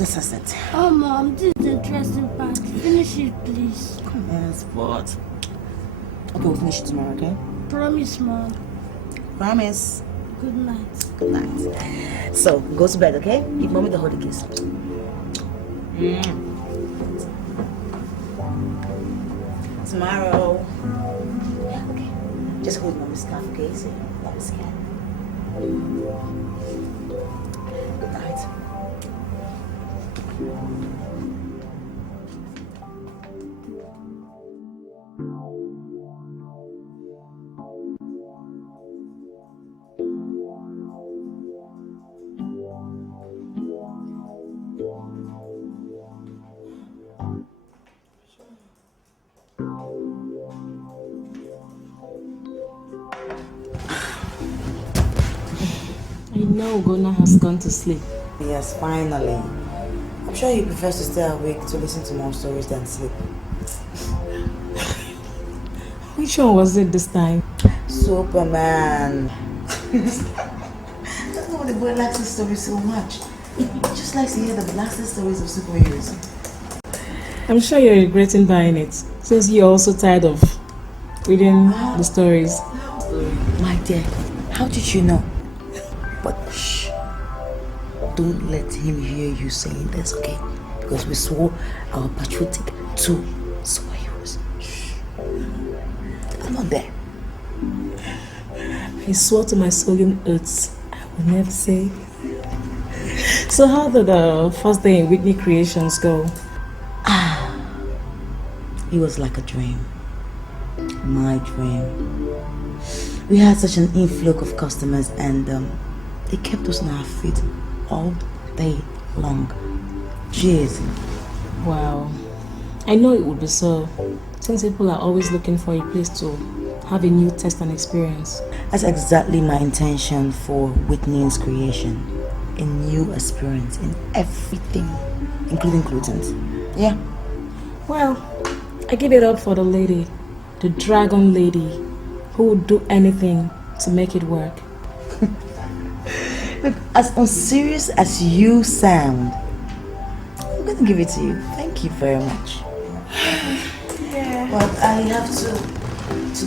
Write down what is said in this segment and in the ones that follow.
This is it. Oh, Mom, this is the interesting part. Finish it, please. Yes, but... Okay, we'll finish it tomorrow, okay? Promise, Mom. Promise. Good night. Good night. So, go to bed, okay? Give Mommy the holy kiss. Tomorrow. Okay. Just hold Mommy's scarf, okay? So, Mommy's scared. Good night. I know Gona has gone to sleep. Yes, finally. I'm sure he prefers to stay awake to listen to more stories than sleep. Which one was it this time? Superman. That's not why the boy likes his stories so much. He just likes to hear the blasted stories of superheroes. I'm sure you're regretting buying it, since you're also tired of reading the stories. My dear, how did you know? But shh, don't let him hear you saying this, okay? Because we swore our patriotic to superheroes. Shh. I'm not there. I swore to my solemn oaths I will never say. So how did the first day in Whitney Creations go? It was like a dream. My dream. We had such an influx of customers and they kept us on our feet all day long. Jeez. Wow. I know it would be so, since people are always looking for a place to have a new taste and experience. That's exactly my intention for Whitney's creation. A new experience in everything, including clothing. Yeah. Well, I give it up for the lady, the dragon lady, who would do anything to make it work. Look, as unserious as you sound, I'm gonna give it to you. Thank you very much. Yeah. Well, I have to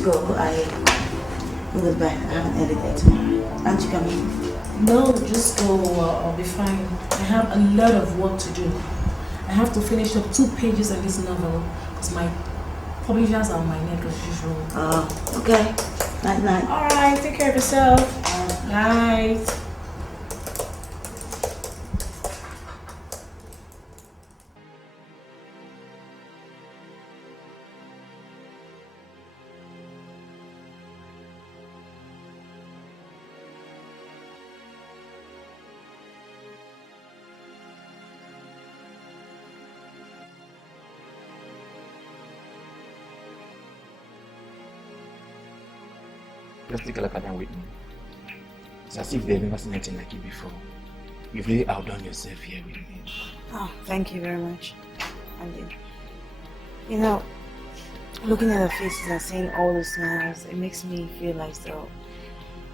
go. Go to bed. I have an early day tomorrow. Aren't you coming? No, just go. I'll be fine. I have a lot of work to do. I have to finish up 2 pages of this novel because my publishers are on my neck as usual. Okay. Night, night. All right. Take care of yourself. Night. Just take a look at them with me. It's as if they've never seen anything like it before. You've really outdone yourself here with me. Oh, thank you very much. And you know, looking at their faces and seeing all the smiles, it makes me feel like so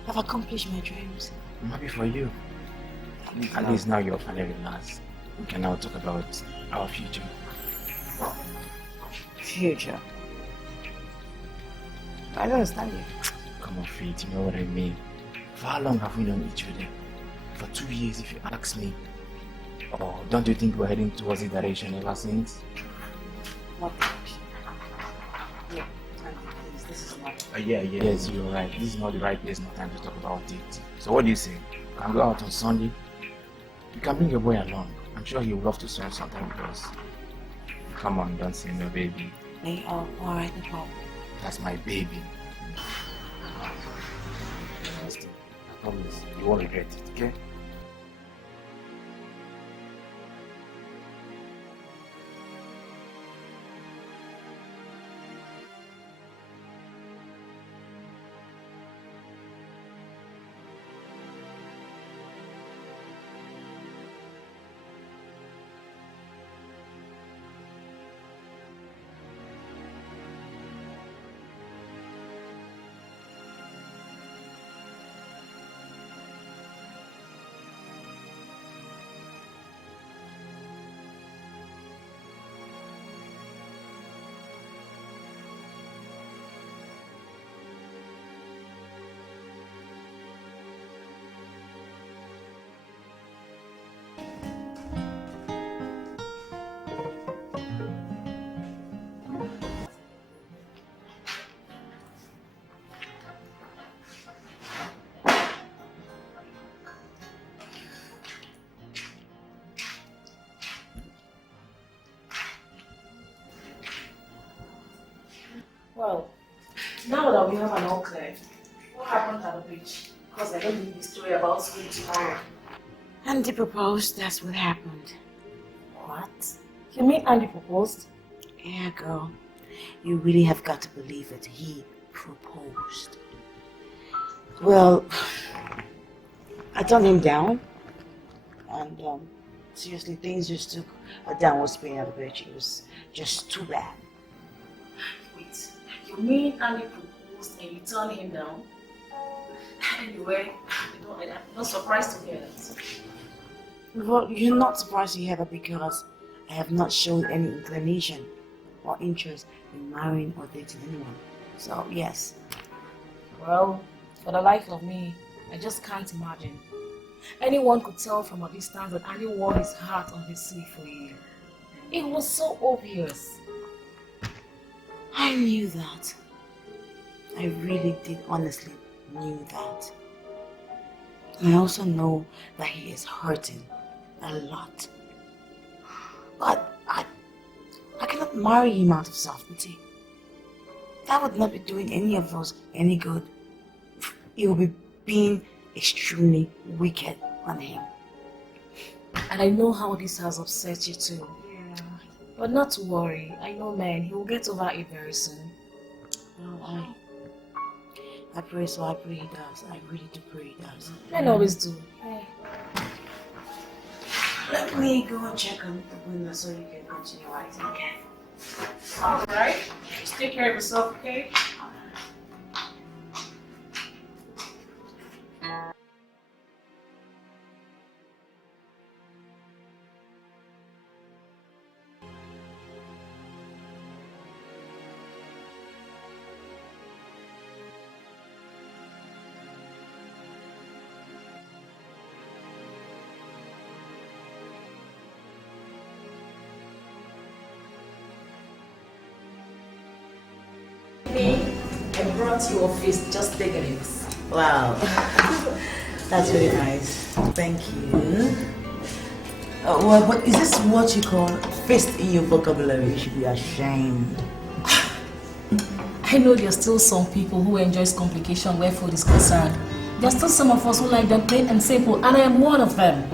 I've accomplished my dreams. I'm happy for you. At least now you're finally relaxed. We can now talk about our future. Future? I don't understand you. Come on, Faith, you know what I mean. For how long have we known each other? For 2 years, if you ask me. Or don't you think we're heading towards the direction ever since? What direction? Yeah, please, this is not... Yes, you're right. This is not the right place, no time to talk about it. So what do you say? Can we go out on Sunday? You can bring your boy along. I'm sure he would love to spend some time with us. Come on, don't say no, baby. Hey, oh, alright, no problem. That's my baby. I promise, you won't regret it, okay? Well, now that we have an all clear, what happened at the beach? Because I don't believe the story about school tomorrow. Andy proposed, that's what happened. What? You mean Andy proposed? Yeah, girl. You really have got to believe it. He proposed. Well, I turned him down. And seriously, things just took a downward spin at the beach. It was just too bad. Wait, you mean Andy proposed and you turned him down? Anyway, I'm not surprised to hear that. Well, you're not surprised to hear that because I have not shown any inclination or interest in marrying or dating anyone. So, yes. Well, for the life of me, I just can't imagine. Anyone could tell from a distance that Andy wore his heart on his sleeve for a year. It was so obvious. I knew that. I really did honestly knew that. I also know that he is hurting a lot. But I cannot marry him out of self-pity. That would not be doing any of us any good. It would be being extremely wicked on him. And I know how this has upset you too. Yeah. But not to worry. I know, man, he will get over it very soon. Well, I pray so. I pray he does. I really do pray he does. Men always do. Hey. Let me go and check on the window so you can continue writing, okay? Alright. Just take care of yourself, okay? I brought you a feast, just take it. Wow. That's really nice. Thank you. Well, but is this what you call fist in your vocabulary? You should be ashamed. I know there's still some people who enjoys complication where food is concerned. There's still some of us who like them plain and simple, and I am one of them.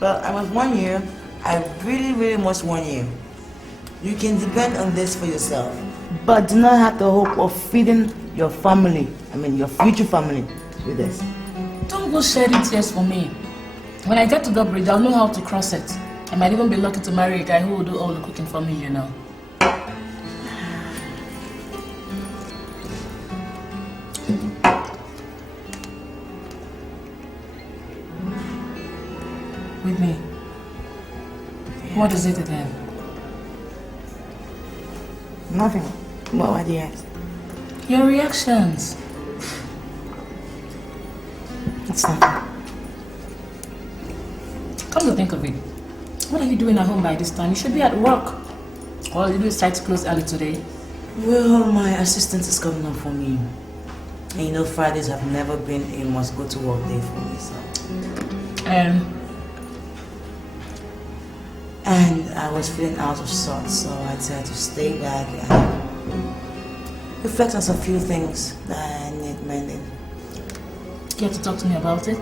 Well, I must warn you. I really must warn you. You can depend on this for yourself. But do not have the hope of feeding your family, your future family, with this. Don't go shedding tears for me. When I get to the bridge, I'll know how to cross it. I might even be lucky to marry a guy who will do all the cooking for me, you know. With me. What is it again? Nothing. Why do you ask? Your reactions. It's nothing. Come to think of it, what are you doing at home by this time? You should be at work. Or did you decide to close early today? Well, my assistant is coming up for me. And you know Fridays have never been a must go to work day for me, so. And I was feeling out of sorts, so I decided to stay back and reflect on some few things that I need mending. You have to talk to me about it?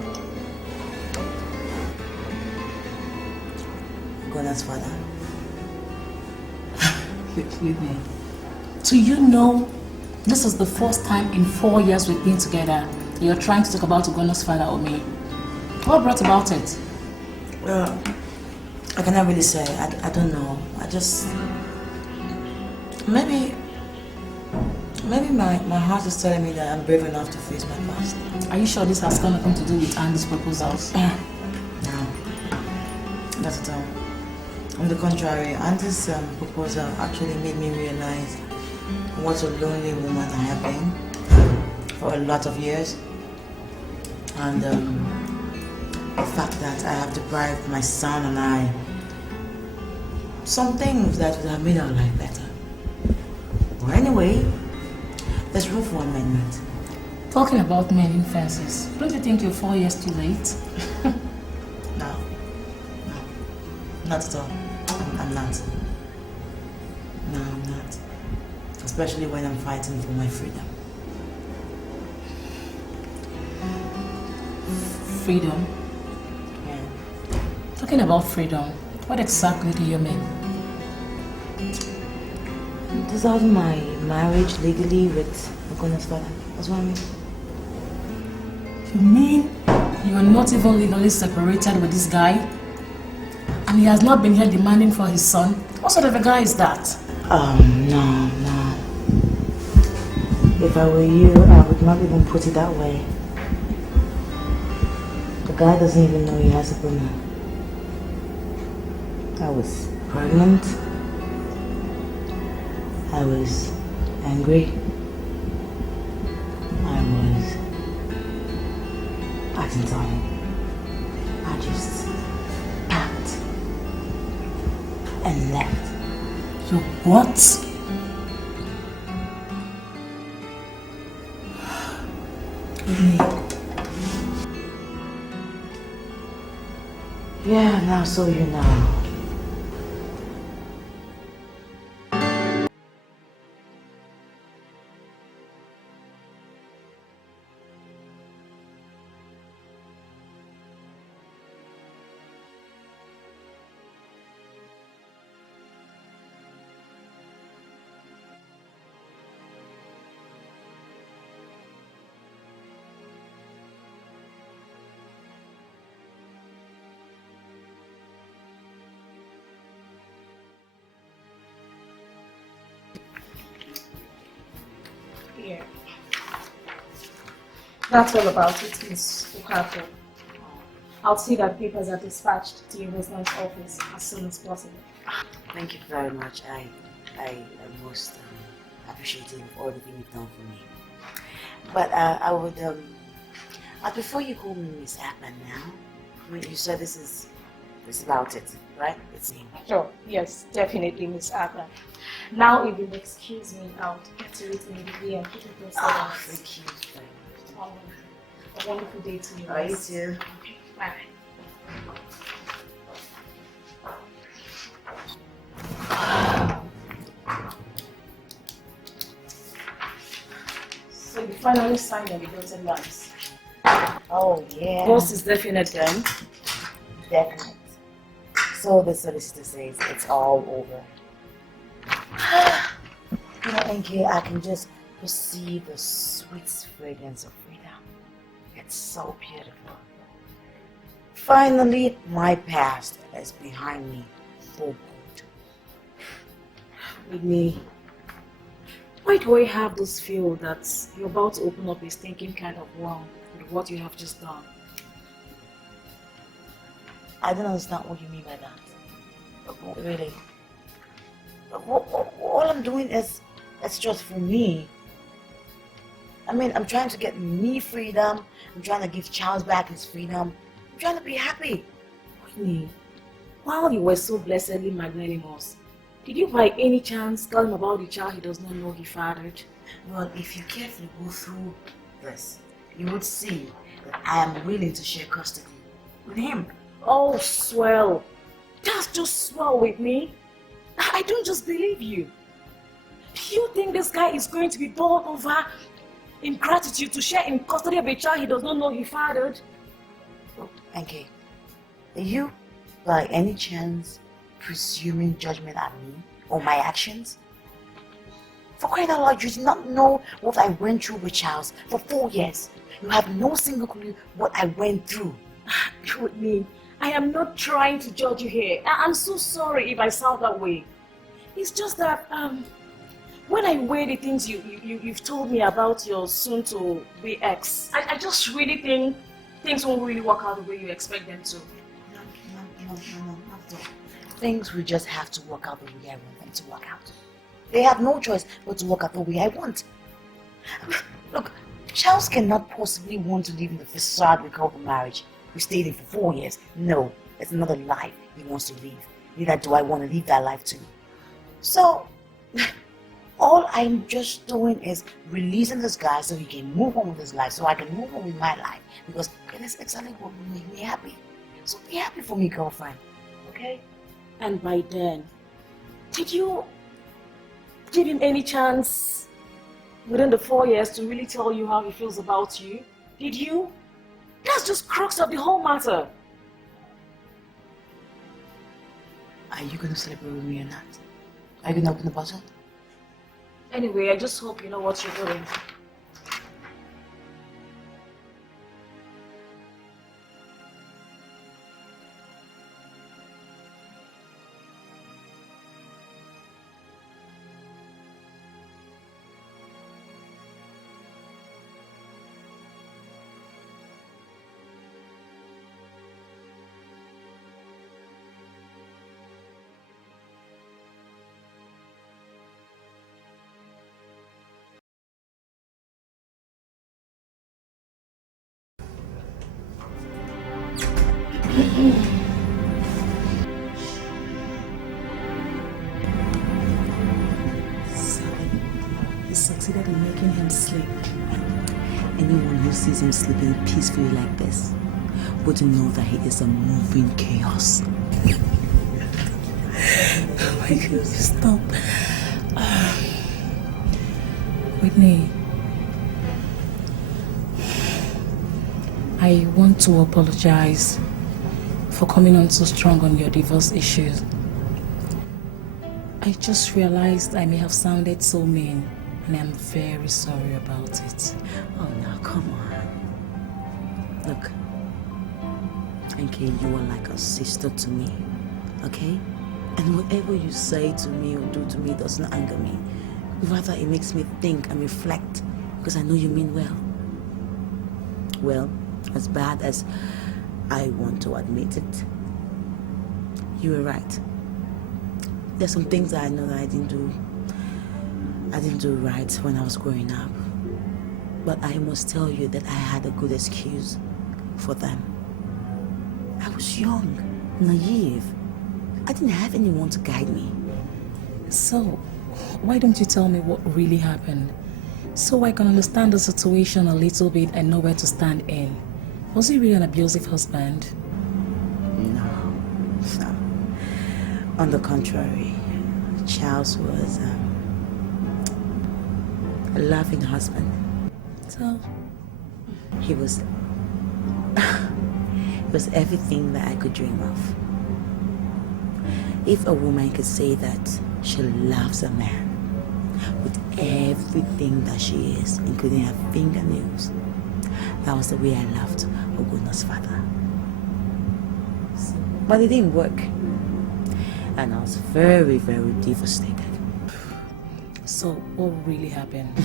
Gona's father. With me. Do you know this is the first time in 4 years we've been together you're trying to talk about Gona's father or me? What brought about it? Well, I cannot really say. I don't know. I just... Maybe my heart is telling me that I'm brave enough to face my past. Are you sure this has got nothing to do with Andy's proposals? No. Not at all. On the contrary, Andy's proposal actually made me realize what a lonely woman I have been for a lot of years. And the fact that I have deprived my son and I some things that would have made our life better. Well, anyway, there's room for amendment. Talking about mending fences, don't you think you're 4 years too late? No, not at all. I'm not. No, I'm not. especially when I'm fighting for my freedom. Freedom? Yeah. Talking about freedom, what exactly do you mean? Dissolving my marriage legally with Okona's father. That's what I mean. You mean you are not even legally separated with this guy? And he has not been here demanding for his son? What sort of a guy is that? No. If I were you, I would not even put it that way. The guy doesn't even know he has a woman. I was pregnant. I was angry. I was acting time. I just packed and left. You what? Yeah, now so you know. Yeah. That's all about it, Miss Okafor. I'll see that papers are dispatched to your residence office as soon as possible. Thank you very much. I am most appreciative of everything you've done for me. But I'd prefer you call me Miss Akman now. I mean, you said this is about it, right? It's me. Sure, yes, definitely, Miss Akman. Now, if you'll excuse me, I'll get to it immediately and keep it posted. Oh, thank you very much. A wonderful day to you. Oh, you too. Okay, bye. So you finally signed on the dotted lines. Oh, yeah. Post is definite then. Definite. So the solicitor says it's all over. You know, NK, I can just perceive the sweet fragrance of freedom. It's so beautiful. Finally, my past is behind me for good. With me, why do I have this feel that you're about to open up a stinking kind of worm with what you have just done? I don't understand what you mean by that. Really. All I'm doing is, it's just for me. I mean, I'm trying to get me freedom. I'm trying to give Charles back his freedom. I'm trying to be happy. Whitney, while you were so blessedly magnanimous, did you by any chance tell him about the child he does not know he fathered? Well, if you carefully go through this, you would see that I am willing to share custody with him. Oh, swell. That's just swell with me. I don't just believe you. You think this guy is going to be bowled over in gratitude to share in custody of a child he does not know he fathered? Okay, are you by any chance presuming judgment on me or my actions? For crying out loud, you did not know what I went through with Charles for 4 years. You have no single clue what I went through. Whitney, I am not trying to judge you here. I'm so sorry if I sound that way. It's just that when I weigh the things you've told me about your soon-to-be ex, I just really think things won't really work out the way you expect them to. No, not at all. Things will just have to work out the way I want them to work out. They have no choice but to work out the way I want. Look, Charles cannot possibly want to live in the facade we call the marriage. We stayed in for 4 years. No, it's another life he wants to live. Neither do I want to live that life too. So, all I'm just doing is releasing this guy so he can move on with his life, so I can move on with my life. Because it is exactly what will make me happy. So be happy for me, girlfriend. Okay? And by then, did you give him any chance within the 4 years to really tell you how he feels about you? Did you? That's just crux of the whole matter. Are you gonna celebrate with me or not? Are you gonna open the bottle? Anyway, I just hope you know what you're doing. He succeeded in making him sleep. Anyone who sees him sleeping peacefully like this would know that he is a moving chaos. Oh my God, stop. Whitney, I want to apologize for coming on so strong on your divorce issues. I just realized I may have sounded so mean, and I'm very sorry about it. Oh no, come on. Look, okay, you are like a sister to me, okay? And whatever you say to me or do to me does not anger me. Rather, it makes me think and reflect, because I know you mean well. Well, as bad as I want to admit it, you were right. There's some things that I know that I didn't do right when I was growing up. But I must tell you that I had a good excuse for them. I was young, naive. I didn't have anyone to guide me. So, why don't you tell me what really happened? So I can understand the situation a little bit and know where to stand in. Was he really an abusive husband? No. On the contrary, Charles was a loving husband. So? He was everything that I could dream of. If a woman could say that she loves a man with everything that she is, including her fingernails, that was the way I loved Ogona's father. But it didn't work. And I was very, very devastated. So, what really happened?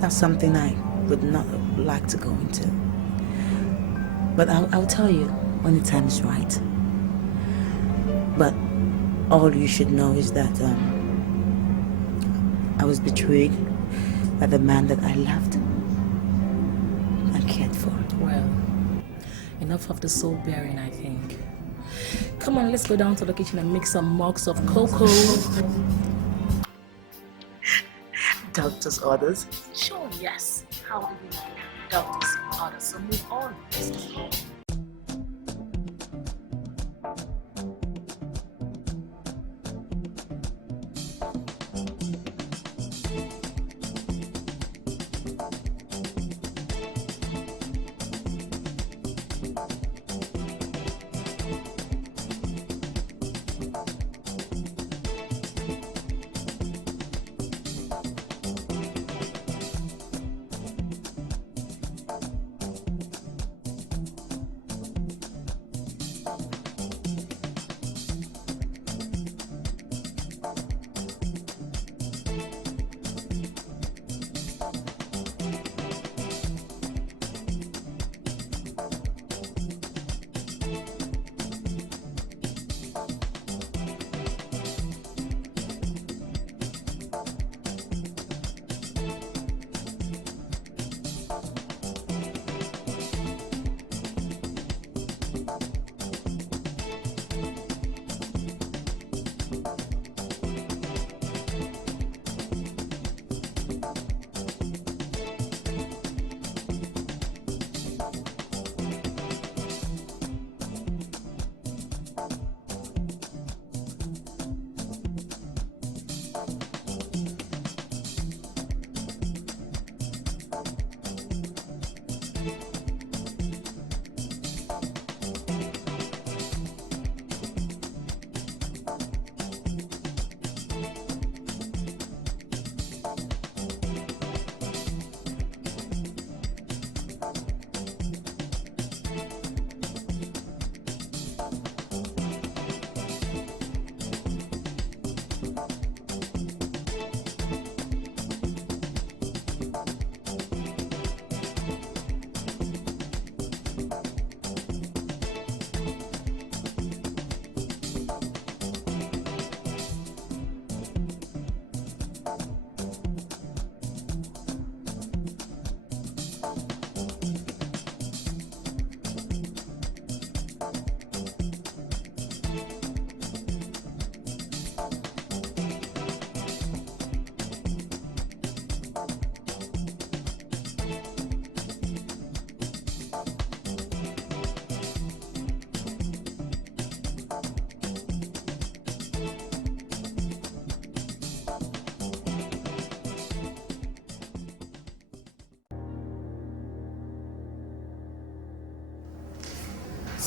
That's something I would not like to go into. But I'll tell you when the time is right. But all you should know is that I was betrayed by the man that I loved and cared for. Well, enough of the soul bearing, I think. Come on, let's go down to the kitchen and make some mugs of cocoa. Doctor's orders. Sure, yes. How do we like doctor's orders? So move on. Let's go.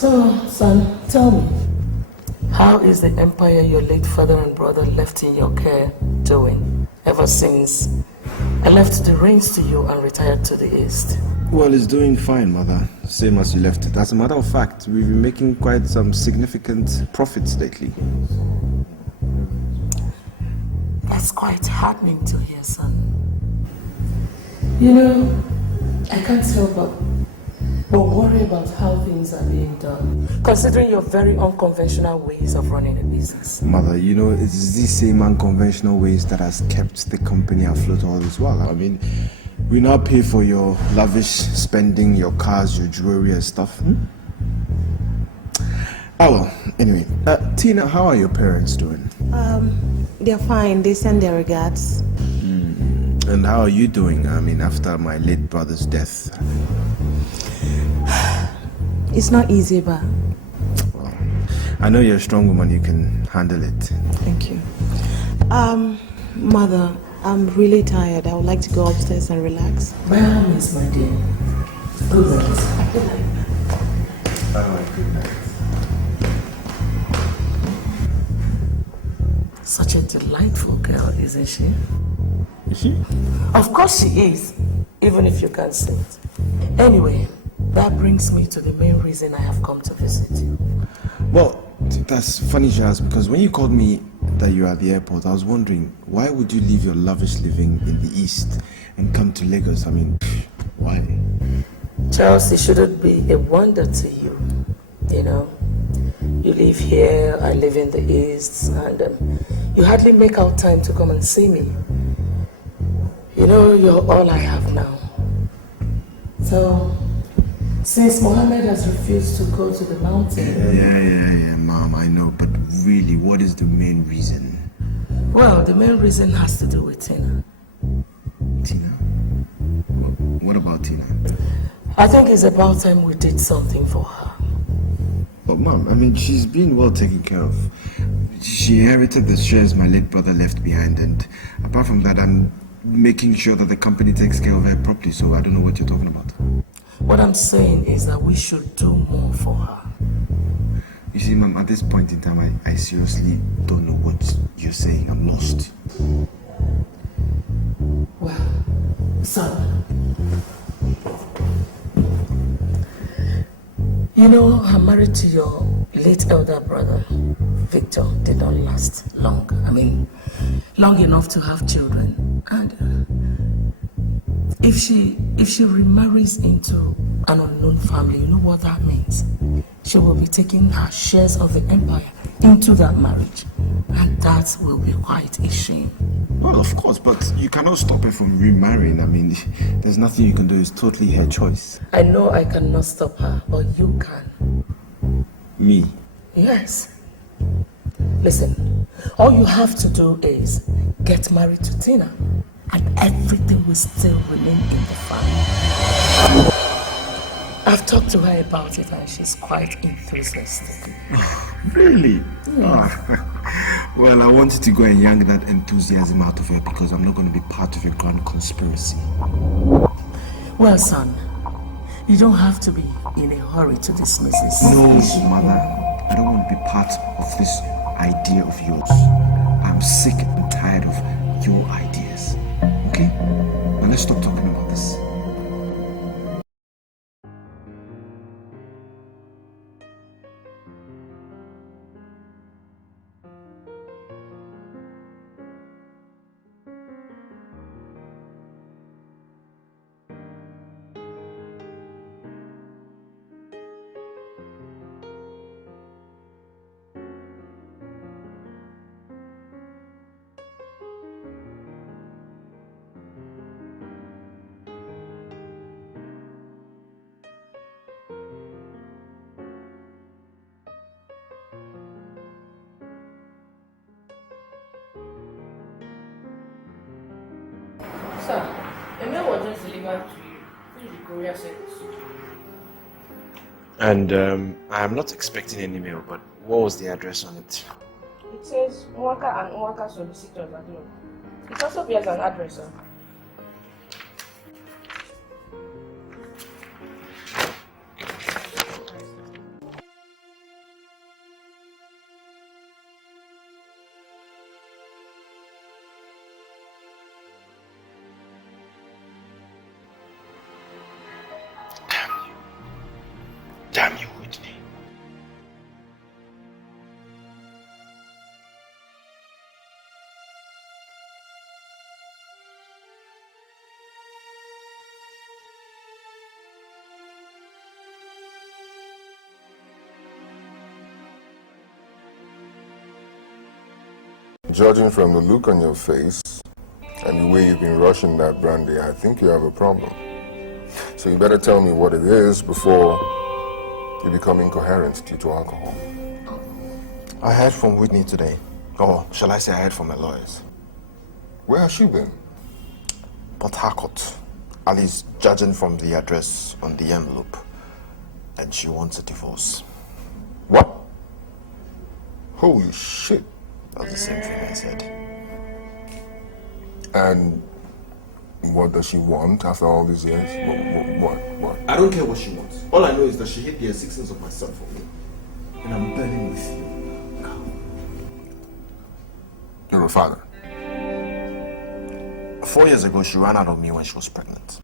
So, son, tell me, how is the empire your late father and brother left in your care doing ever since I left the reins to you and retired to the east? Well, it's doing fine, mother. Same as you left it. As a matter of fact, we've been making quite some significant profits lately. That's quite heartening to hear, son. You know, I can't help but worry about how things are being done, considering your very unconventional ways of running a business. Mother, you know, it's these same unconventional ways that has kept the company afloat all this while. I mean, we now pay for your lavish spending, your cars, your jewelry and stuff. Oh well, anyway. Tina, how are your parents doing? They're fine. They send their regards. And how are you doing? I mean, after my late brother's death? It's not easy, but... Well, I know you're a strong woman. You can handle it. Thank you. Mother, I'm really tired. I would like to go upstairs and relax. By all means, my dear. Good night. Good night. Good night. Such a delightful girl, isn't she? Is she? Of course she is, even if you can't see it. Anyway, that brings me to the main reason I have come to visit you. Well, that's funny, Jazz, because when you called me that you were at the airport, I was wondering, why would you leave your lavish living in the East and come to Lagos? I mean, why? Charles, it shouldn't be a wonder to you, you know. You live here, I live in the East, and you hardly make out time to come and see me. You know, you're all I have now. So, since Mohammed has refused to go to the mountain... Yeah, Mom, I know, but really, what is the main reason? Well, the main reason has to do with Tina. Tina? What about Tina? I think it's about time we did something for her. But Mom, I mean, she's been well taken care of. She inherited the shares my late brother left behind, and apart from that, I'm making sure that the company takes care of her properly, so I don't know what you're talking about. What I'm saying is that we should do more for her. You see, Mom, at this point in time, I seriously don't know what you're saying. I'm lost. Well, son, you know, I'm married to your late elder brother. Victor did not last long. I mean, long enough to have children. And if she remarries into an unknown family, you know what that means? She will be taking her shares of the empire into that marriage. And that will be quite a shame. Well, of course, but you cannot stop her from remarrying. I mean, there's nothing you can do. It's totally her choice. I know I cannot stop her, but you can. Me? Yes. Listen, all you have to do is get married to Tina, and everything will still remain in the family. I've talked to her about it, and she's quite enthusiastic. Really? Yes. Well, I wanted to go and yank that enthusiasm out of her because I'm not going to be part of a grand conspiracy. Well, son, you don't have to be in a hurry to dismiss this. No, Mother. I don't want to be part of this idea of yours. I'm sick and tired of your ideas. Okay? Now let's stop talking about this. Sir, a mail was just delivered to you. This is the courier service. And I am not expecting any mail, but what was the address on it? It says Nwaka and Nwaka solicitors at home. It also bears an address, sir. Judging from the look on your face and the way you've been rushing that brandy, I think you have a problem. So you better tell me what it is before you become incoherent due to alcohol. I heard from Whitney today. Or shall I say I heard from my lawyers. Where has she been? Port Harcourt. At least judging from the address on the envelope. And she wants a divorce. What? Holy shit. That's the same thing I said. And what does she want after all these years? What? I don't care what she wants. All I know is that she hid the existence of my son for me. And I'm burning with you. You're a father. 4 years ago, she ran out of me when she was pregnant.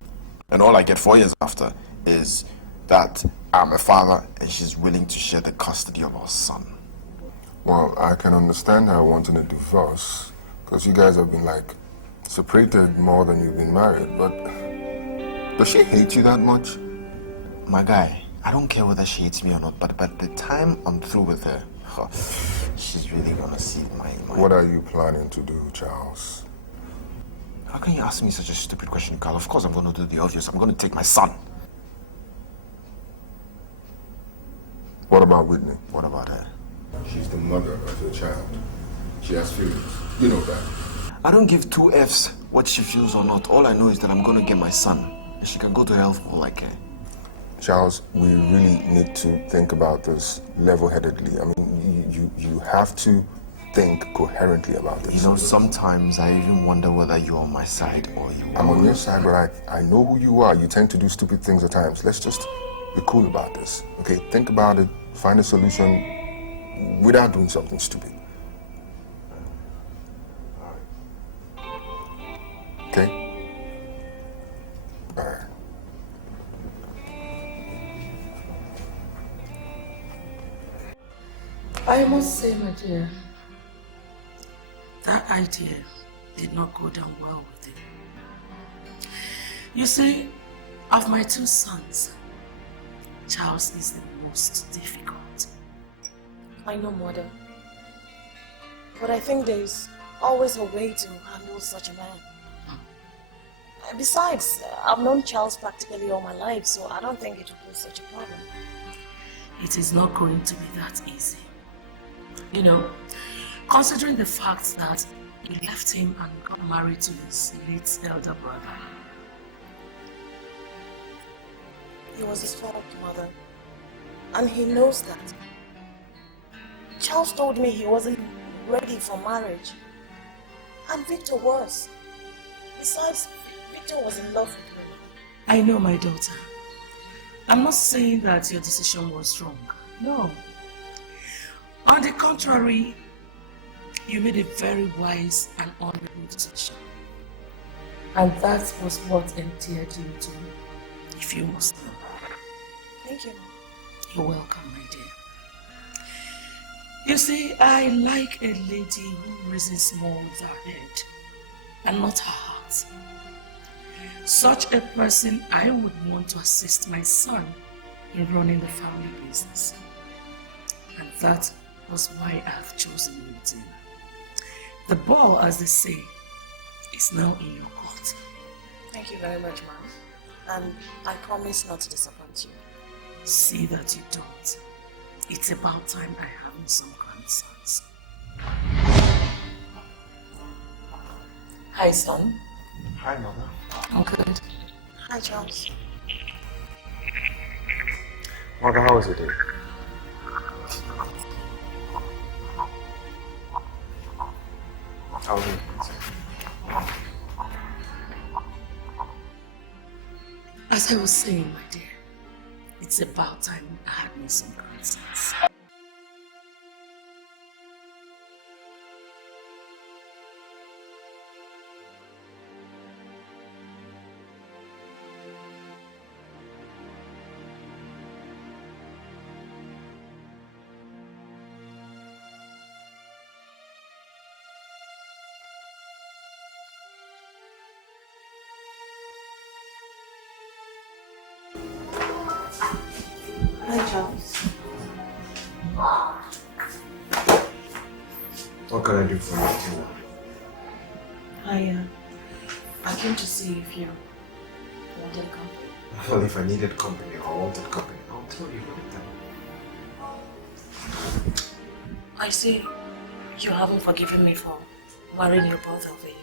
And all I get 4 years after is that I'm a father and she's willing to share the custody of our son. Well, I can understand her wanting a divorce, because you guys have been like separated more than you've been married, but does she hate you that much? My guy, I don't care whether she hates me or not, but by the time I'm through with her, she's really gonna see my... What are you planning to do, Charles? How can you ask me such a stupid question, Carl? Of course I'm gonna do the obvious. I'm gonna take my son. What about Whitney? What about her? She's the mother of your child. She has feelings. You know that. I don't give two F's what she feels or not. All I know is that I'm gonna get my son. And she can go to hell for all I care. Charles, we really need to think about this level-headedly. I mean, you have to think coherently about this. You know, sometimes I even wonder whether you're on my side or you are. I'm on your side, but I know who you are. You tend to do stupid things at times. Let's just be cool about this, okay? Think about it, find a solution without doing something stupid. Okay? All right. I must say, my dear, that idea did not go down well with him. You see, of my two sons, Charles is the most difficult. I know, Mother. But I think there's always a way to handle such a man. Besides, I've known Charles practically all my life, so I don't think it will be such a problem. It is not going to be that easy. You know, considering the fact that he left him and got married to his late elder brother. It was his fault, Mother. And he knows that. Charles told me he wasn't ready for marriage. And Victor was. Besides, Victor was in love with me. I know, my daughter. I'm not saying that your decision was wrong. No. On the contrary, you made a very wise and honorable decision. And that was what endeared you to me, if you must know. Thank you. You're welcome, my dear. You see, I like a lady who reasons more with her head and not her heart. Such a person, I would want to assist my son in running the family business. And that was why I have chosen you. The ball, as they say, is now in your court. Thank you very much, Mom. And I promise not to disappoint you. See that you don't. It's about time I have some grandsons. Hi, son. Hi, Mother. I'm good. Hi, Charles. Marga, how was your day? How was it? As I was saying, my dear, it's about time I had me some grandsons. Hi, Charles. What can I do for you, Tina? I came to see if you wanted to come. Well, if I needed company or wanted company, I'll tell you anytime. I see you haven't forgiven me for marrying your brother over you.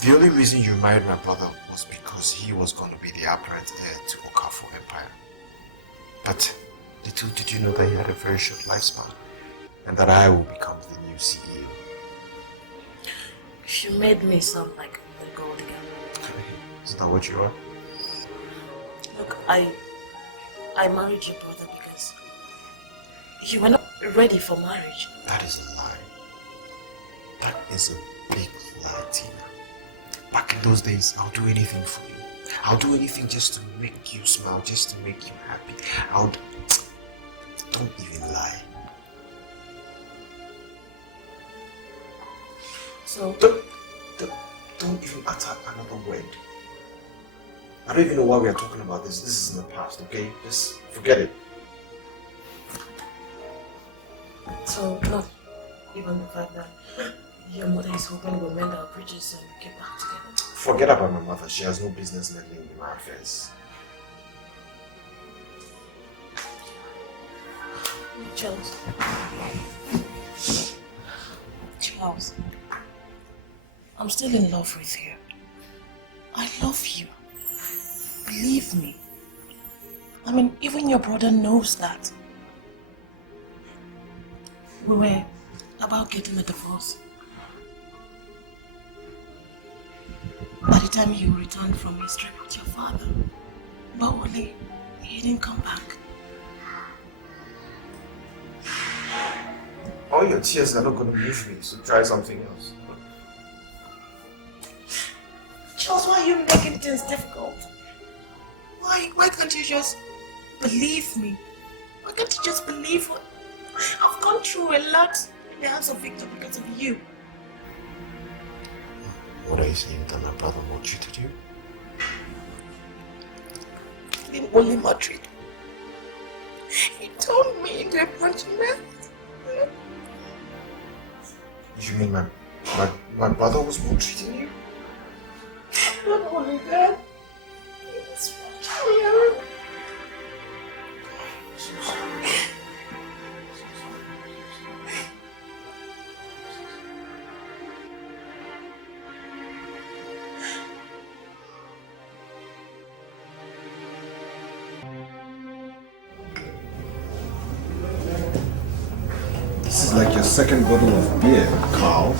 The only reason you married my brother was because he was going to be the apparent heir to Okafor Empire. But little did you know that he had a very short lifespan, and that I will become the new CEO. You made me sound like a gold digger. Is that what you are? Look, I married your brother because you were not ready for marriage. That is a lie. That is a big lie, Tina. Back in those days, I'll do anything for you. I'll do anything just to make you smile, just to make you happy. Don't even lie. So don't even utter another word. I don't even know why we are talking about this. This is in the past, okay? Just forget it. So, not even the fact that your mother is hoping we'll mend our bridges and get back together. Forget about my mother. She has no business meddling in my affairs. Charles, I'm still in love with you. I love you. Believe me. I mean, even your brother knows that. We were about getting a divorce. By the time you returned from his trip with your father, but Wally, he didn't come back. All your tears are not going to move me, so try something else. Charles, why are you making things difficult? Why can't you just believe me? Why can't you just believe what I've gone through a lot in the hands of Victor because of you? What are you saying that my brother wants you to do? He didn't only maltreat me. He turned me into a punching bag. You mean my brother was maltreating you? Not only that, he was watching me around. So sorry. This is like your second bottle of beer, Carl.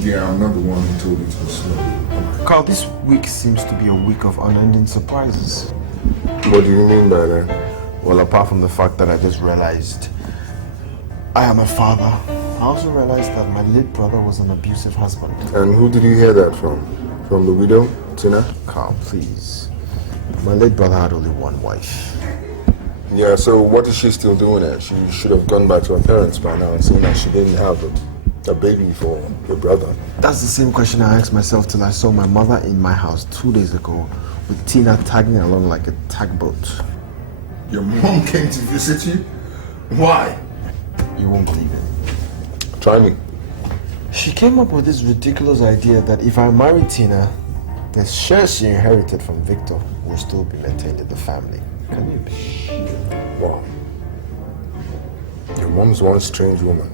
Yeah, I'm not the one who told you to be slow. Carl, this week seems to be a week of unending surprises. What do you mean by that? Well, apart from the fact that I just realized I am a father, I also realized that my late brother was an abusive husband. And who did you hear that from? From the widow, Tina? Carl, please. My late brother had only one wife. Yeah, so what is she still doing there? She should have gone back to her parents by now and seen that she didn't have a baby for your brother. That's the same question I asked myself till I saw my mother in my house 2 days ago with Tina tagging along like a tugboat. Your mom came to visit you? Why? You won't believe it. Try me. She came up with this ridiculous idea that if I marry Tina, the shares she inherited from Victor will still be maintained in the family. Can you? Wow. Your mom's one strange woman.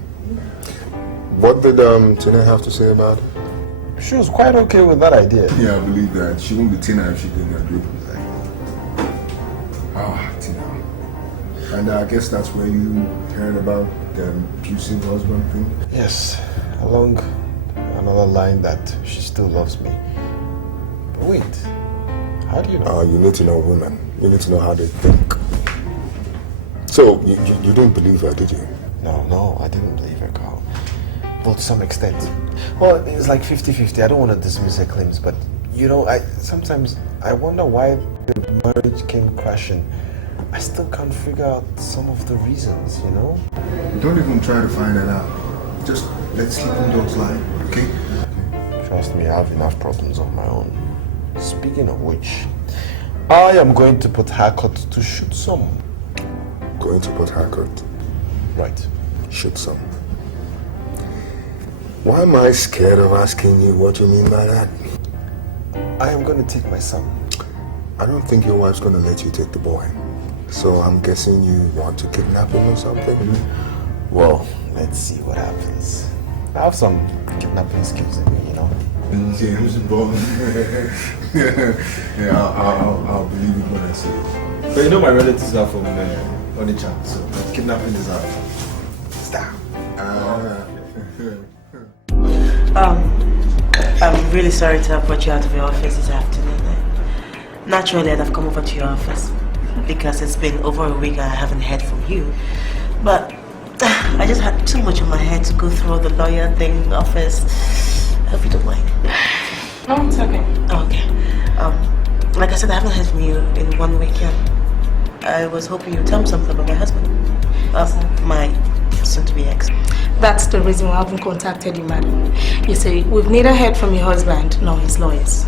What did Tina have to say about it? She was quite okay with that idea. Yeah, I believe that. She won't be Tina if she didn't agree. Ah, Tina. And I guess that's where you heard about the abusive husband thing? Yes, along another line that she still loves me. But wait, how do you know? You need to know women. You need to know how they think. So, you didn't believe her, did you? No, I didn't believe her, Carl. Well, to some extent. Well, it's like 50-50. I don't want to dismiss her claims, but you know, sometimes I wonder why the marriage came crashing. I still can't figure out some of the reasons, you know? Don't even try to find it out. Just let sleeping dogs lie, okay? Trust me, I have enough problems of my own. Speaking of which, I am going to put Harcourt to shoot some. Going to put Harcourt? Right. Shoot some. Why am I scared of asking you what you mean by that? I am going to take my son. I don't think your wife's going to let you take the boy. So I'm guessing you want to kidnap him or something? Well, let's see what happens. I have some kidnapping skills in me, you know. James Bond. Yeah, I'll believe it when I see it. But you know my relatives are from Onitsha, so kidnapping is out. Stop. I'm really sorry to have brought you out of your office this afternoon. Naturally, I'd have come over to your office because it's been over a week and I haven't heard from you. But I just had too much on my head to go through all the lawyer thing, office. I hope you don't mind. No, it's okay. Okay. Like I said, I haven't heard from you in 1 week yet. I was hoping you'd tell me something about my husband. My soon-to-be ex. That's the reason why I haven't contacted you, madam. You see, we've neither heard from your husband nor his lawyers.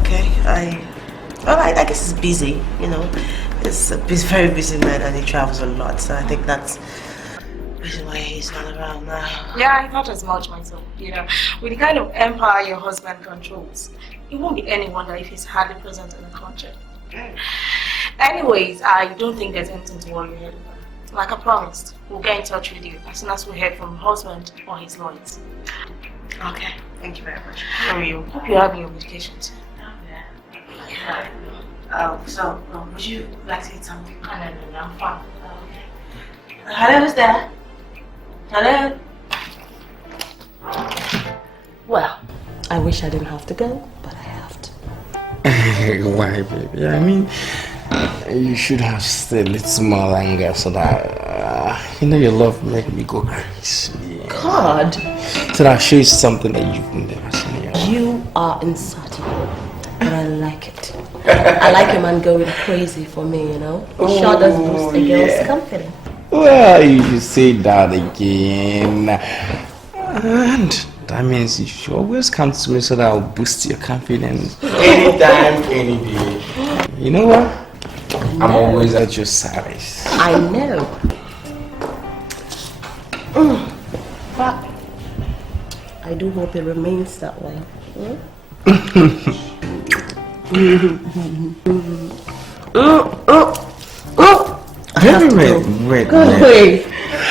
Okay, I guess he's busy, you know. He's a very busy man and he travels a lot, so I think that's the reason why he's not around now. Yeah, I thought as much myself. You know, with the kind of empire your husband controls, it won't be any wonder if he's hardly present in the country. Anyways, I don't think there's anything to worry about. Like I promised, we'll get in touch with you as soon as we hear from your husband or his lawyers. Okay, thank you very much. How are you? Hope you're having your medication too. So, would you like to eat something? No, I'm fine. Okay. Hello, who's there? Hello? Well, I wish I didn't have to go, but I have to. Why, baby? I mean, you should have stayed a little more longer so that, you know, your love make me go crazy. God! So that I'll show you something that you've never seen yet. You are insatiable, but I like it. I like a man going crazy for me, you know? It sure does boost a girl's confidence. Well, you say that again. And that means you should always come to me so that I'll boost your confidence. Anytime, any day. You know what? I'm always at your service. I know. But I do hope it remains that way. Wait. Wait.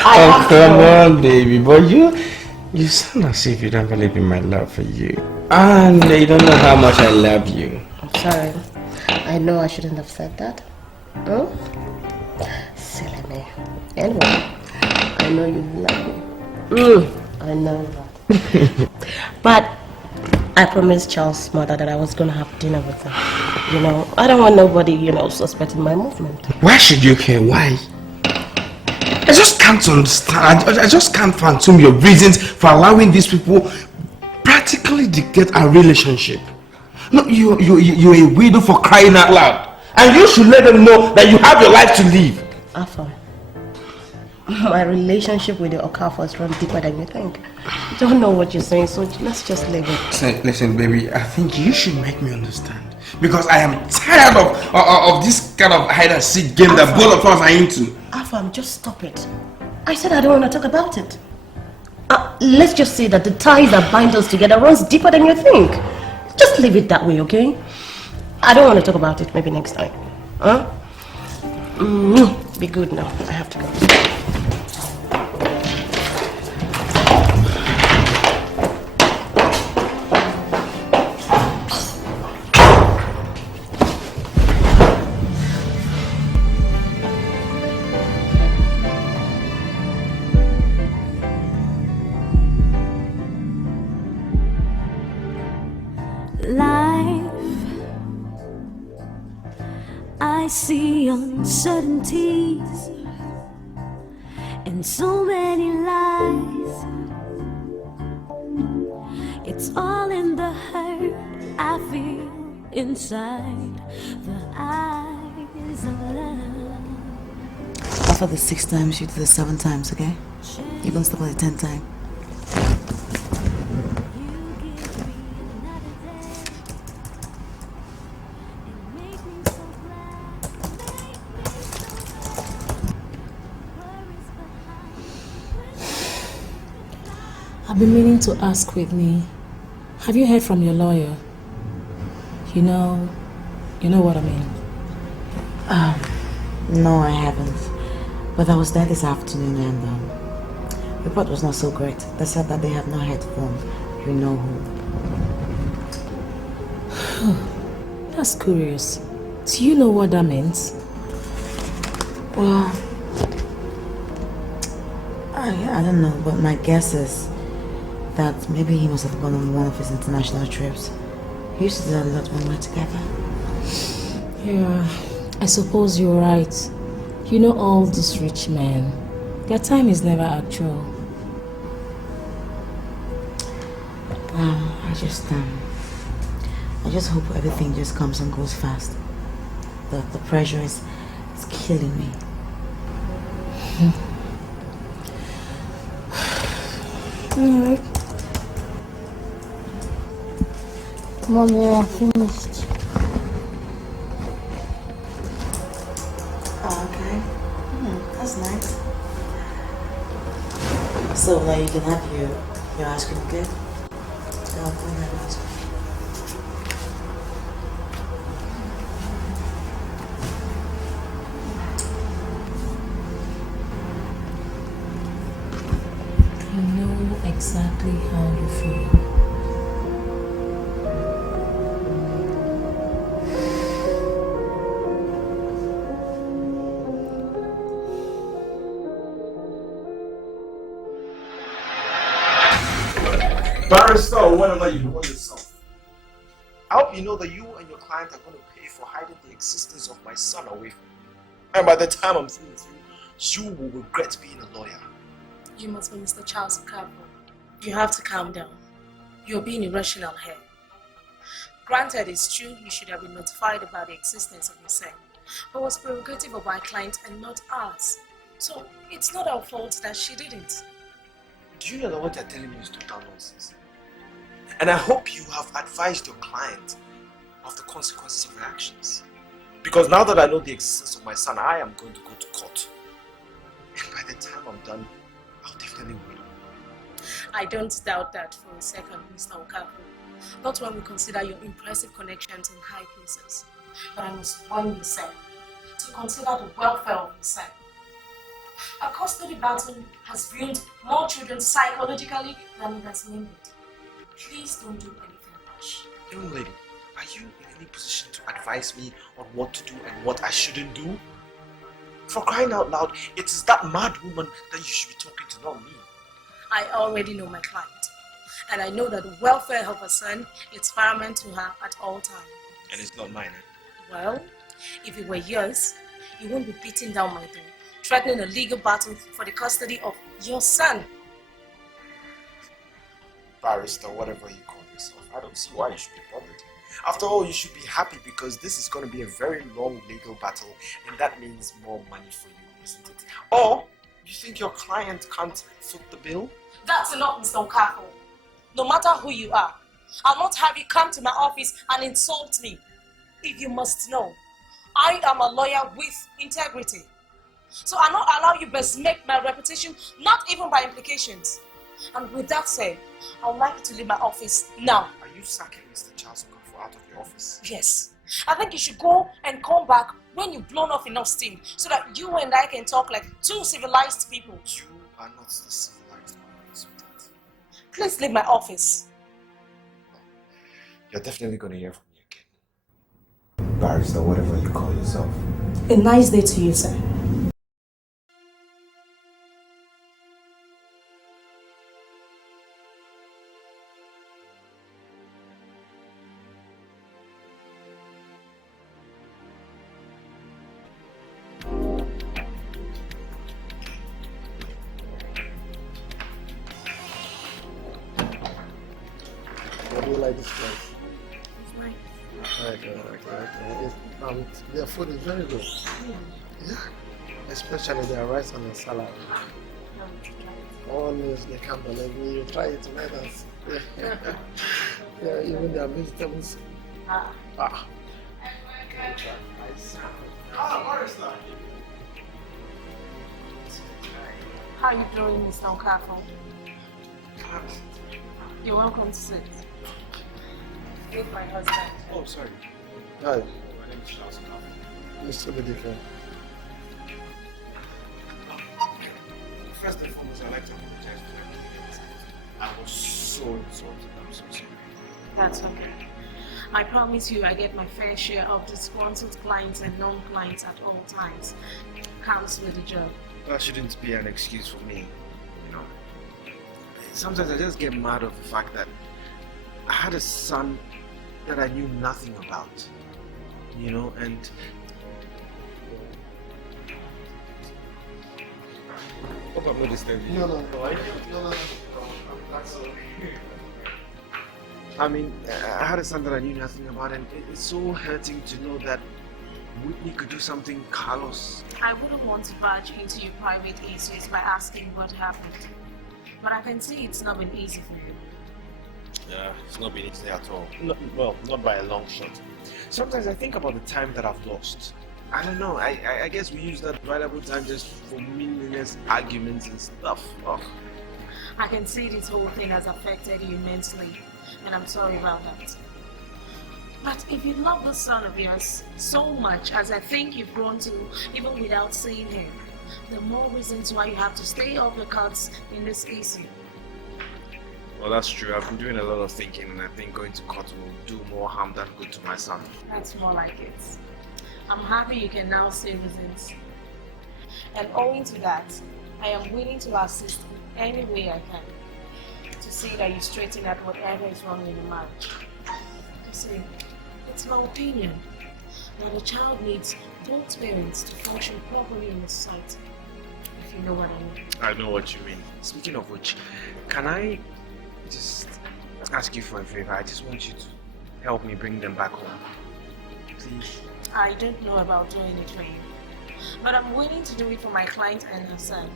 Oh, come on, baby. But you sound as if you don't believe in my love for you. And you don't know how much I love you. I'm sorry. I know I shouldn't have said that. Oh? Silly me. Anyway, I know you love me. I know that. But I promised Charles' mother that I was going to have dinner with her. You know, I don't want nobody, you know, suspecting my movement. Why should you care? Why? I just can't understand. I just can't fathom your reasons for allowing these people practically dictate our relationship. No, you're a widow for crying out loud. And you should let them know that you have your life to live. Afam, my relationship with the Okafors runs deeper than you think. I don't know what you're saying, so let's just leave it. Listen, baby, I think you should make me understand. Because I am tired of this kind of hide-and-seek game that both of us are into. Afam, just stop it. I said I don't want to talk about it. Let's just say that the ties that bind us together runs deeper than you think. Just leave it that way, okay? I don't want to talk about it. Maybe next time. Huh? Be good now. I have to go. I see uncertainties and so many lies. It's all in the hurt I feel inside the eyes of love. After the 6 times, you do the 7 times, okay? You're gonna stop at the 10th time. I've been meaning to ask Whitney, have you heard from your lawyer? You know what I mean. No, I haven't. But I was there this afternoon and the report was not so great. They said that they have not heard from you know who. That's curious. Do you know what that means? Well, I don't know, but my guess is that maybe he must have gone on one of his international trips. He used to do a lot when we were together. Yeah, I suppose you're right. You know all these rich men. Their time is never actual. I just hope everything just comes and goes fast. The pressure is killing me. Alright. Mommy, I finished. Okay. That's nice. So now you can have your ice cream, okay? I'll bring that ice cream. I know exactly how you feel. Barrister, or whatever you call yourself. I hope you know that you and your client are going to pay for hiding the existence of my son away from you. And by the time I'm through with you, you will regret being a lawyer. You must be Mr. Charles Carver. You have to calm down. You're being irrational here. Granted, it's true you should have been notified about the existence of your son, but it was prerogative of our client and not ours. So it's not our fault that she didn't. Do you know that what you're telling me is total nonsense? And I hope you have advised your client of the consequences of your actions. Because now that I know the existence of my son, I am going to go to court. And by the time I'm done, I'll definitely win. I don't doubt that for a second, Mr. Okafu. Not when we consider your impressive connections in high places. But I must warn you, sir, to consider the welfare of your son. A custody battle has ruined more children psychologically than it has mended. Please don't do anything rash. Young lady, are you in any position to advise me on what to do and what I shouldn't do? For crying out loud, it is that mad woman that you should be talking to, not me. I already know my client. And I know that the welfare of her son is paramount to her at all times. And it's not mine, eh? Well, if it were yours, you won't be beating down my door, threatening a legal battle for the custody of your son. Barrister, whatever you call yourself, I don't see why you should be bothered. After all, you should be happy because this is going to be a very long legal battle and that means more money for you, isn't it? Or, you think your client can't foot the bill? That's enough, Mr. Okafor. No matter who you are, I'll not have you come to my office and insult me. If you must know, I am a lawyer with integrity. So I'll not allow you besmirch my reputation, not even by implications. And with that said, I would like you to leave my office now. Are you sacking Mr. Charles Okafor out of your office? Yes. I think you should go and come back when you've blown off enough steam so that you and I can talk like two civilized people. You are not the civilized one, sweetheart. Please leave my office. You're definitely going to hear from me again. Barrister, whatever you call yourself. A nice day to you, sir. This place. Okay. Their food is very good. Yeah. Especially their rice and the salad. Always they can't believe me. You try it tonight and see. Yeah, even their vegetables. Nice. Barrister. How are you doing, Mr. Okafor? You're welcome to sit. Meet my husband. Oh, sorry. Hi, My name is Charles. Mr. Dike. First and foremost, I'd like to apologize for everything. I was so insulted. I'm so sorry. That's okay. I promise you I get my fair share of disgruntled clients and non-clients at all times. Comes with the job. That shouldn't be an excuse for me, you know. Sometimes I just get mad of the fact that I had a son that I knew nothing about, you know, and hope I'm not disturbing you. No. That's okay. I mean, I had a son that I knew nothing about, and it's so hurting to know that Whitney could do something Carlos. I wouldn't want to barge into your private issues by asking what happened. But I can see it's not been easy for you. Yeah, it's not been easy at all. Well, not by a long shot. Sometimes I think about the time that I've lost. I don't know, I guess we use that valuable time just for meaningless arguments and stuff. Oh. I can see this whole thing has affected you immensely, and I'm sorry about that. But if you love the son of yours so much as I think you've grown to, even without seeing him, the more reasons why you have to stay off the cards in this issue. Well, that's true. I've been doing a lot of thinking, and I think going to court will do more harm than good to my son. That's more like it. I'm happy you can now see reasons. And owing to that, I am willing to assist in any way I can to see that you straighten out whatever is wrong in the marriage. You see, it's my opinion that a child needs both parents to function properly in the society, if you know what I mean. I know what you mean. Speaking of which, can I just ask you for a favor? I just want you to help me bring them back home. Please. I don't know about doing it for you, but I'm willing to do it for my client and her son.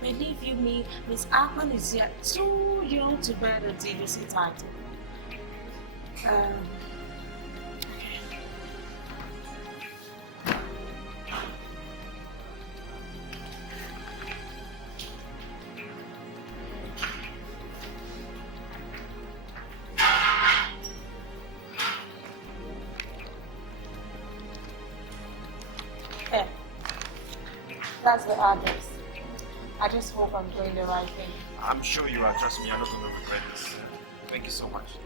Believe you me, Miss Akman is yet too young to bear the DVC title. That's the address. I just hope I'm doing the right thing. I'm sure you are. Trust me, I'm not going to regret this. Thank you so much.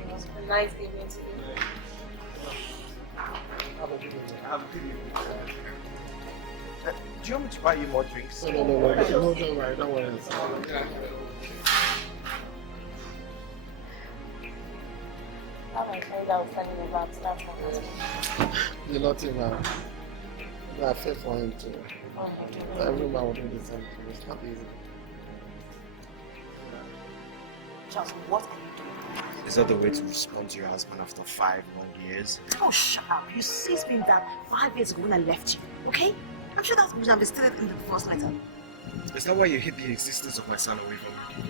It was a nice evening to you. Have a good evening. Have a good evening. Do you want me to buy you more drinks? No, don't worry. Don't worry. My friend I was telling you about that one. You're not even. I feel for him too. Every man will do the same thing. It's not easy. Charles, what are you doing? Is that the way to respond to your husband after 5 long years? Oh, shut up. You ceased being that 5 years ago when I left you, okay? I'm sure that would have been stated in the first letter. Is that why you hid the existence of my son away from me?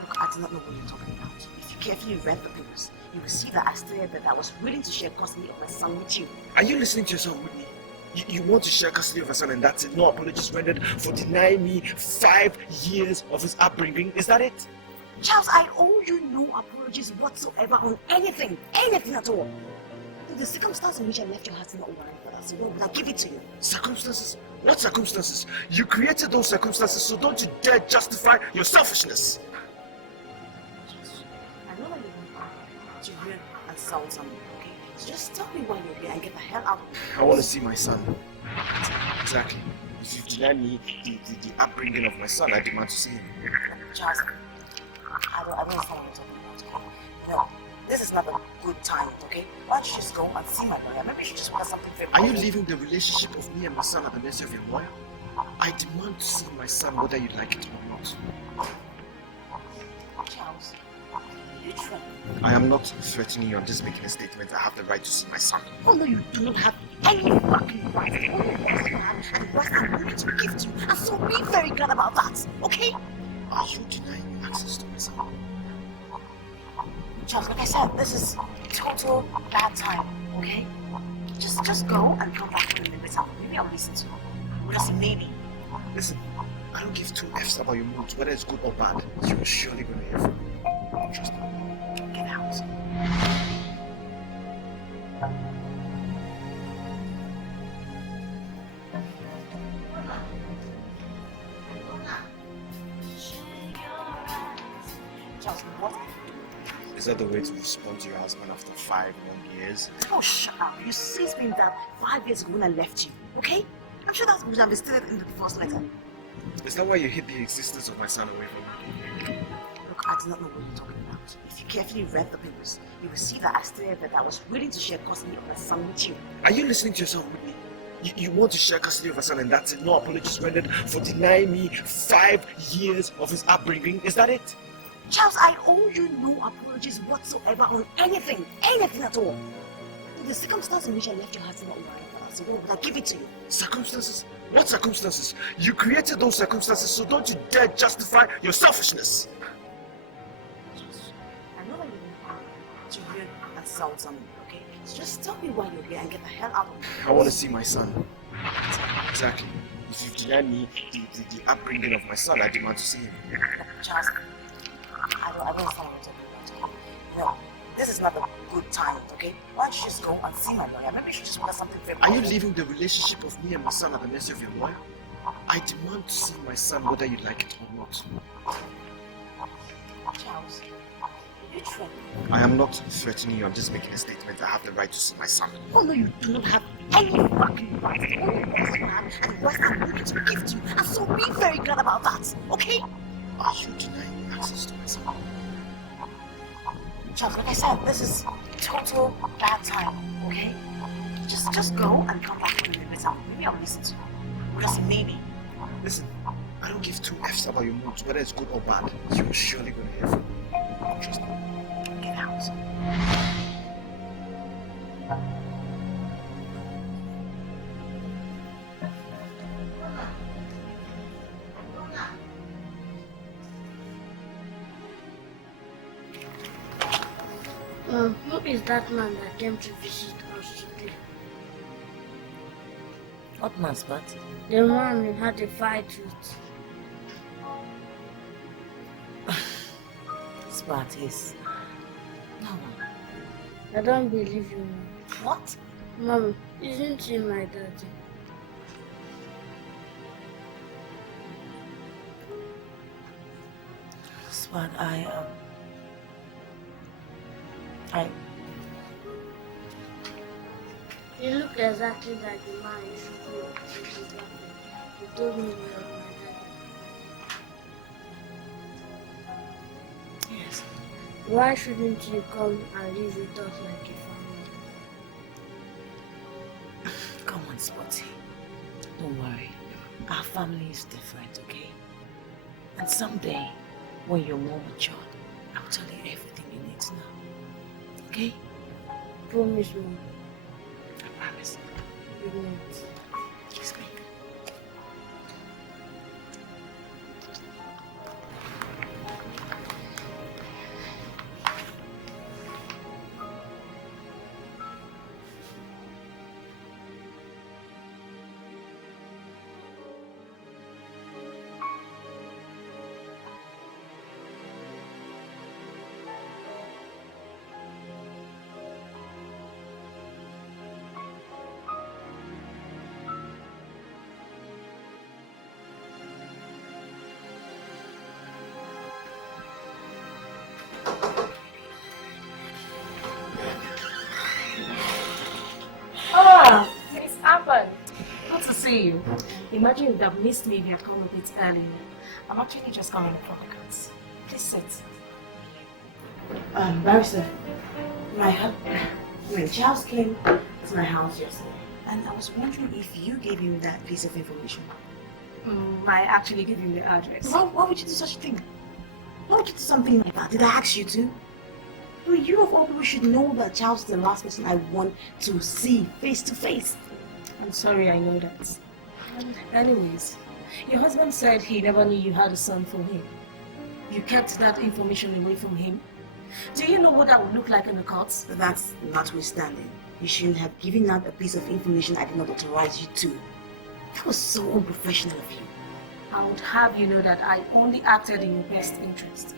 Look, I do not know what you're talking about. If you carefully read the papers, you will see that I stated that I was willing to share custody of my son with you. Are you listening to yourself, Whitney? You want to share custody of your son and that's it? No apologies rendered for denying me 5 years of his upbringing? Is that it? Charles, I owe you no apologies whatsoever on anything at all. The circumstance in which I left your house is not warrant for that, so why would I give it to you? Circumstances? What circumstances? You created those circumstances, so don't you dare justify your selfishness. I know that you want to hear and sound something, okay? So just tell me why you're here and get the hell out of here. I want to see my son. Exactly. If you deny me the upbringing of my son, I demand to see him. Charles, I don't understand what you're talking about. No, this is not a good time, okay? Why don't you just go and see my lawyer? Maybe you should just work something very Are you leaving the relationship of me and my son at the mercy of your lawyer? I demand to see my son whether you like it or not. Charles, you try. I am not threatening you, I'm just making a statement. I have the right to see my son. Oh no, you do not have any fucking right. Only what you have and what I'm willing to give to you. And so be very glad about that, okay? Are you denying me access to my son? Charles, like I said, this is total bad time, okay? Just go and come back to me later. Maybe I'll listen to you. Just maybe. Listen, I don't give two F's about your moods, whether it's good or bad. You're surely gonna hear from me. Trust me. Get out. Is that the way to respond to your husband after 5 long years? Oh, shut up. You see, it's been that 5 years ago when I left you, okay? I'm sure that would have been stated in the divorce letter. Is that why you hid the existence of my son away from me? Look, I do not know what you're talking about. If you carefully read the papers, you will see that I stated that I was willing to share custody of my son with you. Are you listening to yourself, Whitney? You want to share custody of my son and that's it? No apologies rendered for denying me 5 years of his upbringing? Is that it? Charles, I owe you no apologies whatsoever on anything at all. The circumstance in which I left your heart is not right for us, so what would I give it to you? Circumstances? What circumstances? You created those circumstances, so don't you dare justify your selfishness! I know that you're to hear that sounds on me, okay? So just tell me why you're here and get the hell out of me. I want to see my son. Exactly. If you deny me the upbringing of my son, I demand to see him. Charles, I don't understand what you're talking about, okay? No, this is not a good time, okay? Why don't you just go and see my lawyer? Maybe you should just order something very Are you leaving the relationship of me and my son at the mercy of your lawyer? I demand to see my son whether you like it or not. Charles, you threatening me? I am not threatening you, I'm just making a statement. I have the right to see my son. Oh no, you do not have any fucking right. The only rights you have and the rights I'm willing to give to you. And so be very glad about that, okay? Are you denying me access to my son? Charles, like I said, this is total bad time, okay? Just go and come back when you're better. Maybe I'll listen to you. Because maybe. Listen, I don't give two F's about your moods, whether it's good or bad. You're surely gonna hear from me. Trust me. Get out. Who is that man that came to visit us today? What man, Spot? The man we had a fight with. Spot, yes. No. I don't believe you, Mom. What? Mom, isn't he my daddy? Spot, You look exactly like the man you should be. You told me you were my daddy. Yes. Why shouldn't you come and live with us like a family? Come on, Spotty. Don't worry. Our family is different, okay? And someday, when you're more mature, I'll tell you everything you need to know. Okay? Promise me. I promise. Good night. Kiss me. You. Imagine you'd have missed me if you had come a bit earlier. I'm actually just coming from the courts. Please sit. Barrister, when Charles came to my house yesterday, and I was wondering if you gave him that piece of information. I actually gave him the address. Why would you do such a thing? Why would you do something like that? Did I ask you to? Well, you of all people should know that Charles is the last person I want to see face to face. I'm sorry, I know that. Anyways, your husband said he never knew you had a son from him. You kept that information away from him. Do you know what that would look like in the courts? That's notwithstanding. You shouldn't have given out a piece of information I did not authorize you to. That was so unprofessional of you. I would have you know that I only acted in your best interest.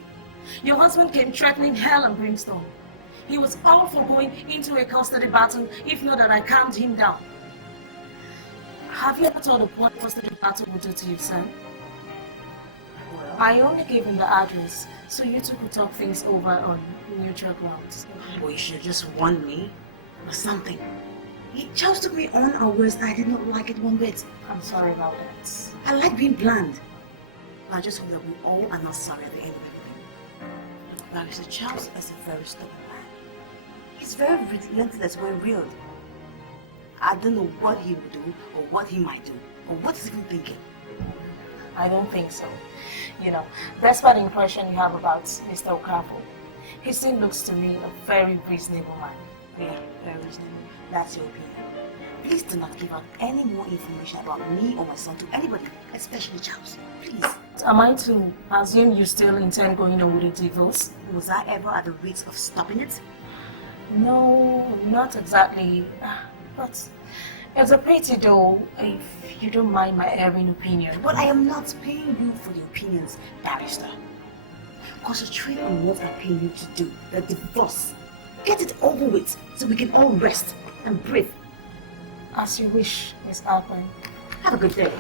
Your husband came threatening hell and brimstone. He was all for going into a custody battle if not that I calmed him down. Have you ever thought of what custody battle would do to you, son? Well, I only gave him the address so you two could talk things over on neutral grounds. Well, you should just warn me or something. Charles took me on our words and I did not like it one bit. I'm sorry about that. I like being bland. I just hope that we all are not sorry at the end of everything. Barrister Charles is a very stubborn man. He's very relentless when reeled. I don't know what he will do or what he might do or what he's even thinking. I don't think so. You know, despite the impression you have about Mr. Okafor, he still looks to me a very reasonable man. Yeah, very reasonable. That's your opinion. Please do not give out any more information about me or my son to anybody, especially Charles. Please. Am I to assume you still intend going on with the divorce? Was I ever at the risk of stopping it? No, not exactly. But it's a pity though, if you don't mind my erring opinion. But I am not paying you for your opinions, barrister. Concentrate on what I'm paying you to do, the divorce. Get it over with so we can all rest and breathe. As you wish, Miss Alpine. Have a good day.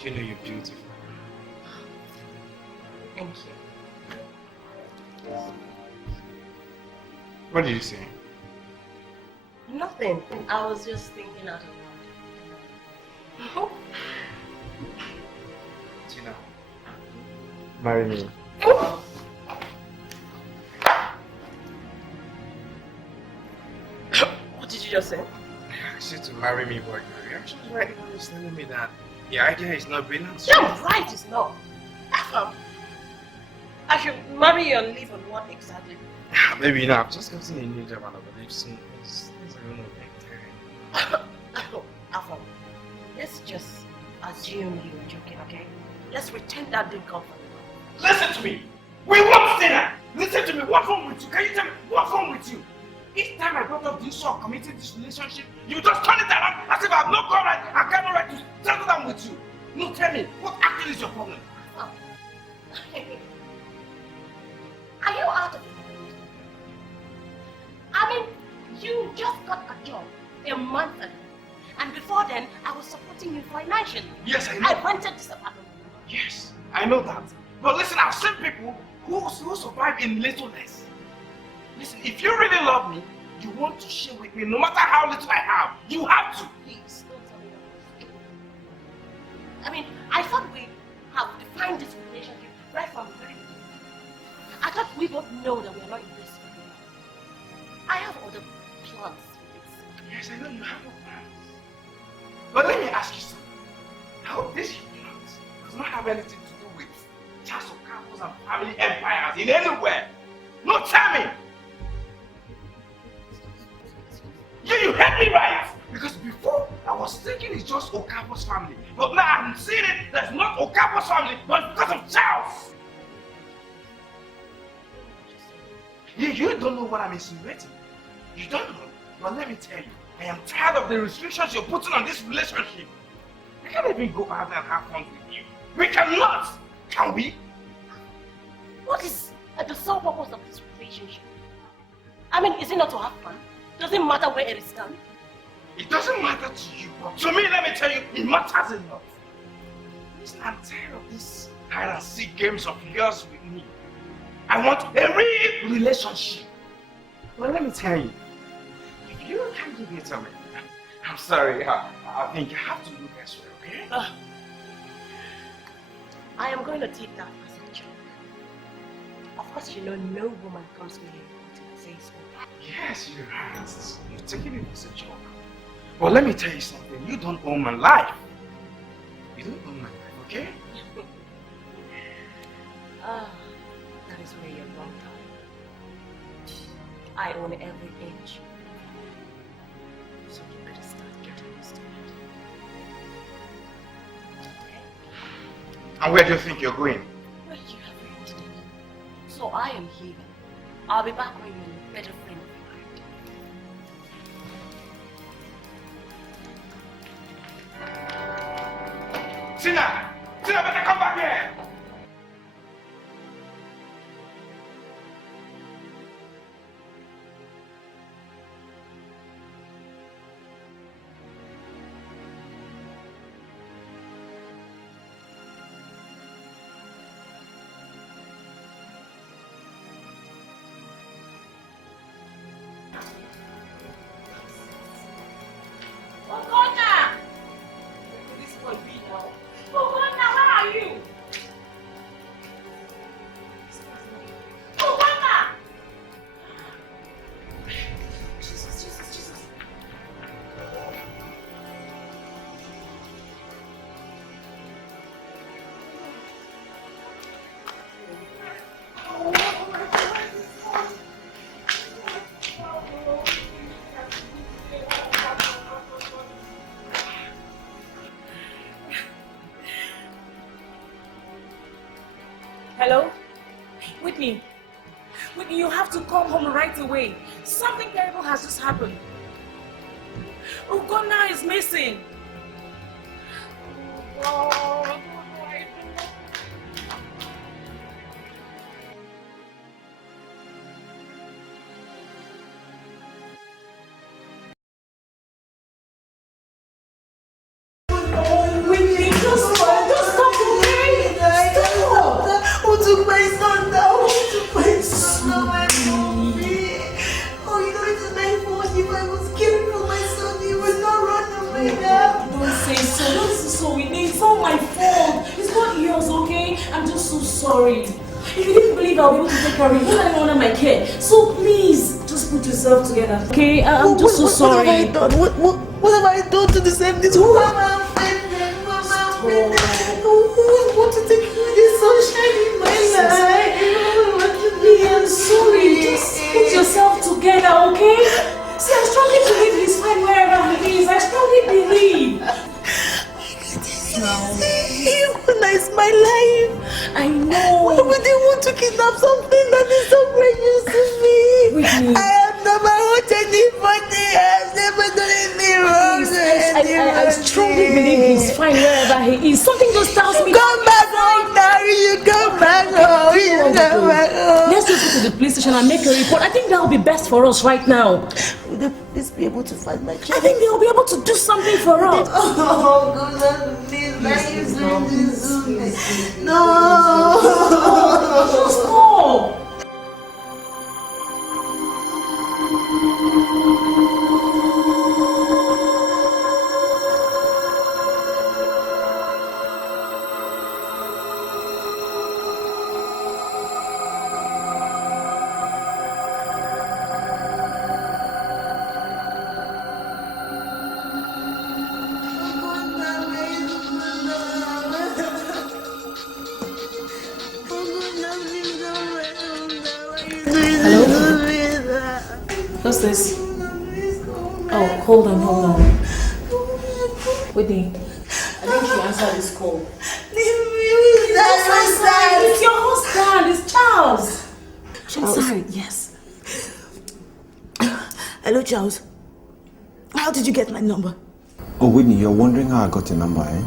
You know you're beautiful. Thank you. What did you say? Nothing. I was just thinking out loud. Tina, marry me. What did you just say? I asked you to marry me, but your reaction right now is telling me that the idea is not brilliant. You're right, it's not. I should marry you and live on what exactly? Maybe not. I've just gotten a new job and I believe soon. Things are going to take time. Afam, let's just assume you were joking, okay? Let's pretend that didn't come from you. Listen to me! We won't say that! Listen to me! What's wrong with you? Can you tell me what's wrong with you? Each time I brought up the issue of committing this relationship, you just turn it around as if I have no right, I got no right to settle down with you. No, tell me, what actually is your problem? Oh. Are you out of it? I mean, you just got a job a month ago. And before then, I was supporting you financially. Yes, I know. I rented this apartment. Yes, I know that. But listen, I've seen people who survive in littleness. Listen, if you really love me, you want to share with me, no matter how little I have, you have to. Please, don't tell me that. I mean, I thought we have defined this relationship right from the very beginning. I thought we both know that we are not in this. I have other plans for this. Yes, I know you have your plans. But let me ask you something. I hope this plans does not have anything to do with Charles Okafor's and family empires in anywhere. No, tell me. You heard me right! Because before, I was thinking it's just Okafor's family. But now I'm seeing it, that's not Okafor's family, but because of Charles! You don't know what I'm insinuating. You don't know. But let me tell you, I am tired of the restrictions you're putting on this relationship. I can't even go out there and have fun with you. We cannot! Can we? What is the sole purpose of this relationship? I mean, is it not to have fun? Doesn't matter where it is done. It doesn't matter to you, but to me, let me tell you, it matters a lot. Listen, I'm tired of these hide and seek games of yours with me. I want a real relationship. Well, let me tell you, if you can't give it to me, I'm sorry, I think you have to look elsewhere, okay? I am going to take that as a joke. Of course, you know no woman comes to me until I say so. Yes, you're right. You're taking it as a joke. But let me tell you something, you don't own my life. You don't own my life, okay? That is where you're wrong, I own every inch. So you better start getting used to it. Okay? And where do you think you're going? Where you have reached. So I am leaving. I'll be back when you're a better friend of mine. Tina! Tina, better come back here! Hello? Whitney, you have to come home right away. Something terrible has just happened. Ugonna is missing. Oh, God. Sorry. If you didn't believe I'll be able to take care of you, you don't under my care. So please, just put yourself together. Okay? I'm just so sorry. What have I done? What have I done to deserve this? Who am I offended? Who want to take this sunshine in my life? I'm sorry. Just put yourself together, okay? See, I strongly believe he's fine wherever he is. I strongly believe. Ugonna is my life. I know. Why would they want to kidnap something that is so precious to me? I have never hurt anybody. I have never done anything wrong. I strongly believe he's fine wherever he is. Something just tells me. Come back home, Dari. You come back home. You come back home. Let's just go to the police station and make a report. I think that will be best for us right now. Will the police be able to find my child? I think they'll be able to do something for us. Oh, goodness, please. No. Just go. What's this? Oh, hold on. Whitney, I think you answered this call. It's your husband, it's Charles. Sorry, yes. Hello, Charles. How did you get my number? Oh, Whitney, you're wondering how I got your number, eh?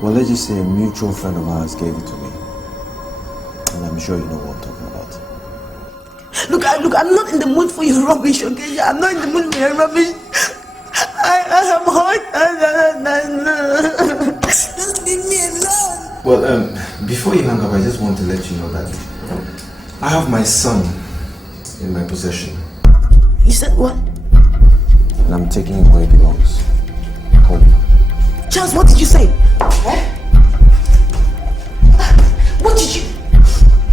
Well, let's just say a mutual friend of ours gave it to me. And I'm sure you know what I'm talking about. Look, I'm not in the mood for your rubbish, okay? I'm not in the mood for your rubbish. I am hurt. Just leave me alone. Well, before you hang up, I just want to let you know that I have my son in my possession. You said what? And I'm taking him where he belongs. Home. Charles, what did you say? What? What did you...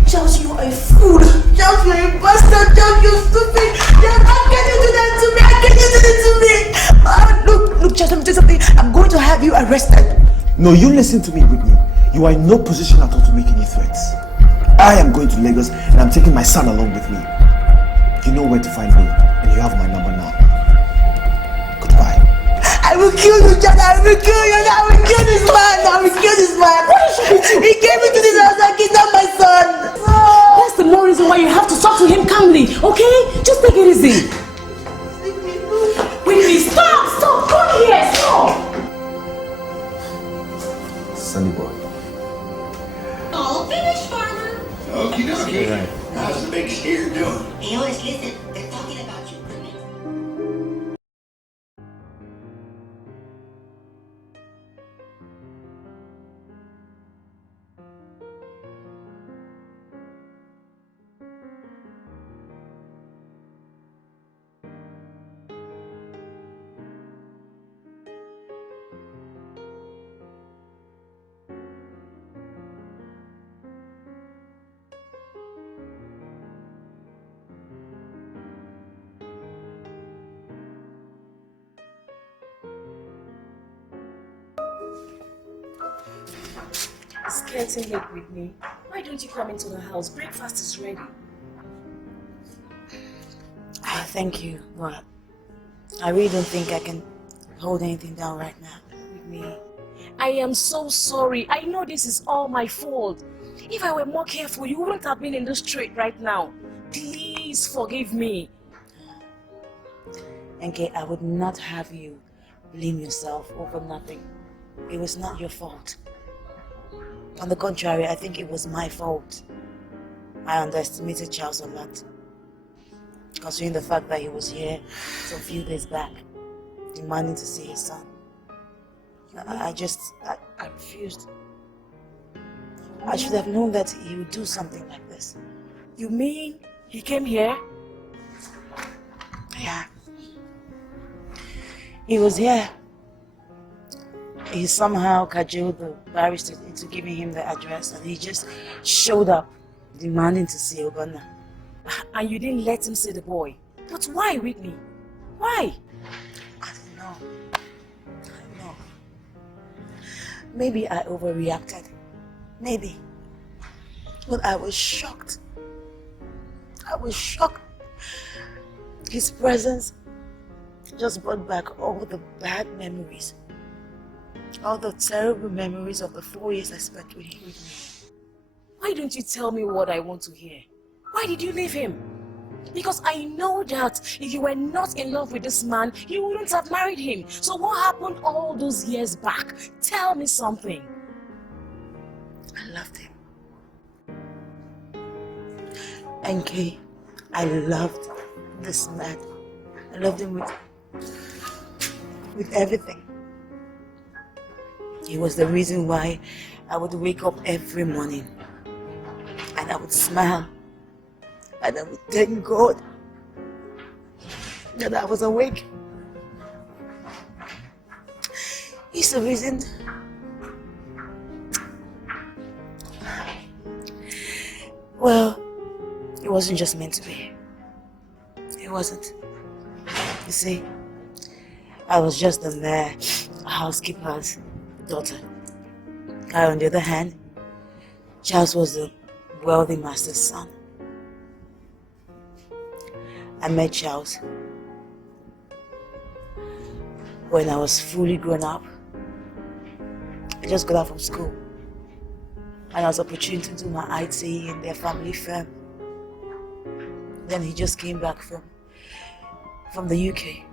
Charles, you are a fool. Charles, you're a bastard. Charles, you're stupid. Charles, how can you do that to me? How can you do that to me? Look, Charles, let me tell you something. I'm going to have you arrested. arrested. No, you listen to me, Whitney. You are in no position at all to make any threats. I am going to Lagos and I'm taking my son along with me. You know where to find me, and you have my number now. Goodbye. I will kill you, Jack. I will kill you. I will kill this man. I will kill this man. He came into this house and kidnapped my son. That's the more reason why you have to talk to him calmly, okay? Just take it easy. Whitney, stop! Stop! Come here! Stop! Sunny boy. Oh, finish, father. Okie dokie. Right. How's the big steer doing? Hey, Otis, listen. They're talking about you. It's getting late with me. Why don't you come into the house? Breakfast is ready. Thank you, but I really don't think I can hold anything down right now. With me. I am so sorry. I know this is all my fault. If I were more careful, you wouldn't have been in the street right now. Please forgive me. Okay, I would not have you blame yourself over nothing. It was not your fault. On the contrary, I think it was my fault. I underestimated Charles a lot. Considering the fact that he was here a few days back, demanding to see his son. I refused. I should have known that he would do something like this. You mean he came here? Yeah. He was here. He somehow cajoled the barrister into giving him the address, and he just showed up demanding to see Ogonna. And you didn't let him see the boy. But why, Whitney? Why? I don't know. Maybe I overreacted. Maybe. But I was shocked. His presence just brought back all the bad memories. All the terrible memories of the 4 years I spent with him. Why don't you tell me what I want to hear? Why did you leave him? Because I know that if you were not in love with this man, you wouldn't have married him. So what happened all those years back? Tell me something. I loved him. NK, I loved this man. I loved him with everything. He was the reason why I would wake up every morning and I would smile and I would thank God that I was awake. He's the reason. Well, it wasn't just meant to be. It wasn't. You see, I was just the mere housekeeper's daughter. On the other hand, Charles was the wealthy master's son. I met Charles when I was fully grown up. I just got out from school and I was opportunity to do my IT in their family firm. Then he just came back from the UK.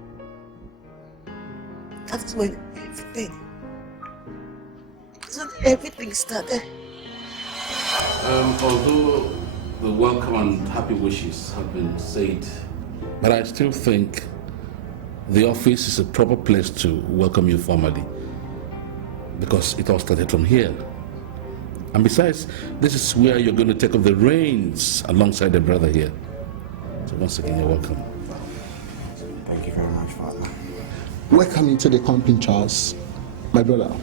That's when everything started. Although the welcome and happy wishes have been said, but I still think the office is a proper place to welcome you formally, because it all started from here. And besides, this is where you're going to take up the reins alongside the brother here. So once again, you're welcome. Thank you very much, Father. Welcome into the company, Charles. My brother,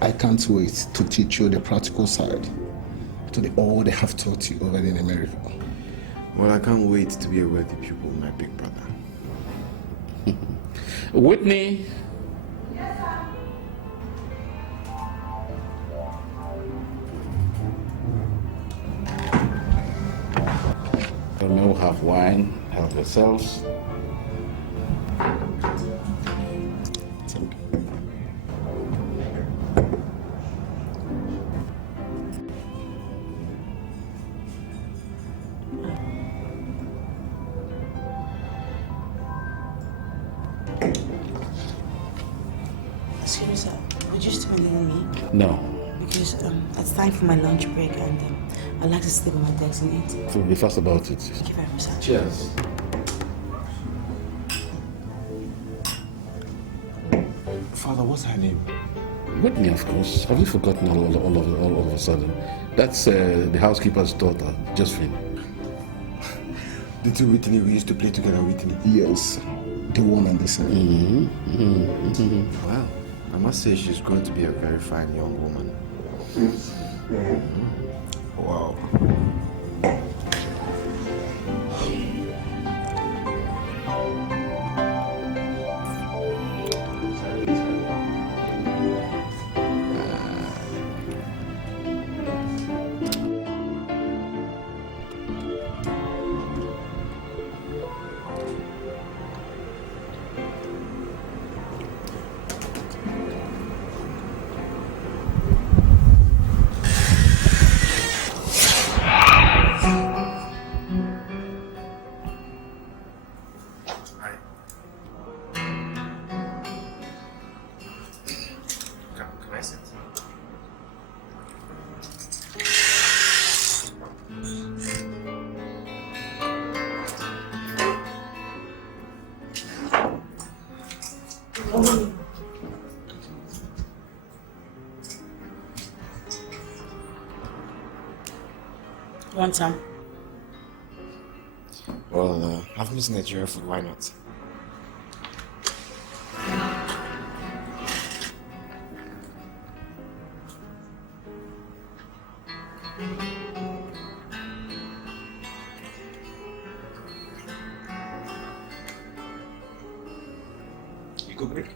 I can't wait to teach you the practical side to all they have taught you over there in America. Well, I can't wait to be a wealthy pupil, my big brother. Whitney. you may all have wine, help yourselves. Excuse me, sir. Would you still need me? No. Because it's time for my lunch break and I'd like to sleep on my desk and eat. So be fast about it. Thank you very much, sir. Cheers. Father, what's her name? Whitney, of course. Have you forgotten all of a sudden? That's the housekeeper's daughter, Josephine. The two Whitney we used to play together, Whitney. Yes, the one and the same. Wow, I must say she's going to be a very fine young woman. Wow. Want some? Well, I've missed Nigeria food, why not? You go break.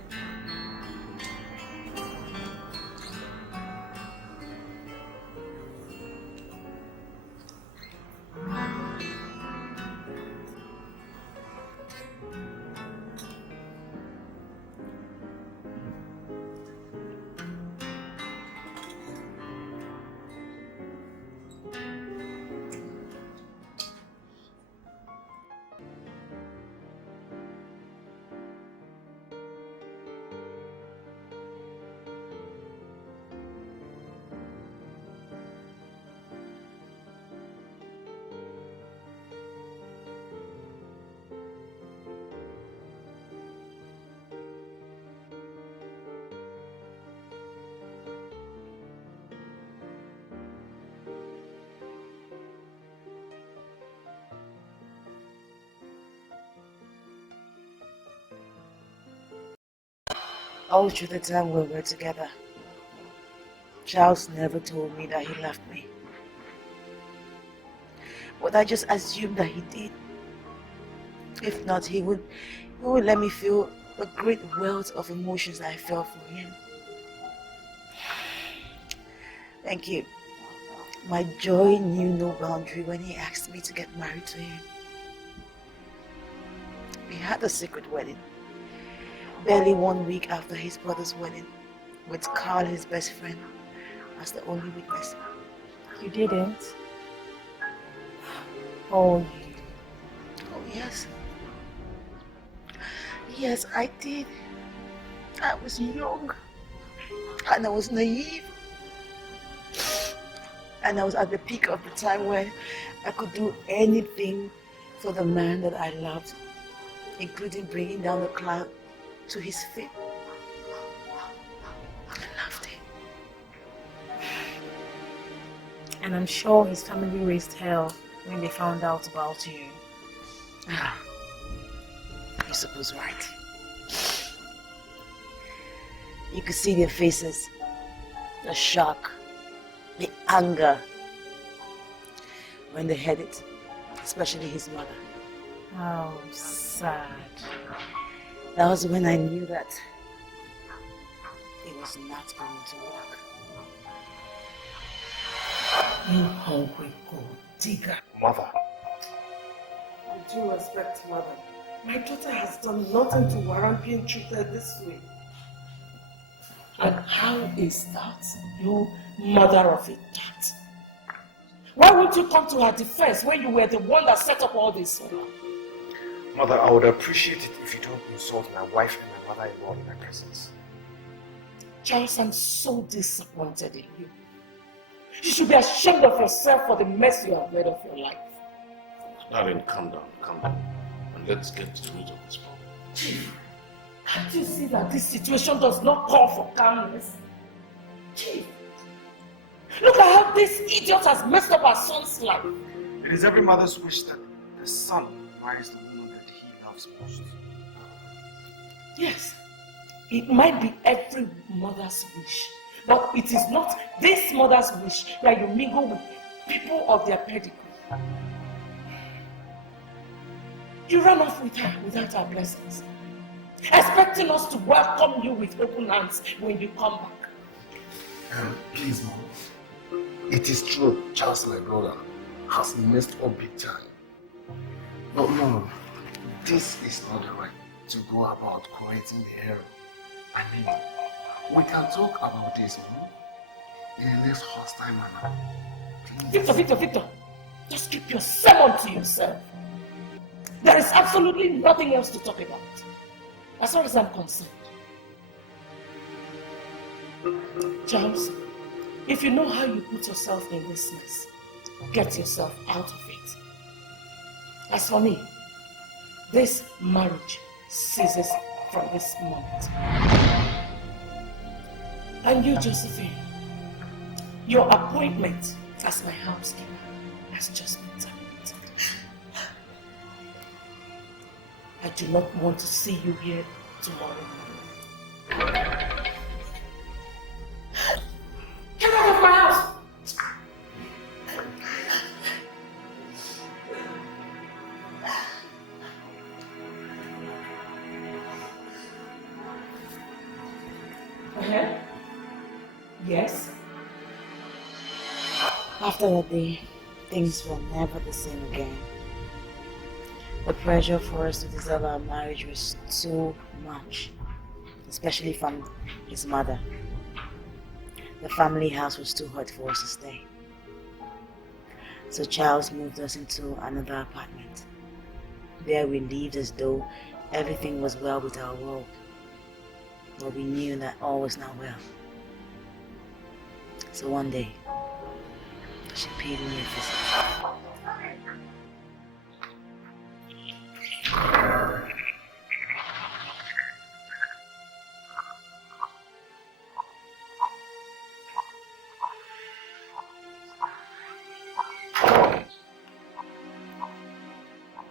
All through the time we were together, Charles never told me that he loved me. But I just assumed that he did. If not, he would let me feel the great wealth of emotions I felt for him. Thank you. My joy knew no boundary when he asked me to get married to him. We had a secret wedding. Barely 1 week after his brother's wedding, with Carl, his best friend, as the only witness. You didn't? Oh, yes. Yes, I did. I was young, and I was naive. And I was at the peak of the time where I could do anything for the man that I loved, including bringing down the cloud to his feet. I loved him. and I'm sure his family raised hell when they found out about you. You're supposed right. You could see their faces, the shock, the anger when they heard it, especially his mother. How sad. That was when I knew that it was not going to work. You hungry gold digger. Mother, due respect, madam, my daughter has done nothing to warrant being treated this way. And how is that, you mother of a tat? Why won't you come to her defense when you were the one that set up all this? Mother, I would appreciate it if you don't insult my wife and my mother-in-law in my presence. Charles, I'm so disappointed in you. You should be ashamed of yourself for the mess you have made of your life. Darling, calm down, and let's get to the root of this problem. Chief, can't you see that this situation does not call for calmness? Chief, look at how this idiot has messed up our son's life. It is every mother's wish that the son marries the woman that he loves most. Yes, it might be every mother's wish, but it is not this mother's wish that you mingle with people of their pedigree. You ran off with her without our blessings, expecting us to welcome you with open hands when you come back. Please, Mom. It is true, Charles, my brother, has messed up big time. But Mom, this is not the right to go about correcting the error. I mean, we can talk about this, Mom, in a less hostile manner. Please. Victor, just keep your sermon to yourself. There is absolutely nothing else to talk about, as far as I'm concerned. Charles, if you know how you put yourself in this mess, get yourself out of it. As for me, this marriage ceases from this moment. And you, Josephine, your appointment as my housekeeper has just been terminated. I do not want to see you here tomorrow morning. Get out of my house! Yes? After that day, things were never the same again. The pressure for us to dissolve our marriage was too much, especially from his mother. The family house was too hot for us to stay. So Charles moved us into another apartment. There we lived as though everything was well with our world. But we knew that all was not well. So one day, she paid me a visit.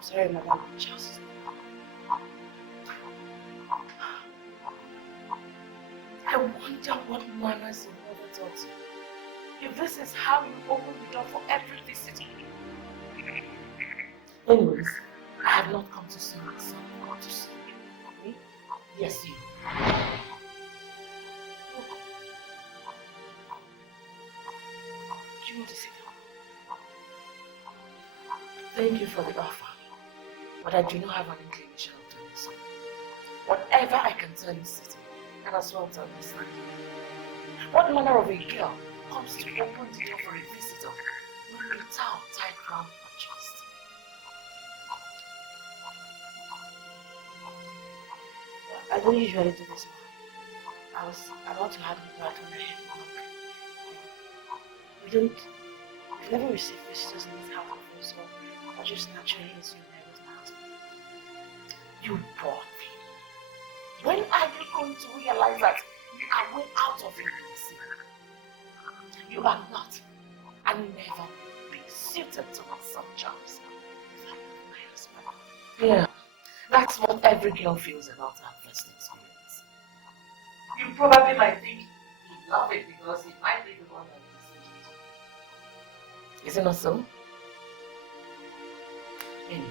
Sorry, Madam, just... I wonder what manners your mother taught you. If this is how you open the door for every visitor. Anyways, I have not come to see my son. I want to see you. Me? Yes, you. Do you want to sit down? Thank you for the offer, but I do not have an inclination of doing so. Whatever I can tell you, City, and as well to understand. What manner of a girl comes to open the door for a visitor without tight ground or trust? I don't usually do this, Mom. I was about to have you back on the head. We've never received visitors in this house before, so I just naturally assumed I was my husband. You poor thing. When are you going to realize that you are way out of your place? You are not, and never be suited to my son Charles. My husband. Yeah, that's what every girl feels about her first experience. You probably might think you love it because it might be the one that is it not so? Anyway,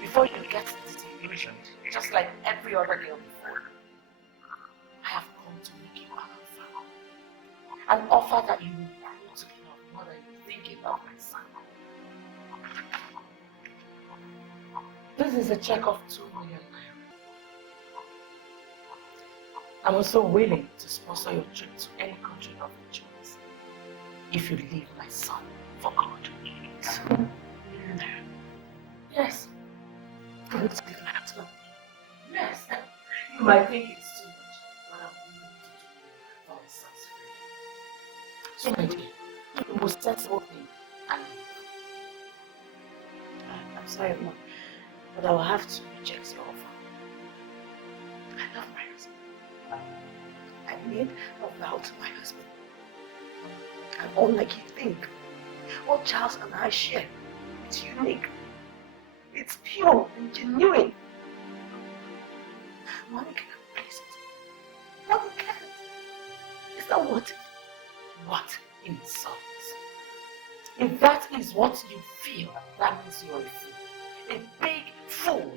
before you get disillusioned, just like every other girl before, I have come to make you an offer that you will grow to love more than you think about my son. This is a check of 2 million naira. I'm also willing to sponsor your trip to any country of your choice. If you leave my son for good. Yes. I will leave my husband. Yes. You might think it's too much, but I'm willing to do it for my son's freedom. So my dear, the most sensible thing and I'm sorry, Mom, but I will have to reject your offer. I love my husband. I made a vow to my husband. And unlike you think, what Charles and I share, it's unique. It's pure and genuine. Money cannot replace it. Money can't. Is that what insults? If that is what you feel, that means you're a fool. A big fool.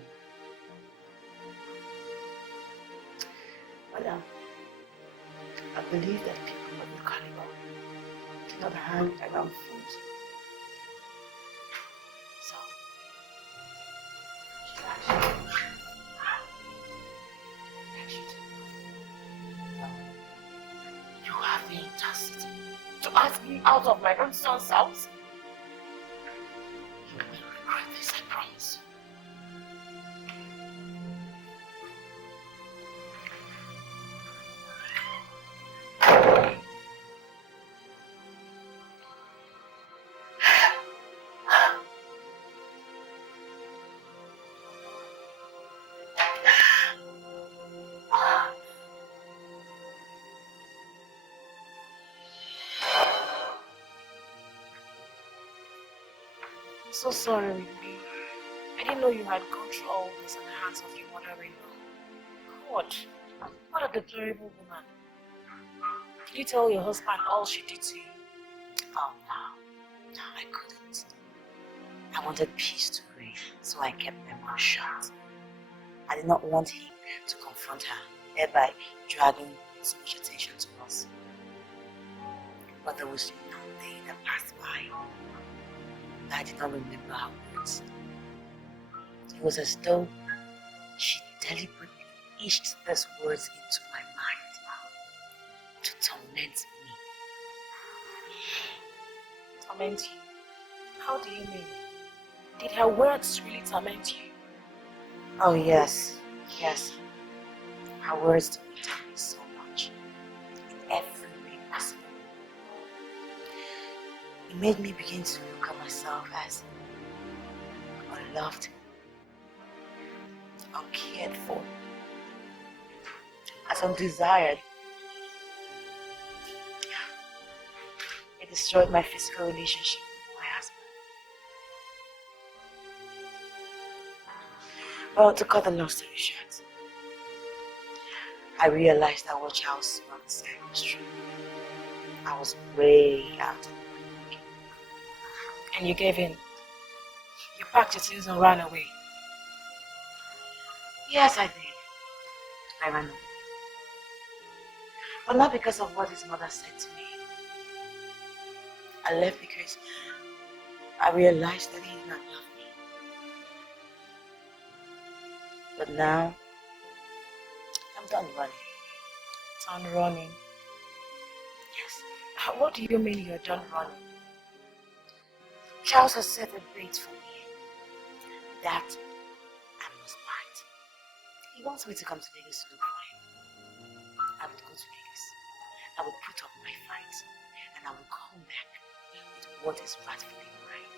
Madam, I believe that people of the caliber do not hang around fools. So, you have the audacity to ask me out of my own son's house? You will regret this, I promise. I'm so sorry, Whitney. I didn't know you had gone through all this in the hands of your mother-in-law. God, what a deplorable woman. Did you tell your husband all she did to you? Oh, no, I couldn't. I wanted peace to reign, so I kept my mouth shut. I did not want him to confront her, thereby dragging so much attention to us. But there was no day that passed by. I did not remember her words. It was as though she deliberately etched those words into my mind to torment me. Torment you? How do you mean? Did her words really torment you? Oh yes, yes. Her words tormented me so much, in every way possible. It made me begin to look at myself as unloved, uncared for, as undesired. It destroyed my physical relationship with my husband. Well, to cut the long story short, I realized that what Charles said was true. I was way out of the league. And you gave in? You packed your things and ran away? Yes, I did. I ran away. But not because of what his mother said to me. I left because I realized that he did not love me. But now, I'm done running. Done running? Yes. What do you mean you're done running? Charles has set a bait for me. That I must bite. He wants me to come to Vegas to look for him. I would go to Vegas. I would put up my fight. And I will come back with what is rightfully mine.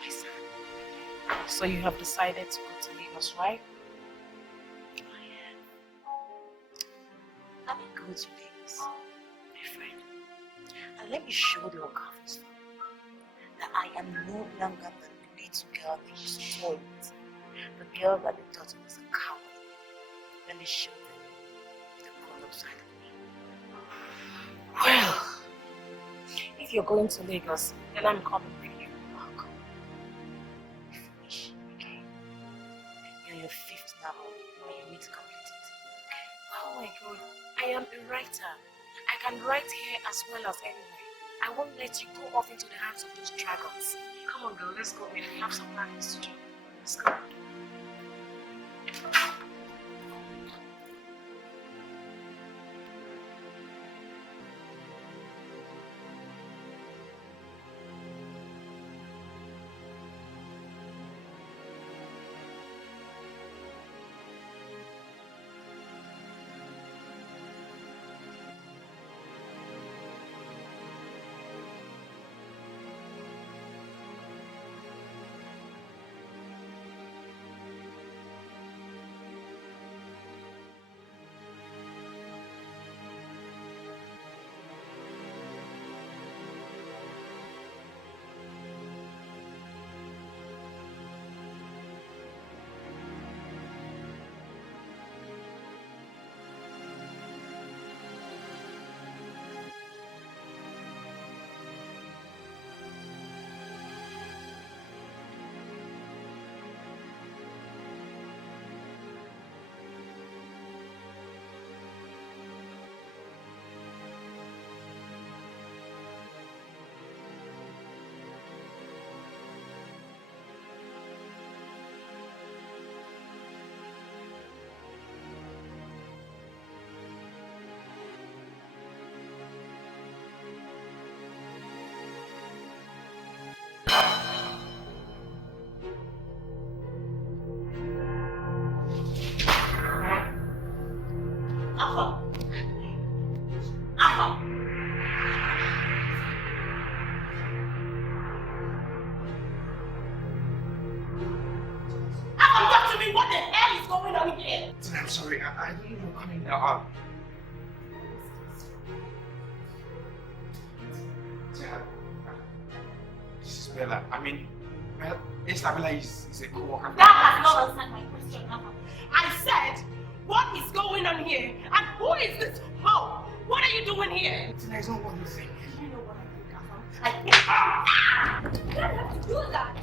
My son. So you have decided to go to Lagos, right? I am. Let me go to Vegas, my friend. And let me show the Okafis that I am no longer the little girl they used to toy with. The girl that they thought was a coward. Let me show them the grown-up side of me. Well, if you're going to Lagos, then I'm coming with you. Welcome. Finish, okay? You're your 5th novel, and you need to complete it. Okay? Oh my God, I am a writer. I can write here as well as anywhere. I won't let you go off into the hands of those dragons. Come on, girl, let's go. We have some plans to do. Let's go. I'm sorry, I don't know you're coming now. This is Bella. I mean, Bella is a co-worker. That has not answered my question, Papa. I said, what is going on here? And who is this hoe? What are you doing here? Tina, it's not what you think. You know what I think, Papa? You don't have to do that.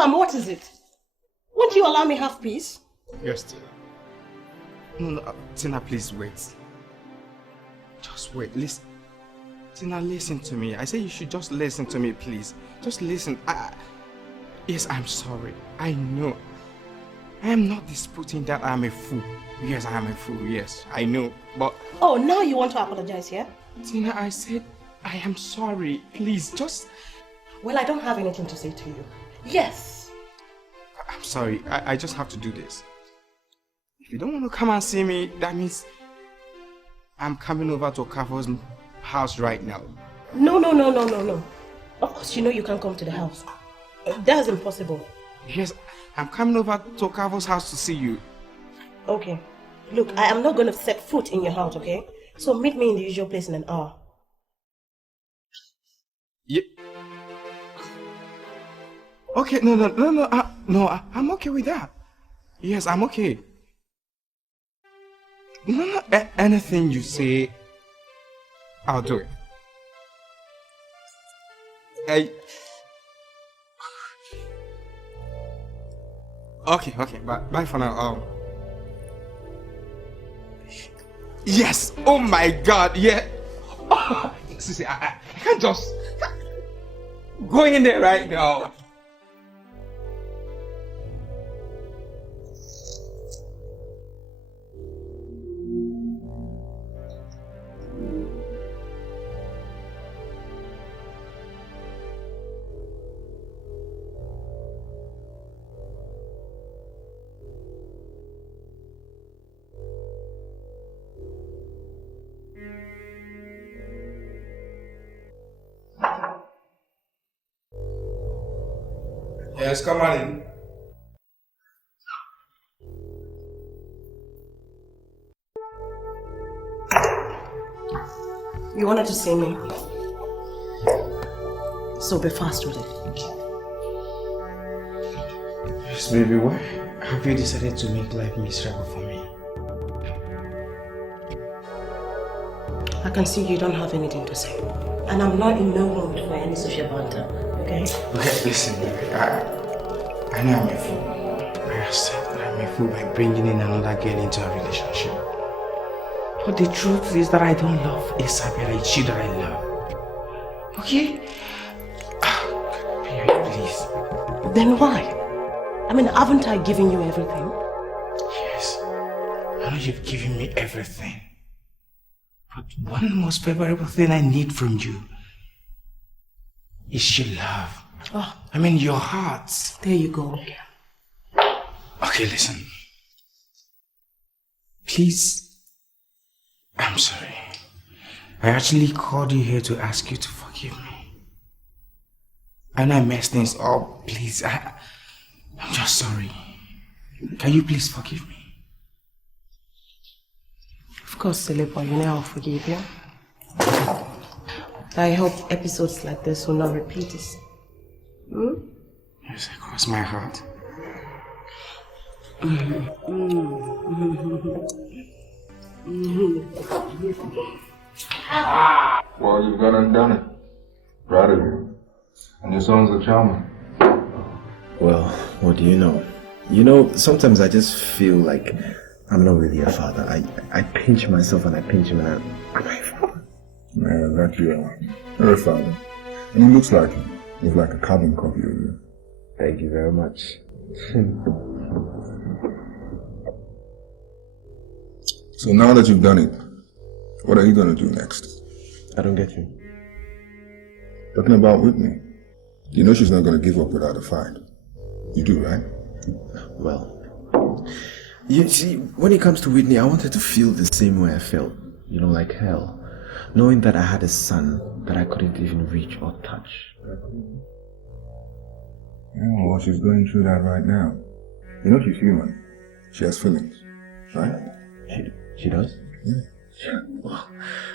fam, what is it? Won't you allow me have peace? Yes, Tina. No, Tina, please wait. Just wait, listen. Tina, listen to me. I say you should just listen to me, please. Just listen. Yes, I'm sorry. I know. I am not disputing that I am a fool. Yes, I am a fool. Yes, I know. But... Oh, now you want to apologize, yeah? Tina, I said I am sorry. Please, just... Well, I don't have anything to say to you. Yes. I'm sorry. I just have to do this. If you don't want to come and see me, that means I'm coming over to Okafor's house right now. No. Of course, you know you can't come to the house. That's impossible. Yes, I'm coming over to Okafor's house to see you. Okay. Look, I am not going to set foot in your house, okay? So meet me in the usual place in an hour. Yeah. Okay, no, I'm okay with that. Yes, I'm okay. No, anything you say, I'll do it. Okay, bye for now. Yes, oh my God, yeah. Oh, see, I can't just go in there right now. Yes, come on in. You wanted to see me? So be fast with it. Yes, baby, why have you decided to make life miserable for me? I can see you don't have anything to say. And I'm not in no mood for any social banter, okay? Okay, listen, baby, I know I'm a fool. I accept that I'm a fool by bringing in another girl into a relationship. But the truth is that I don't love Isabella, it's you that I love. Okay? Baby, please. Then why? I mean, haven't I given you everything? Yes, I know you've given me everything. But one most favorable thing I need from you is your love. Oh. I mean, your heart. There you go. Okay, listen. Please. I'm sorry. I actually called you here to ask you to forgive me. And I messed things up. Please, I'm just sorry. Can you please forgive me? Of course, Selepa, you know I'll forgive you. I hope episodes like this will not repeat this. Yes, it crossed my heart. Well, you've gone and done it. Proud of you. And your son's a charmer. Well, what do you know? You know, sometimes I just feel like I'm not really a father. I pinch myself and I pinch him and I'm my father. Yeah, that you are. You're a father. And he looks like him. He's like a carbon copy of you. Thank you very much. So now that you've done it, what are you going to do next? I don't get you. Talking about Whitney. You know she's not going to give up without a fight. You do, right? Well, you see, when it comes to Whitney, I wanted to feel the same way I felt. You know, like hell. Knowing that I had a son that I couldn't even reach or touch. Yeah, well, she's going through that right now. You know she's human. She has feelings, right? She does? Yeah. Well,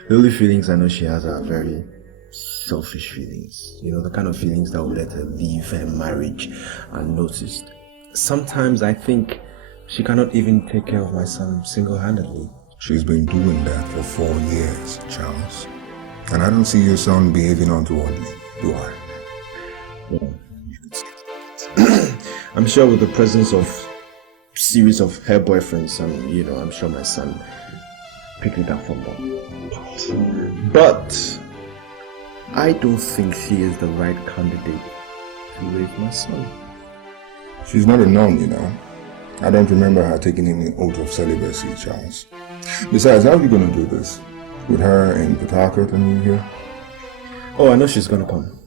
the only feelings I know she has are very selfish feelings. You know, the kind of feelings that will let her leave her marriage unnoticed. Sometimes I think she cannot even take care of my son single-handedly. She's been doing that for 4 years, Charles. And I don't see your son behaving untowardly, do I? Yeah. You can say that. I'm sure with the presence of series of her boyfriends, I'm sure my son picked it up from them. But I don't think she is the right candidate to raise my son. She's not a nun, you know. I don't remember her taking any oath of celibacy, Charles. Besides, how are you going to do this? With her in Port Harcourt and you here? Oh, I know she's going to come.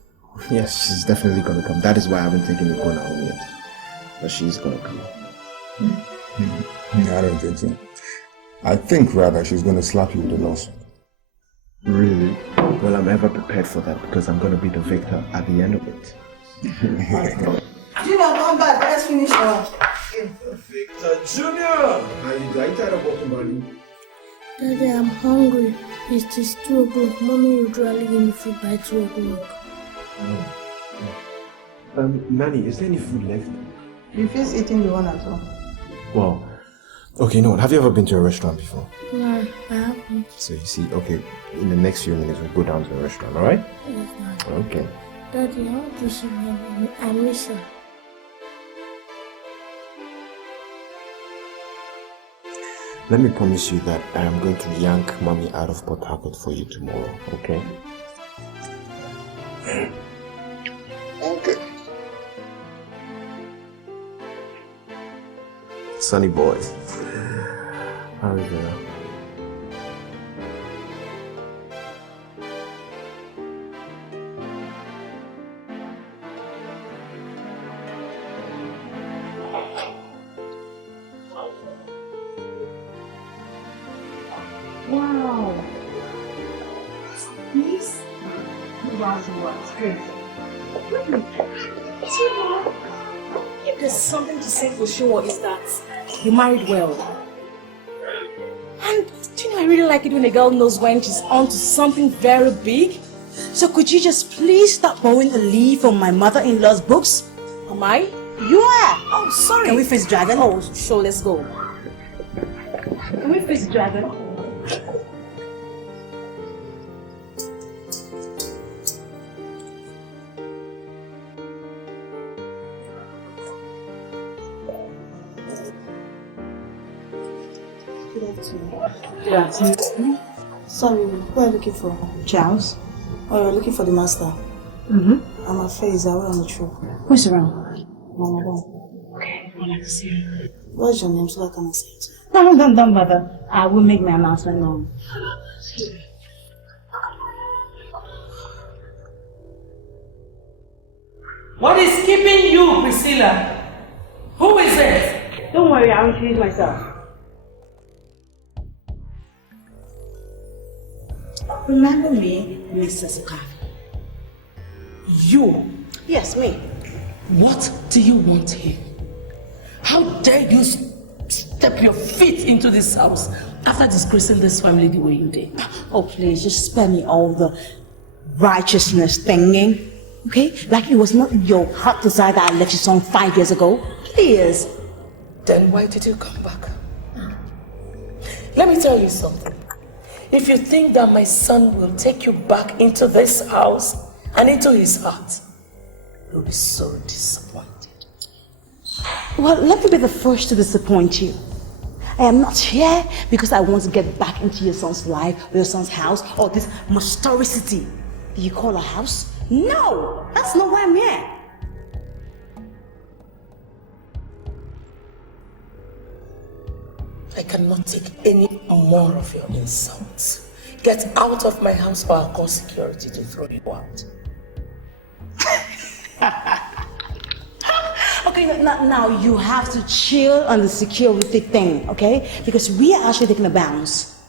Yes, she's definitely going to come. That is why I haven't taken it going home yet. But she's going to come. I don't think so. I think rather she's going to slap you with a lawsuit. Really? Well, I'm ever prepared for that because I'm going to be the victor at the end of it. Junior, come back. Let's finish now. Victor Junior! Are you tired of walking, buddy? Daddy, I'm hungry. It is 2 o'clock. Mommy usually give me food by 2 o'clock. Nanny, is there any food left? You finish eating the one at home. Well, okay, no. Have you ever been to a restaurant before? No, I haven't. So you see, okay, in the next few minutes we'll go down to the restaurant, alright? Yes, Daddy. Okay. Daddy, I want to see my mommy. I miss her. Let me promise you that I am going to yank mommy out of Port Harcourt for you tomorrow, okay? Okay. Sunny boy. How is it? Wow. Please? Wow, what's great. If there's something to say for sure is that you married well. And do you know I really like it when a girl knows when she's on to something very big? So could you just please stop borrowing a leaf from my mother-in-law's books? Am I? You are! Oh, sorry. Can we face dragon? Oh, sure, let's go. Can we face dragon? Good afternoon. Sorry, who are you looking for? Charles. Oh, you're looking for the master? Mm-hmm. I'm afraid he's away on the trip. Who's around? Mama. Okay, I'd like to see you. What's your name so I can say it? No, don't bother. I will make my announcement known. What is keeping you, Priscilla? Who is it? Don't worry, I'll introduce myself. Remember me, Mrs. Okafor? You? Yes, me. What do you want here? How dare you step your feet into this house after disgracing this family the way you did? Oh, please, just spare me all the righteousness thinking, okay? Like it was not your heart desire that I left your son 5 years ago. Please. Then why did you come back? Let me tell you something. If you think that my son will take you back into this house and into his heart, you'll be so disappointed. Well, let me be the first to disappoint you. I am not here because I want to get back into your son's life or your son's house or this monstrosity that you call a house. No, that's not why I'm here. I cannot take any more of your insults. Get out of my house or I'll call security to throw you out. Okay, now you have to chill on the security thing, okay? Because we are actually taking a bounce.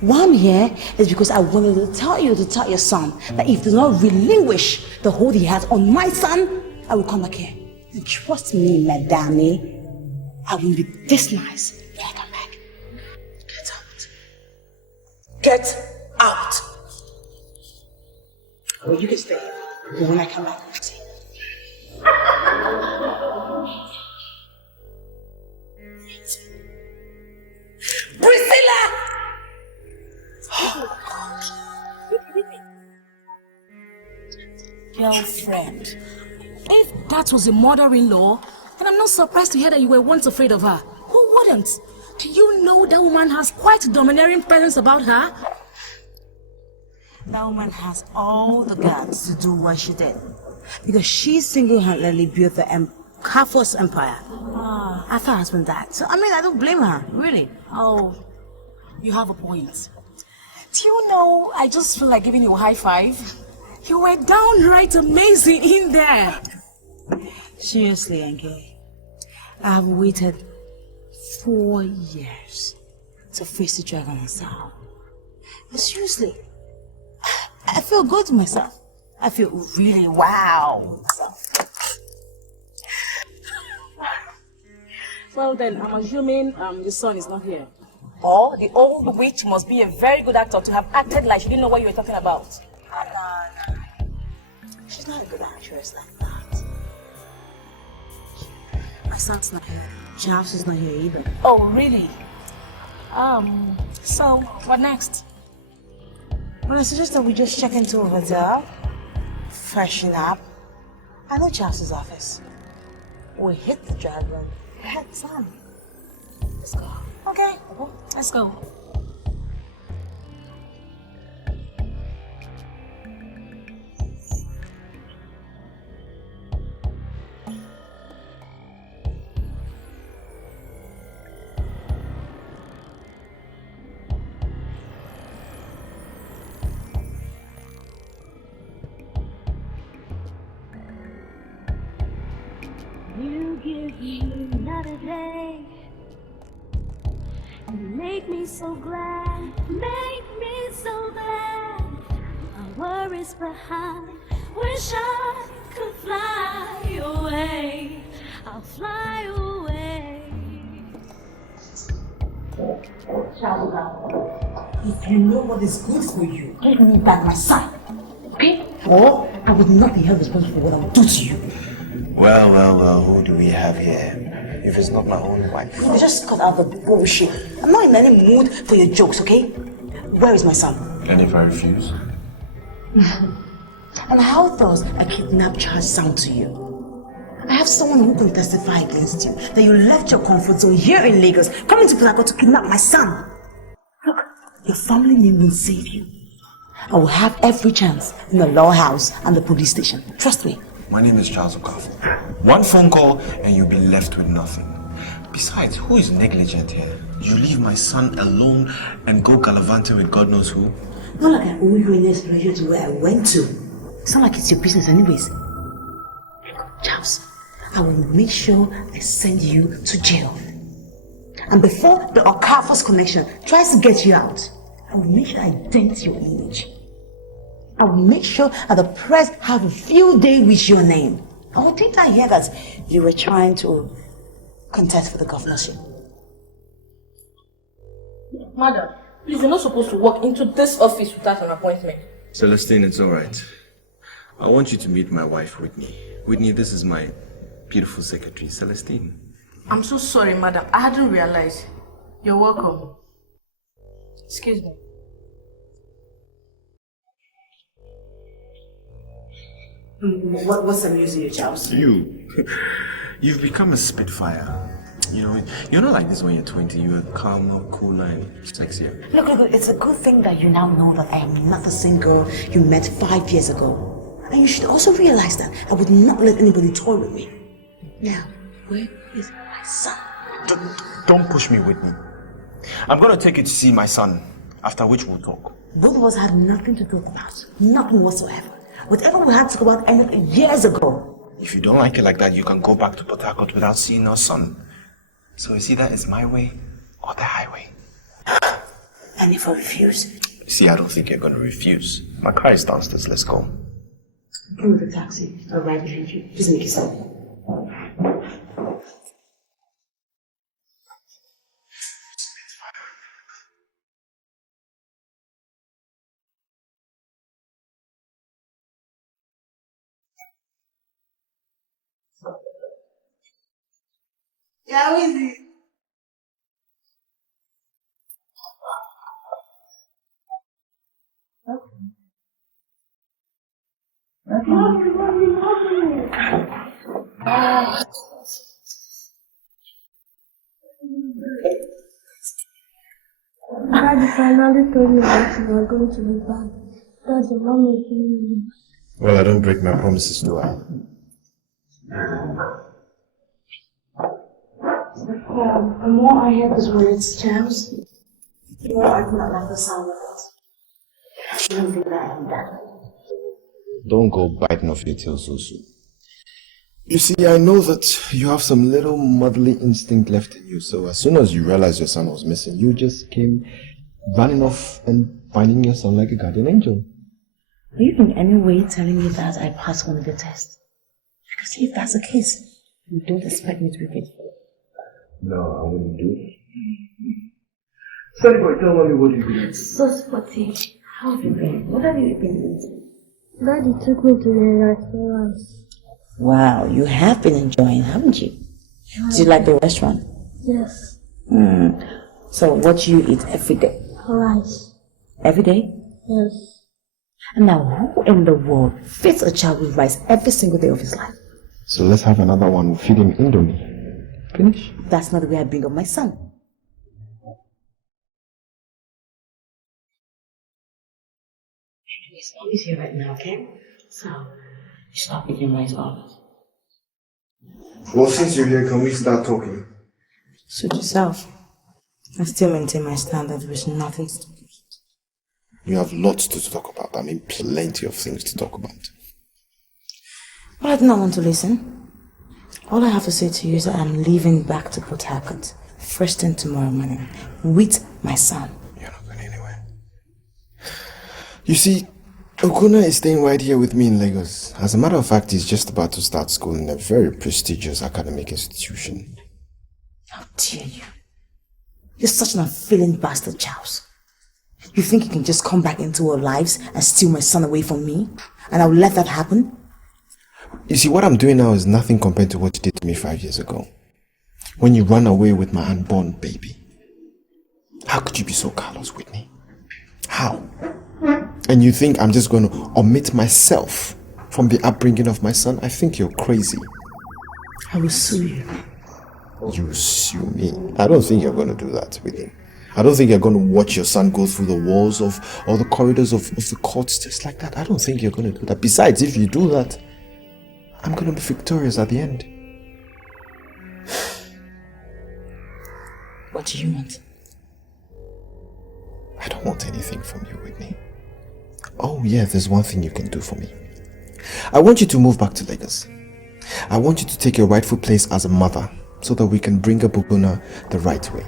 Why I'm here is because I wanted to tell your son that if he does not relinquish the hold he has on my son, I will come back here. And trust me, madame, I will be this nice when I come back. Get out. Get out! Or you can stay here. But when I come back, I'll see. Priscilla! Girlfriend, if that was a mother-in-law, And I'm not surprised to hear that you were once afraid of her. Who wouldn't? Do you know that woman has quite a domineering presence about her? That woman has all the guts to do what she did. Because she single-handedly built the Kafos empire after her husband died. So, I mean, I don't blame her, really. Oh, you have a point. Do you know, I just feel like giving you a high five. You were downright amazing in there. Seriously, Nke. I've waited 4 years to face the dragon myself. But seriously, I feel good to myself. I feel really wow. Well then, I'm assuming the son is not here. Or the old witch must be a very good actor to have acted like she didn't know what you were talking about. No. She's not a good actress like that. My son's not here. Charles is not here either. Oh, really? So, what next? Well, I suggest that we just check into a hotel, freshen up. I know Charles's office. We hit the dragon heads on. Let's go. Okay, let's go. You give me another day. You make me so glad, make me so glad. My worries behind, wish I could fly away. I'll fly away. If you know what is good for you, give me back my son. Okay? Or I would not be held responsible for what I would do to you. Well, who do we have here? If it's not my own wife. You just cut out the bullshit. I'm not in any mood for your jokes, okay? Where is my son? And if I refuse? And how does a kidnap charge sound to you? I have someone who can testify against you that you left your comfort zone here in Lagos, coming to Port Harcourt to kidnap my son. Look, your family name will save you. I will have every chance in the law house and the police station. Trust me. My name is Charles Okafor. One phone call and you'll be left with nothing. Besides, who is negligent here? You leave my son alone and go gallivanting with God knows who? Not like I owe you any explanation to where I went to. It's not like it's your business anyways. Charles, I will make sure I send you to jail. And before the Okafor's connection tries to get you out, I will make sure I dent your image. I will make sure that the press have a field day with your name. Oh, didn't I hear that you were trying to contest for the governorship? Madam, please, you're not supposed to walk into this office without an appointment. Celestine, it's alright. I want you to meet my wife, Whitney. Whitney, this is my beautiful secretary, Celestine. I'm so sorry, madam. I hadn't realized. You're welcome. Excuse me. What's amusing you, Charles? You've become a spitfire. You know, you're not like this when you're 20. You're calmer, cooler, and sexier. Look, it's a good thing that you now know that I am not the same girl you met 5 years ago. And you should also realize that I would not let anybody toy with me. Now, where is my son? Don't push me, Whitney. I'm gonna take you to see my son, after which we'll talk. Both of us had nothing to talk about. Nothing whatsoever. Whatever we had to talk about ended years ago. If you don't like it like that, you can go back to Port Harcourt without seeing our son. So it's either it's my way or the highway. And if I refuse? See, I don't think you're gonna refuse. My car is downstairs, let's go. Come with the taxi. I'll ride with you. Just make it so. Yeah, how is it? Daddy finally told me that you were going to be back. Daddy, Mommy is me. Well, I don't break my promises, do I? The more I hear these words, James, the more I do not like the sound of it. I don't think that I'm done. Don't go biting off your tail so soon. You see, I know that you have some little motherly instinct left in you, so as soon as you realized your son was missing, you just came running off and finding your son like a guardian angel. Are you in any way telling me that I passed one of the tests? Because if that's the case, you don't expect me to be faithful. No, I wouldn't do it. Sorry, boy, tell mommy what you did. So sporty. How have you been? What have you been doing? Daddy took me to the restaurant. Wow, you have been enjoying, haven't you? Do you like the restaurant? Yes. So what do you eat every day? Rice. Every day? Yes. And now who in the world feeds a child with rice every single day of his life? So let's have another one. We'll feed him Indomie. Finish? That's not the way I bring up my son. Anyways, Mommy's here right now, okay? So, you stop eating rice all. Well, since you're here, can we start talking? Suit yourself. I still maintain my stand that there is nothing to talk about. You have lots to talk about. I mean, plenty of things to talk about. But I do not want to listen. All I have to say to you is that I'm leaving back to Port Harcourt first thing tomorrow morning with my son. You're not going anywhere. You see, Okuna is staying right here with me in Lagos. As a matter of fact, he's just about to start school in a very prestigious academic institution. How dare you? You're such an unfeeling bastard, Charles. You think you can just come back into our lives and steal my son away from me? And I'll let that happen? You see, what I'm doing now is nothing compared to what you did to me 5 years ago. When you ran away with my unborn baby. How could you be so callous, Whitney? How? And you think I'm just going to omit myself from the upbringing of my son? I think you're crazy. I will sue you. You sue me? I don't think you're going to do that, Whitney. I don't think you're going to watch your son go through the walls of or the corridors of the courts just like that. I don't think you're going to do that. Besides, if you do that, I'm going to be victorious at the end. What do you want? I don't want anything from you, Whitney. Oh yeah, there's one thing you can do for me. I want you to move back to Lagos. I want you to take your rightful place as a mother so that we can bring up Okuna the right way.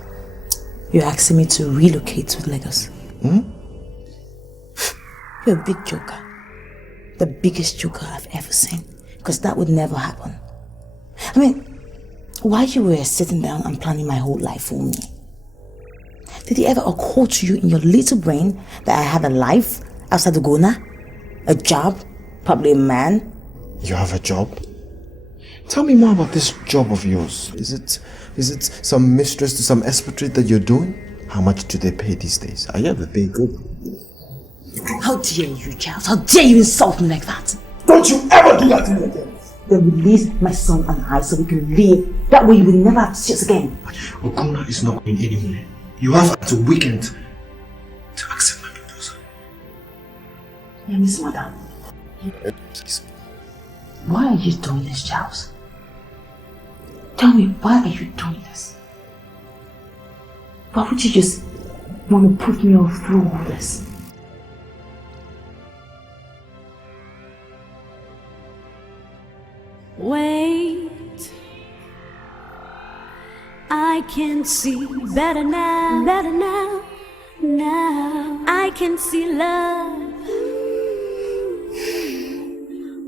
You're asking me to relocate to Lagos? You're a big joker. The biggest joker I've ever seen. Because that would never happen. I mean, while you were sitting down and planning my whole life for me, did it ever occur to you in your little brain that I had a life outside the Gona? A job? Probably a man? You have a job? Tell me more about this job of yours. Is it some mistress to some expatriate that you're doing? How much do they pay these days? Are you ever paying good? How dare you, Charles? How dare you insult me like that? Don't you ever do that to me again! Then release my son and I so we can leave. That way you will never have to see us again. Okuna is not going anywhere. You have until weekend to accept my proposal. Yeah, Miss Madam. Why are you doing this, Charles? Tell me, why are you doing this? Why would you just want to put me all through all this? Wait, I can see better now, now I can see love.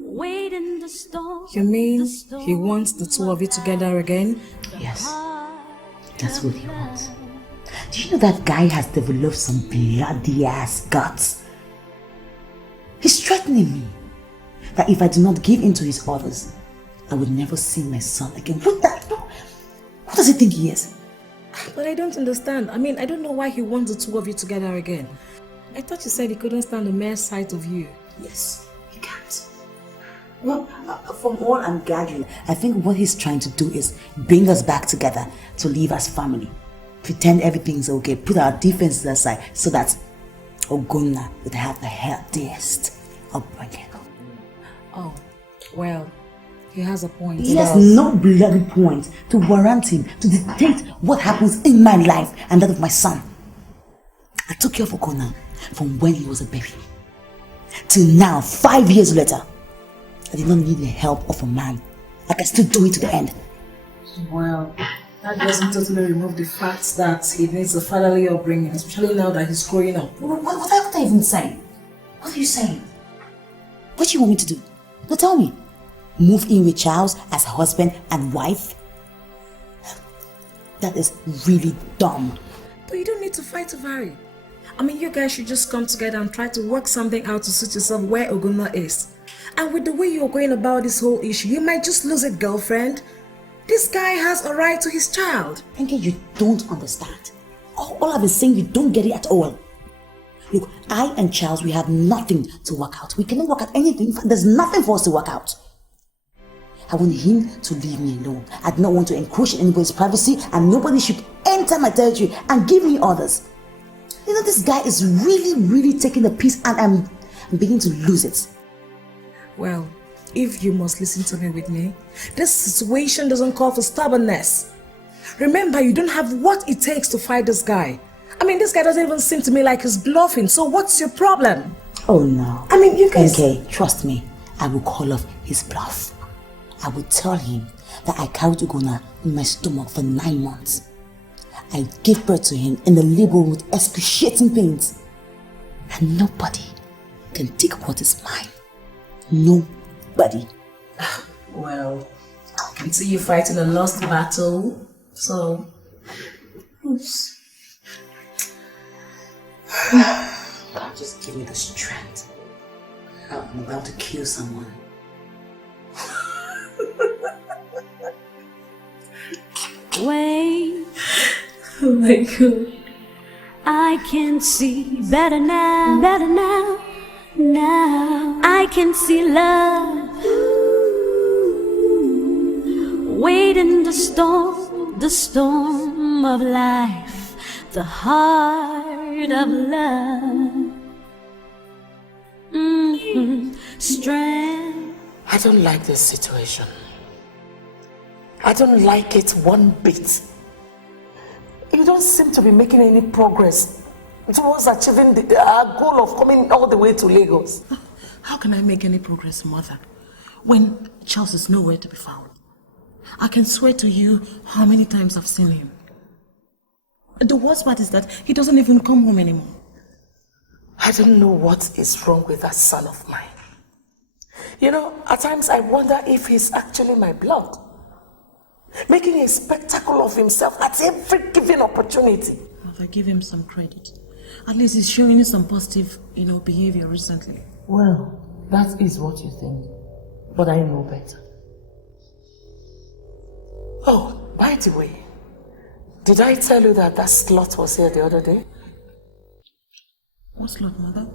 Wait in the storm. You mean he wants the two of you together again? Yes, that's what he wants. Do you know that guy has developed some bloody ass guts? He's threatening me that if I do not give in to his orders, I would never see my son again. What does he think he is? But I don't understand. I mean, I don't know why he wants the two of you together again. I thought you said he couldn't stand the mere sight of you. Yes, he can't. Well, from all I'm gathering, I think what he's trying to do is bring us back together to live as family. pretend everything's okay, put our defenses aside so that Ogonna would have the healthiest upbringing. Oh, well, he has a point. He has no bloody point to warrant him to dictate what happens in my life and that of my son. I took care of Ogonna from when he was a baby till now, 5 years later. I did not need the help of a man. I can still do it to the end. Well, that doesn't totally remove the fact that he needs a fatherly upbringing, especially now that he's growing up. What are you even saying? What are you saying? What do you want me to do? No, tell me. Move in with Charles as husband and wife? That is really dumb. But you don't need to fight over it. I mean, you guys should just come together and try to work something out to suit yourself where Ogonna is. And with the way you're going about this whole issue, you might just lose a girlfriend. This guy has a right to his child. Enke, you don't understand. All I've been saying, you don't get it at all. Look, I and Charles, we have nothing to work out. We cannot work out anything. In fact, there's nothing for us to work out. I want him to leave me alone. I do not want to encroach in anybody's privacy, and nobody should enter my territory and give me orders. You know, this guy is really taking the piece, and I'm beginning to lose it. Well, if you must listen to me with me, this situation doesn't call for stubbornness. Remember, you don't have what it takes to fight this guy. I mean, this guy doesn't even seem to me like he's bluffing, so what's your problem? Oh no. I mean, you guys... Okay, trust me, I will call off his bluff. I will tell him that I carried Ogonna in my stomach for 9 months. I gave birth to him in the labor room with excruciating pains. And nobody can take what is mine. Nobody. Well, I can see you fighting a lost battle, so... Oops. God, just give me the strength. I'm about to kill someone. Wait. Oh my God. I can see better now, now I can see love. Wait in the storm of life, the heart of love. Strength. I don't like this situation. I don't like it one bit. You don't seem to be making any progress towards achieving our goal of coming all the way to Lagos. How can I make any progress, Mother, when Charles is nowhere to be found? I can swear to you how many times I've seen him. The worst part is that he doesn't even come home anymore. I don't know what is wrong with that son of mine. You know, at times I wonder if he's actually my blood, making a spectacle of himself at every given opportunity. Mother, give him some credit. At least he's showing some positive, behavior recently. Well, that is what you think, but I know better. Oh, by the way, did I tell you that slut was here the other day? What slut, Mother?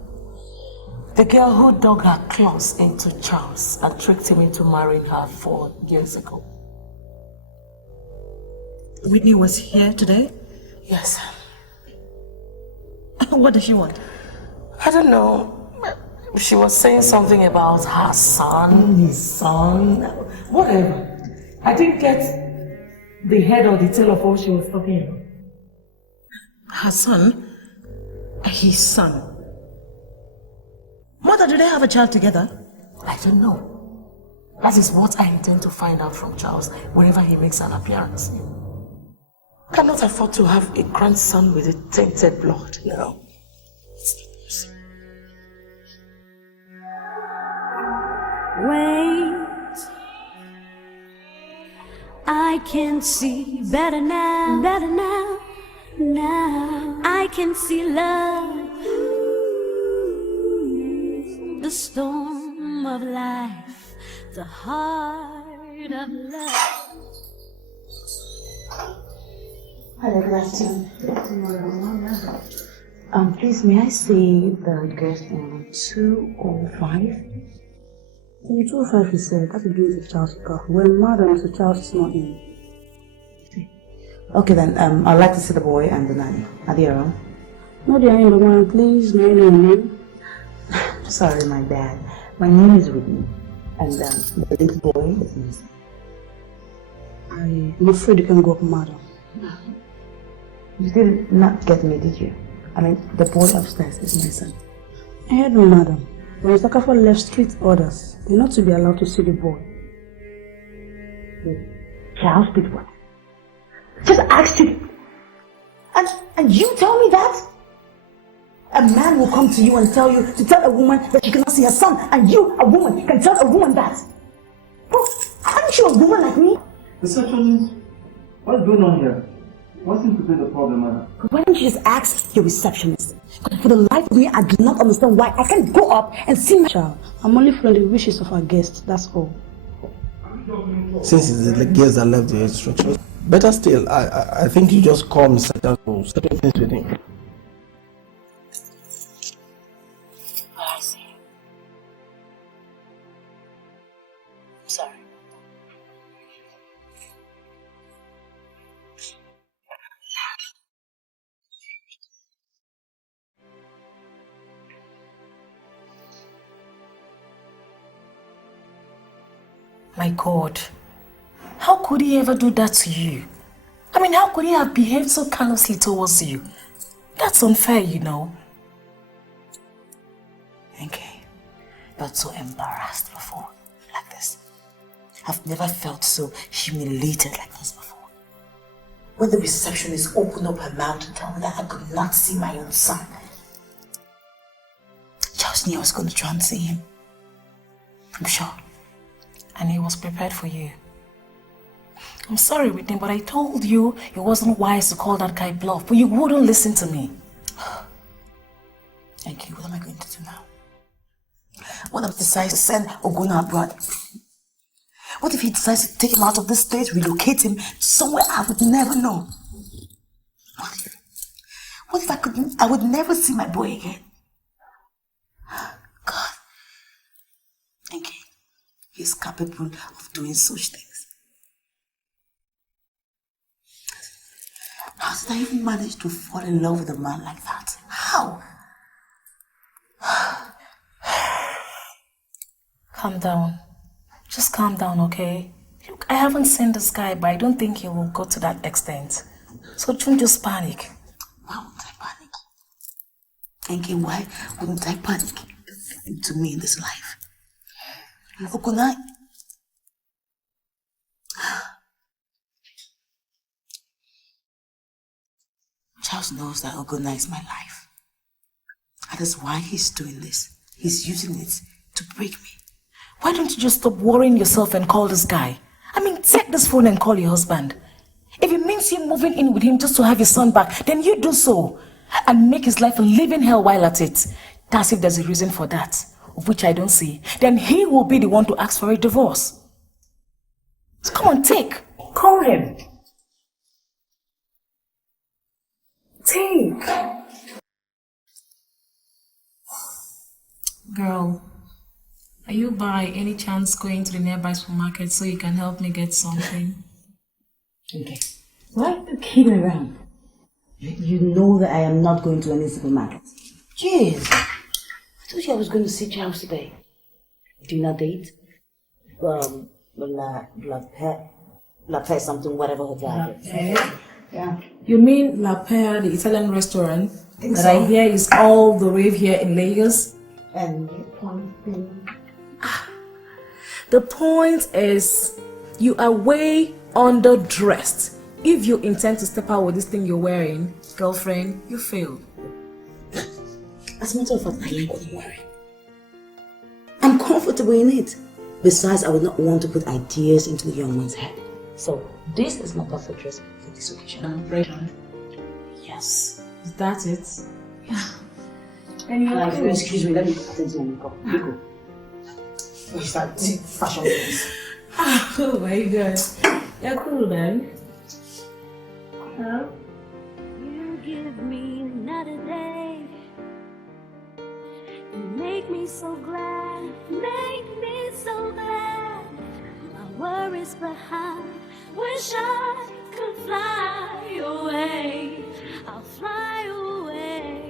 The girl who dug her claws into Charles and tricked him into marrying her 4 years ago. Whitney was here today? Yes. What does she want? I don't know. She was saying something about her son, his son, whatever. I didn't get the head or the tail of what she was talking about. Her son? His son? Mother, do they have a child together? I don't know. That is what I intend to find out from Charles whenever he makes an appearance. I cannot afford to have a grandson with a tainted blood, no. Wait, I can see better now, now I can see love. The storm of life, the heart of love. Hello, good afternoon. Please, may I see the guest number 205? 205 is that to do with Charles' car. When Madam, so Charles is not in. Okay then, I'd like to see the boy and the nanny. Are they around? No, they are in the one, please. No. Sorry, my bad. My name is with me. And the little boy is missing. I'm afraid you can go up, madam. You did not get me, did you? I mean, the boy upstairs is my son. I heard no, madam. When Mr. Kaffa left street orders, they're not to be allowed to see the boy. Charles did what? Just asked you. And you tell me that? A man will come to you and tell you to tell a woman that she cannot see her son, and you, a woman, can tell a woman that. Bro, aren't you a woman like me? Receptionist, what's going on here? What seems to be the problem, madam? Why don't you just ask your receptionist? For the life of me, I do not understand why I can't go up and see my child. I'm only following the wishes of our guests, that's all. Since it's the guests that left the instructions, better still, I think you just call Mr. Kaffa, settle things with him. I see. I'm sorry. My God, how could he ever do that to you? I mean, how could he have behaved so callously towards you? That's unfair, you know. Okay, not so embarrassed before, like this. I've never felt so humiliated like this before. When the receptionist opened up her mouth to tell me that I could not see my own son, Charles knew I was going to try and see him. I'm sure. And he was prepared for you. I'm sorry with him, but I told you it wasn't wise to call that guy bluff, but you wouldn't listen to me. Thank you. What am I going to do now? What if he decides to send Oguna abroad? What if he decides to take him out of this state, relocate him to somewhere I would never know? What if I would never see my boy again? God. Thank you. He's capable of doing such things. How did I even manage to fall in love with a man like that? How? Calm down. Just calm down, okay? Look, I haven't seen this guy, but I don't think he will go to that extent. So don't just panic. Why wouldn't I panic? Thinking, why wouldn't I panic? To me in this life. Okuna. Charles knows that Oguna is my life. That is why he's doing this. He's using it to break me. Why don't you just stop worrying yourself and call this guy? I mean, take this phone and call your husband. If it means you moving in with him just to have your son back, then you do so. And make his life a living hell while at it. That's if there's a reason for that, of which I don't see. Then he will be the one to ask for a divorce. So come on, take. Call him. Take. Girl, are you by any chance going to the nearby supermarket so you can help me get something? Okay. Why are you kidding around? You know that I am not going to any supermarket. Jeez. I told you I was going to see Charles today. Dinner date? La Paix something, whatever hotel. Yeah. You mean La Paix, the Italian restaurant that so. I hear is all the rave here in Lagos? And the point being... The point is, you are way underdressed. If you intend to step out with this thing you're wearing, girlfriend, you failed. As a matter of fact, I like what I'm wearing. I'm comfortable in it. Besides, I would not want to put ideas into the young man's head. So, this is my perfect dress for this occasion. Yes. Is that it? Yeah. And excuse me, let me attend to my makeup. You go. Where's that fashion piece? Oh my god. You're cool then. Huh? You give me another day. You make me so glad. Make me so glad. My worries behind. Wish I could could fly away. I'll fly away.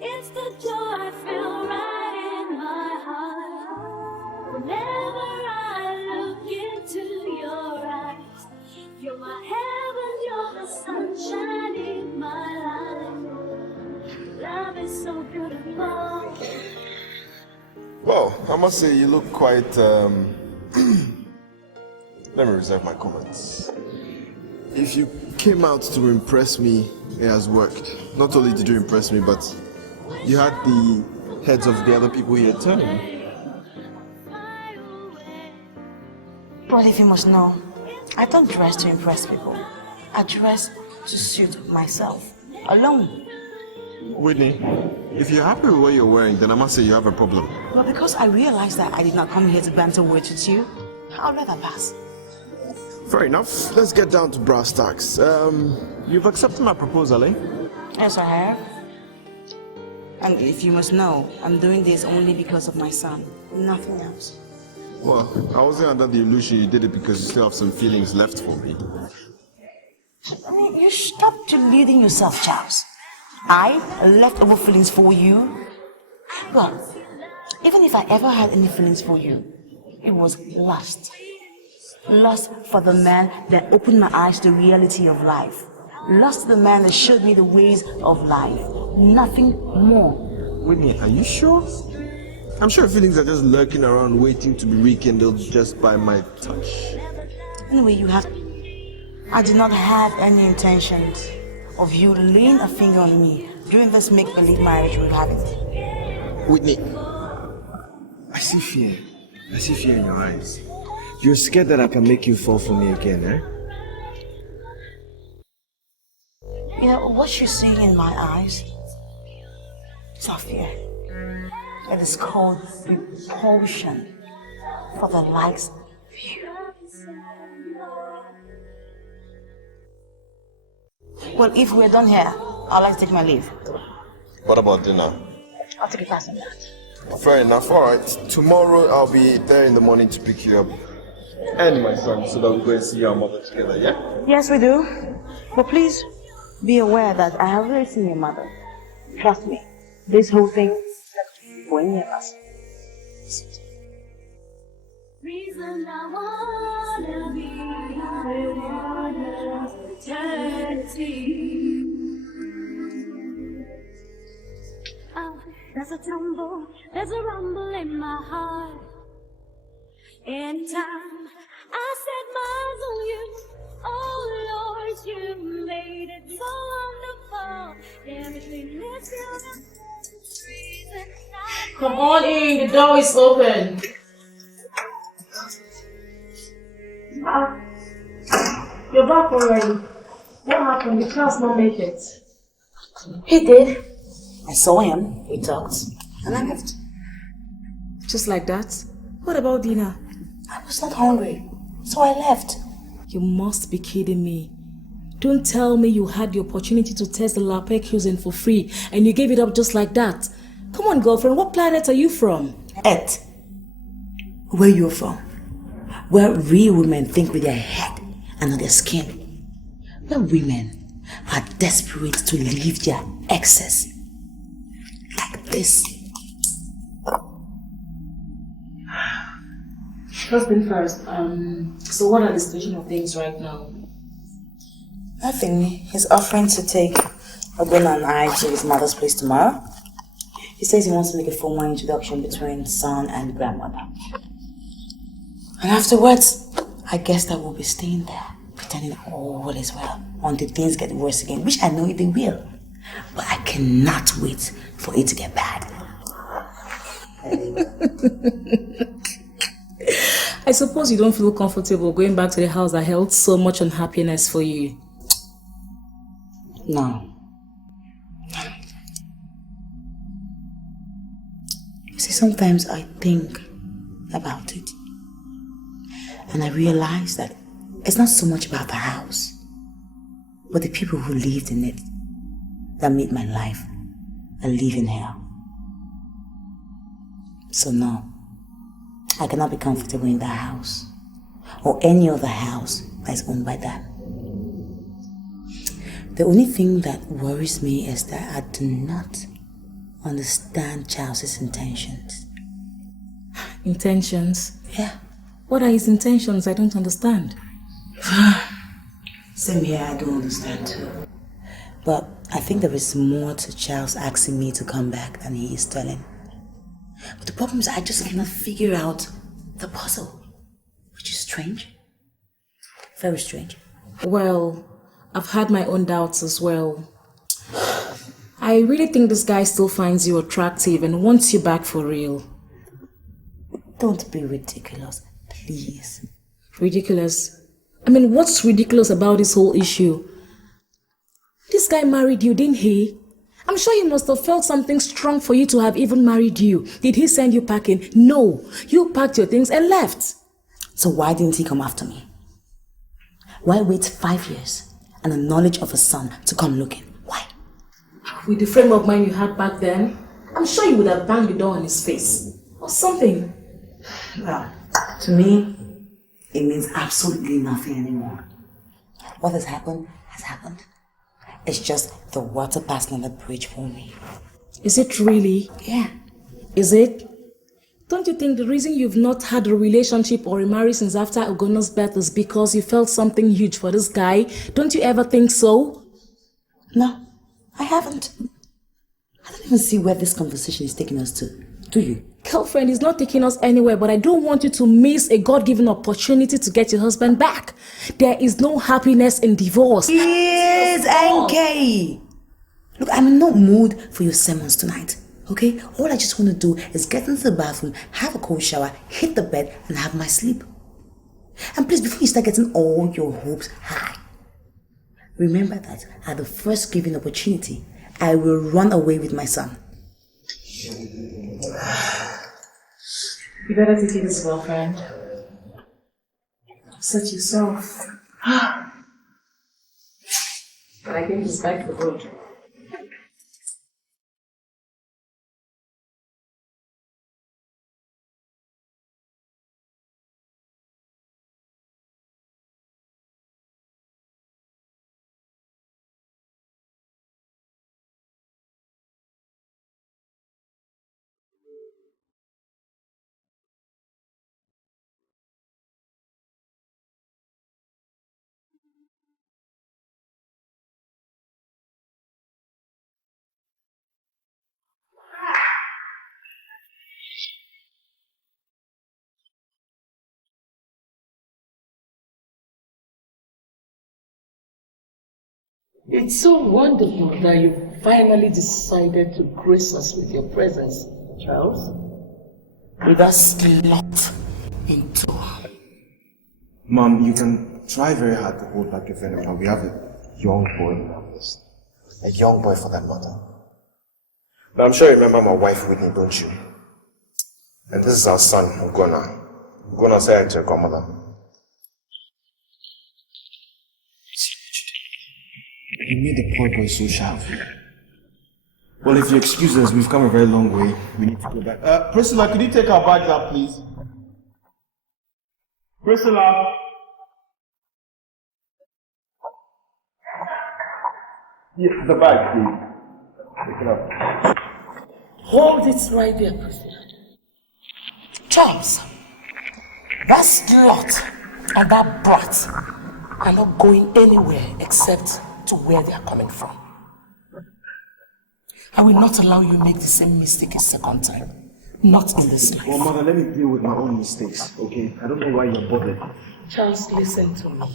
It's the joy I feel right in my heart. Whenever I look into your eyes, you're my heaven, you're the sunshine in my life. Love is so beautiful. Well, I must say you look quite, let me reserve my comments. If you came out to impress me, it has worked. Not only did you impress me, but you had the heads of the other people here turning. Well, if you must know, I don't dress to impress people. I dress to suit myself, alone. Whitney, if you're happy with what you're wearing, then I must say you have a problem. Well, because I realized that I did not come here to banter words with you, I'll let that pass. Fair enough. Let's get down to brass tacks. You've accepted my proposal, eh? Yes, I have. And if you must know, I'm doing this only because of my son, nothing else. Well, I wasn't under the illusion you did it because you still have some feelings left for me. I mean, you stop deluding yourself, Charles. I left over feelings for you. Well, even if I ever had any feelings for you, it was lust. Lust for the man that opened my eyes to the reality of life. Lust for the man that showed me the ways of life. Nothing more. Whitney, are you sure? I'm sure feelings are just lurking around waiting to be rekindled just by my touch. Anyway, I did not have any intentions of you laying a finger on me during this make-believe marriage we're having. Whitney, I see fear. I see fear in your eyes. You're scared that I can make you fall for me again, eh? You know, what you see in my eyes, it's not fear. It is called repulsion for the likes of you. Well, if we're done here, I'd like to take my leave. What about dinner? I'll take a pass on that. Fair enough. Alright. Tomorrow I'll be there in the morning to pick you up. And my son, so that we go and see our mother together, yeah? Yes, we do. But please be aware that I have already seen your mother. Trust me, this whole thing is for any of us. Reason I wanna be with you eternity. Oh, there's a tumble, there's a rumble in my heart. Anytime I set my eyes on you, oh Lord, you made it so wonderful. Everything is beautiful. Come on in, the door is open. You're back already. What happened? The class not make it. He did. I saw him, we talked, and I left. Just like that? What about dinner? I was not hungry, so I left. You must be kidding me. Don't tell me you had the opportunity to test the Lapec cuisine for free and you gave it up just like that. Come on, girlfriend, what planet are you from? Earth. Where you're from. Where real women think with their head and not their skin. Where women are desperate to leave their exes. Like this. First thing first, so what are the situation of things right now? Nothing. He's offering to take Ogbonna and I to his mother's place tomorrow. He says he wants to make a formal introduction between son and grandmother. And afterwards, I guess that we'll be staying there, pretending all is well, until things get worse again, which I know they will. But I cannot wait for it to get bad. I suppose you don't feel comfortable going back to the house that held so much unhappiness for you. No. See, sometimes I think about it. And I realize that it's not so much about the house, but the people who lived in it that made my life a living hell. So no, I cannot be comfortable in that house or any other house that is owned by Dad. The only thing that worries me is that I do not understand Charles's intentions. Intentions? Yeah. What are his intentions? I don't understand. Same here, I don't understand too. But I think there is more to Charles asking me to come back than he is telling. But the problem is I just cannot figure out the puzzle, which is strange. Very strange. Well, I've had my own doubts as well. I really think this guy still finds you attractive and wants you back for real. Don't be ridiculous, please. Ridiculous? I mean, what's ridiculous about this whole issue? This guy married you, didn't he? I'm sure he must have felt something strong for you to have even married you. Did he send you packing? No. You packed your things and left. So why didn't he come after me? Why wait 5 years and the knowledge of a son to come looking? Why? With the frame of mind you had back then, I'm sure you would have banged the door on his face. Or something. Well, to me, it means absolutely nothing anymore. What has happened has happened. It's just the water passing on the bridge for me. Is it really? Yeah. Is it? Don't you think the reason you've not had a relationship or a marriage since after Ogono's birth is because you felt something huge for this guy? Don't you ever think so? No, I haven't. I don't even see where this conversation is taking us to. Do you? Girlfriend, is not taking us anywhere, but I don't want you to miss a God-given opportunity to get your husband back. There is no happiness in divorce. Yes, NK! Look, I'm in no mood for your sermons tonight, okay? All I just want to do is get into the bathroom, have a cold shower, hit the bed, and have my sleep. And please, before you start getting all your hopes high, remember that at the first given opportunity, I will run away with my son. You better take it easy, girlfriend. Set yourself. But I think it's back for good. It's so wonderful that you finally decided to grace us with your presence, Charles. With that slut into. Mom, you can try very hard to hold back your venom, but we have a young boy in our midst. A young boy, for that matter. But I'm sure you remember my wife Whitney, don't you? And this is our son, Ugona. Ugona said to your grandmother. You made the poor boy so sharp. Well, if you excuse us, we've come a very long way. We need to go back. Priscilla, could you take our bags up, please? Priscilla! Yes, the bag, please. Take it up. Hold it right there, Priscilla. Charles, that slut and that brat are not going anywhere except to where they are coming from. I will not allow you make the same mistake a second time. Not in this life. Well, Mother, let me deal with my own mistakes, okay? I don't know why you're bothered. Charles, listen to me.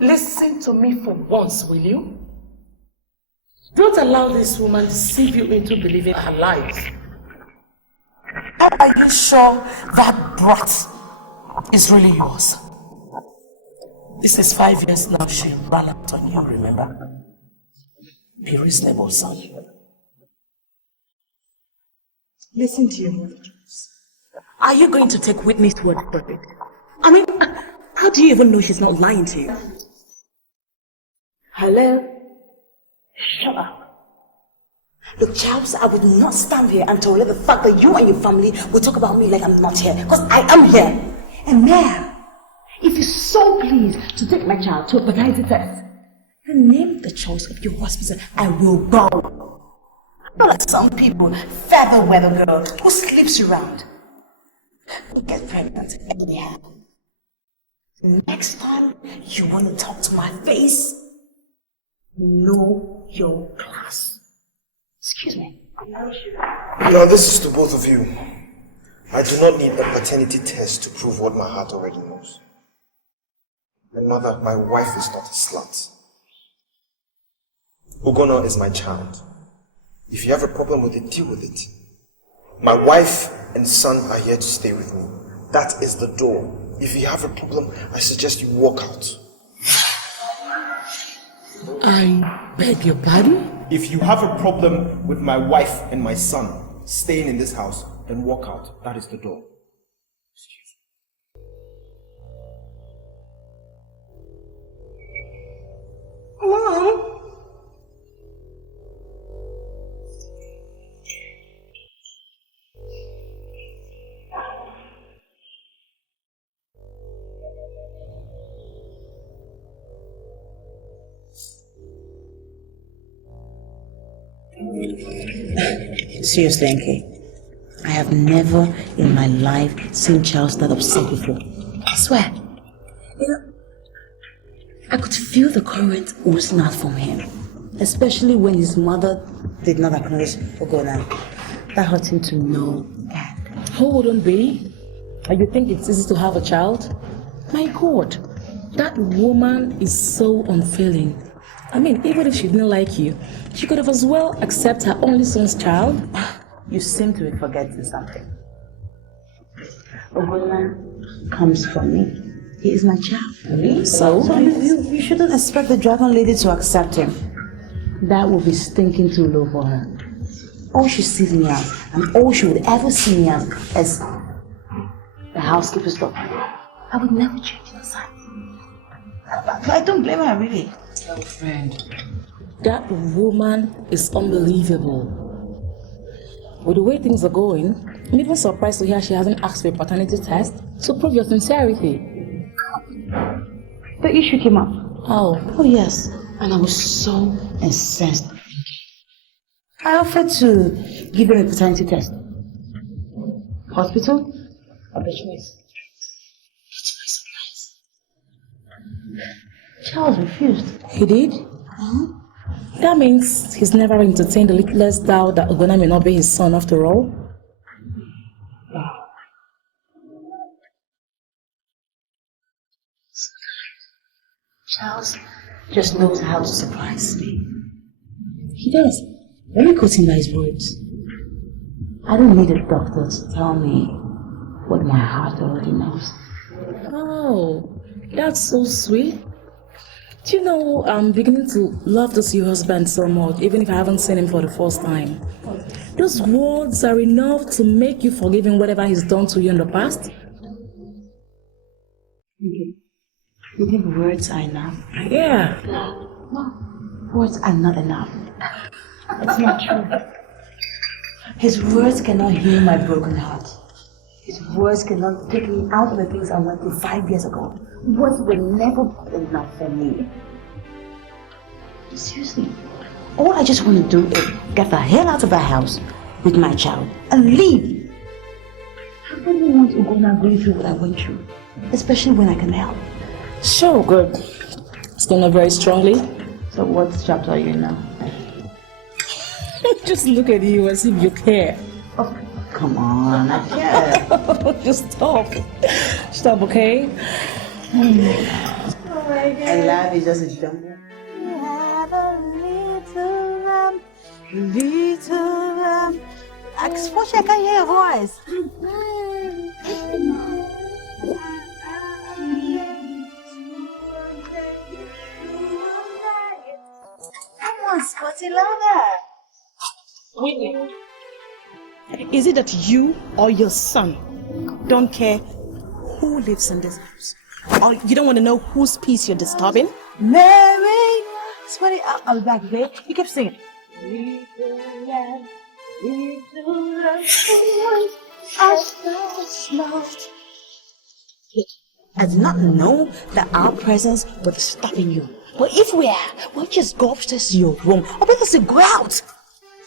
Listen to me for once, will you? Don't allow this woman to deceive you into believing her lies. Are you sure that brat is really yours? This is 5 years now she ran out on you, remember? Be reasonable, son. Listen to your mother, Charles. Are you going to take Whitney's word for it? I mean, how do you even know she's not lying to you? Hello? Shut up. Look, Charles, I will not stand here and tolerate the fact that you and your family will talk about me like I'm not here. Because I am here. And ma'am, if you're so pleased to take my child to a paternity test, then name the choice of your hospital. I will go. Not like some people, feather weather girl who sleeps around. You get pregnant anyhow. Next time you want to talk to my face, know your class. Excuse me. Now this is to both of you. I do not need a paternity test to prove what my heart already knows. And now that my wife is not a slut. Ugonna is my child. If you have a problem with it, deal with it. My wife and son are here to stay with me. That is the door. If you have a problem, I suggest you walk out. I beg your pardon? If you have a problem with my wife and my son staying in this house, then walk out. That is the door. Mom? Seriously, Enke, I have never in my life seen Charles that upset before. I swear. You know, I could feel the current oozing out from him, especially when his mother did not acknowledge Ugonna. That hurt him to no end. Who wouldn't be? And you think it's easy to have a child? My God, that woman is so unfailing. I mean, even if she didn't like you, she could have as well accepted her only son's child. You seem to be forgetting something. Ugonna comes from me. He is my child. Really? So you shouldn't expect the dragon lady to accept him. That would be stinking too low for her. All she sees me as, and all she would ever see me as the housekeeper's daughter. I would never change inside. But I don't blame her, really. Oh, friend, that woman is unbelievable. With the way things are going, I'm even surprised to hear she hasn't asked for a paternity test to prove your sincerity. The issue came up. Oh. Oh, yes. And I was so incensed. I offered to give him a paternity test. Hospital? Or the choice? Charles refused. He did? That means he's never entertained the littlest doubt that Ugonna may not be his son after all. Charles just knows how to surprise me. He does. Let me quote him by his words. I don't need a doctor to tell me what my heart already knows. Oh, that's so sweet. Do you know, I'm beginning to love this your husband so much, even if I haven't seen him for the first time. Those words are enough to make you forgive him whatever he's done to you in the past. You think words are enough? Yeah. No, words are not enough. It's not true. His words cannot heal my broken heart. His words cannot take me out of the things I went through 5 years ago. Words were never enough for me. Seriously, all I just want to do is get the hell out of the house with my child and leave. I don't want Ugonna going through what I went through, especially when I can help. So good. It's going very strongly. So what chapter are you in now? Just look at you as if you care. Oh, come on, I care. Just stop. Stop, okay? Oh my God. I love you, just a jump. You have a little lamb, little lamb. I can hear your voice. Come on, Scotty, louder. Whitney, is it that you or your son don't care who lives in this house? Or you don't want to know whose peace you're disturbing? Mary! Scotty, I'll be back, okay? You keep singing. I did not know that our presence would be stopping you. But if we are, we'll just go upstairs to your room. Or better to go out.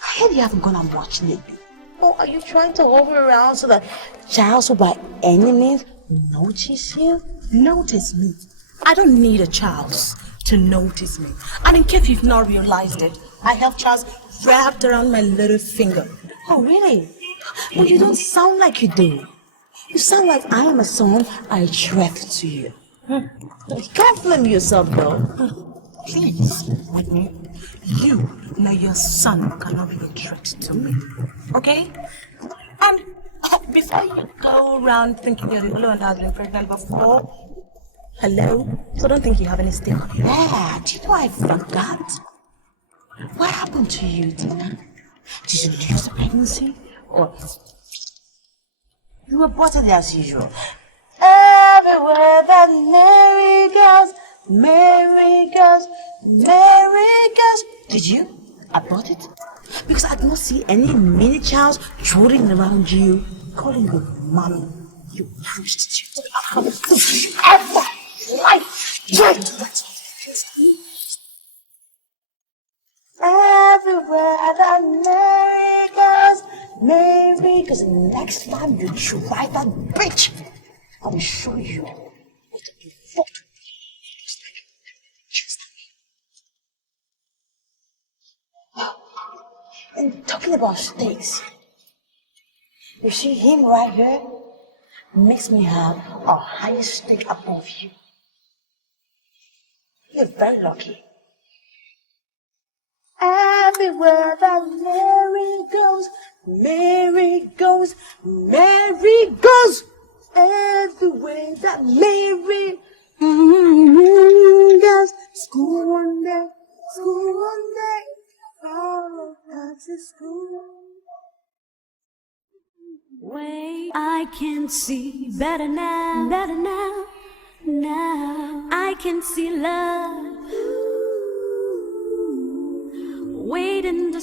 I heard you haven't gone and watched lately. Or are you trying to hover around so that Charles will by any means notice you? Notice me? I don't need a Charles to notice me. And in case you've not realized it, I have Charles wrapped around my little finger. Oh, really? But you don't sound like you do. You sound like I am a son I threat to you. You can't blame yourself, though. Please, Whitney, you know your son cannot be a threat to me, okay? And before you go around thinking your little one has been pregnant before, hello? So don't think you have any stake on it. Yeah, do you know I forgot? What happened to you, Tina? Did you lose the pregnancy? Or you aborted as usual? Everywhere that Mary goes, Mary goes, Mary goes. Did you abort it? Because I do not see any mini child trotting around you, calling you mommy. You prostitute. How could you ever life? Everywhere that Mary goes, Mary goes. Next time you try that bitch, I will show you what you fought. And talking about stakes, you see him right here makes me have a higher stake above you. You're very lucky. Everywhere that Mary goes, Mary goes, Mary goes. Everywhere that Mary goes. School one day, school one day. Oh, that's a school. Wait, I can see better now, now I can see love. Wait in the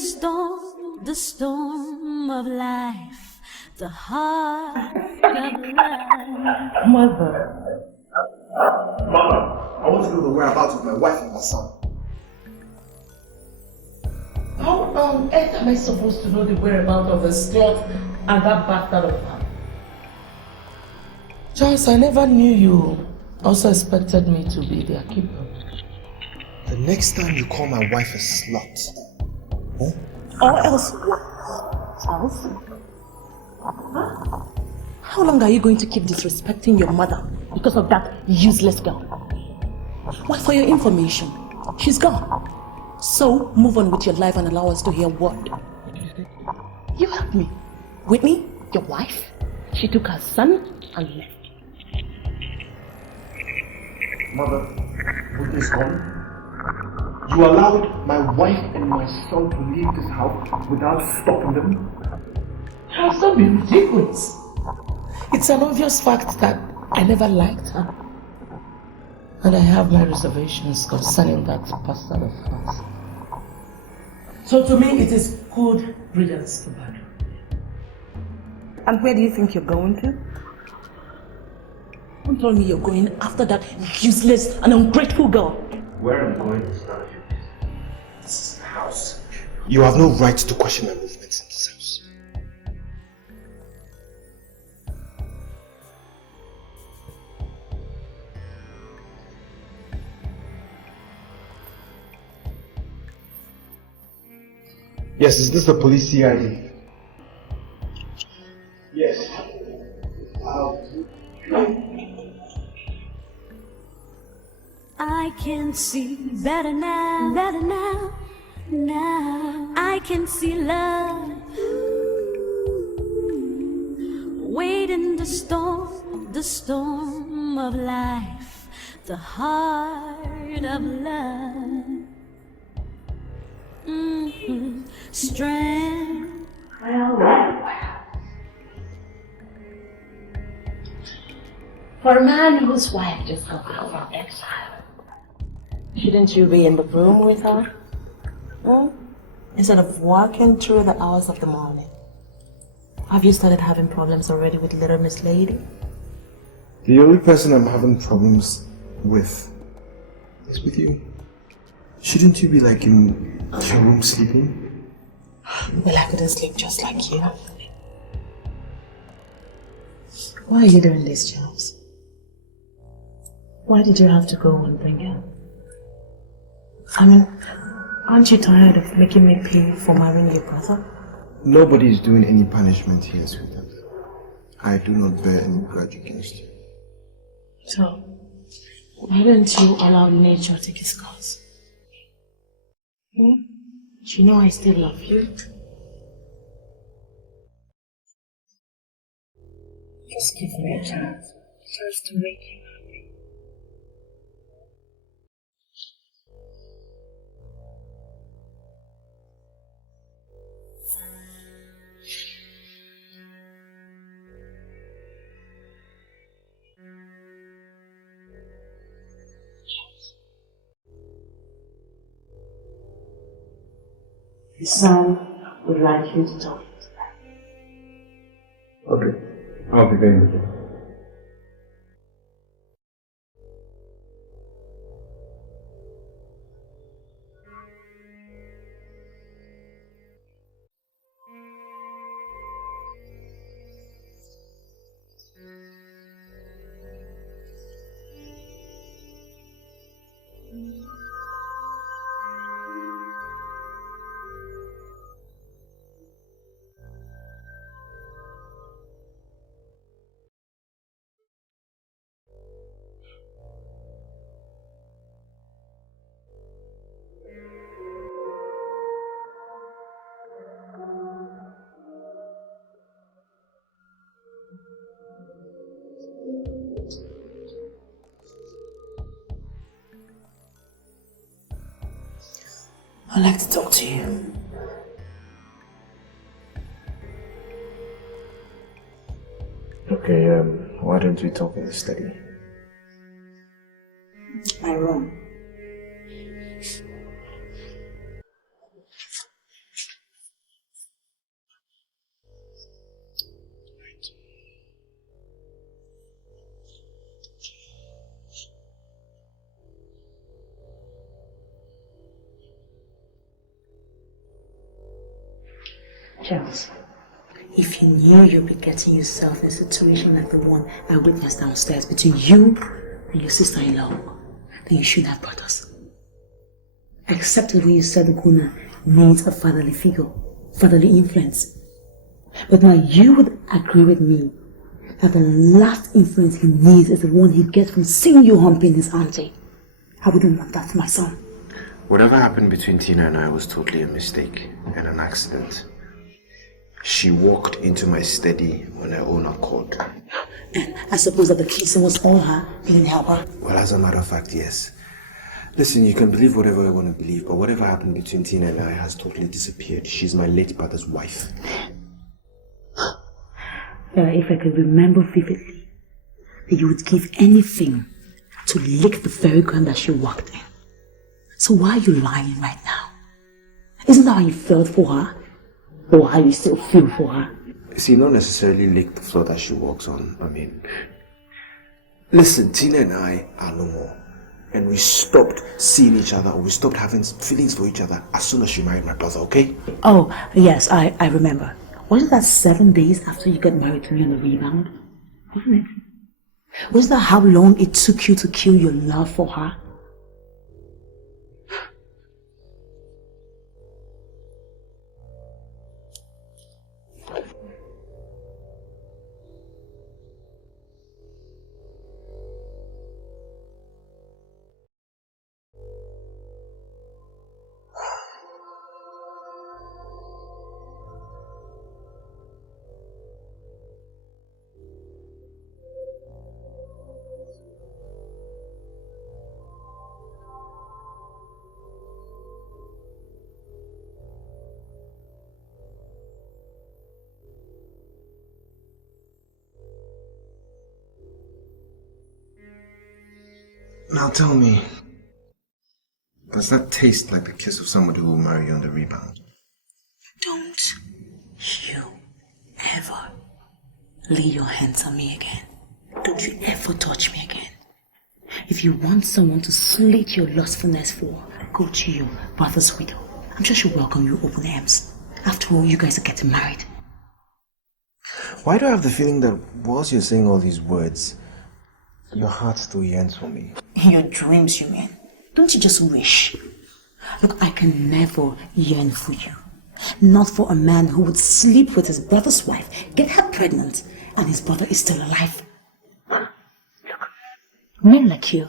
storm of life, the heart of love. Mother, I want to know the whereabouts of my wife and my son. How on earth am I supposed to know the whereabouts of the slot and that bastard of her? Charles, I never knew you also expected me to be their keeper. The next time you call my wife a slut, Or else what? Charles? How long are you going to keep disrespecting your mother because of that useless girl? Well, for your information, she's gone. So, move on with your life and allow us to hear what you heard me. Whitney, your wife, she took her son and left. Mother, Whitney's gone. You allowed my wife and my son to leave this house without stopping them? How so be ridiculous? It's an obvious fact that I never liked her. And I have my reservations concerning that bastard of hers. So to me, it is good riddance to bad. And where do you think you're going to? Don't tell me you're going after that useless and ungrateful girl. Where I'm going is none of your business. This is my house. you have no right to question my movements in this house. Yes, is this the police CID? Yes. I can see better now, now I can see love. Wait in the storm of life, the heart of love. Strength. For a man whose wife just got out from exile, shouldn't you be in the room with her? Instead of walking through the hours of the morning. Have you started having problems already with little Miss Lady? The only person I'm having problems with is with you. Shouldn't you be like in your room sleeping? Well, I couldn't sleep just like you. Why are you doing this, Charles? Why did you have to go and bring her? I mean, aren't you tired of making me pay for marrying your brother? Nobody's doing any punishment here, sweetheart. I do not bear any grudge against you. So, why don't you allow nature to take its course? You know I still love you. Just give me a chance. Just to make you happy. The son would like you to talk to them. Okay. I'll be there in a bit. I'd like to talk to you. Okay, why don't we talk in the study? My room. Charles, if you knew you'd be getting yourself in a situation like the one I witnessed downstairs between you and your sister-in-law, then you shouldn't have brought us. Except when you said Guna needs a fatherly figure, fatherly influence. But now you would agree with me that the last influence he needs is the one he gets from seeing you humping his auntie. I wouldn't want that for my son. Whatever happened between Tina and I was totally a mistake and an accident. She walked into my study on her own accord. And I suppose that the kissing was all her, you didn't help her? Well, as a matter of fact, yes. Listen, you can believe whatever you want to believe, but whatever happened between Tina and I has totally disappeared. She's my late brother's wife. If I could remember vividly that you would give anything to lick the very ground that she walked in. So why are you lying right now? Isn't that how you felt for her? Or how you still feel for her? See, not necessarily lick the floor that she walks on. I mean, listen, Tina and I are no more. And we stopped seeing each other, or we stopped having feelings for each other as soon as she married my brother, okay? Oh, yes, I remember. Wasn't that 7 days after you got married to me on the rebound? Wasn't it? Wasn't that how long it took you to kill your love for her? Now tell me, does that taste like the kiss of somebody who will marry you on the rebound? Don't you ever lay your hands on me again. Don't you ever touch me again. If you want someone to slit your lustfulness for, go to your brother's widow. I'm sure she'll welcome you with open arms. After all, you guys are getting married. Why do I have the feeling that whilst you're saying all these words, your heart still yearns for me? In your dreams, you mean? Don't you just wish? Look, I can never yearn for you. Not for a man who would sleep with his brother's wife, get her pregnant, and his brother is still alive. Men like you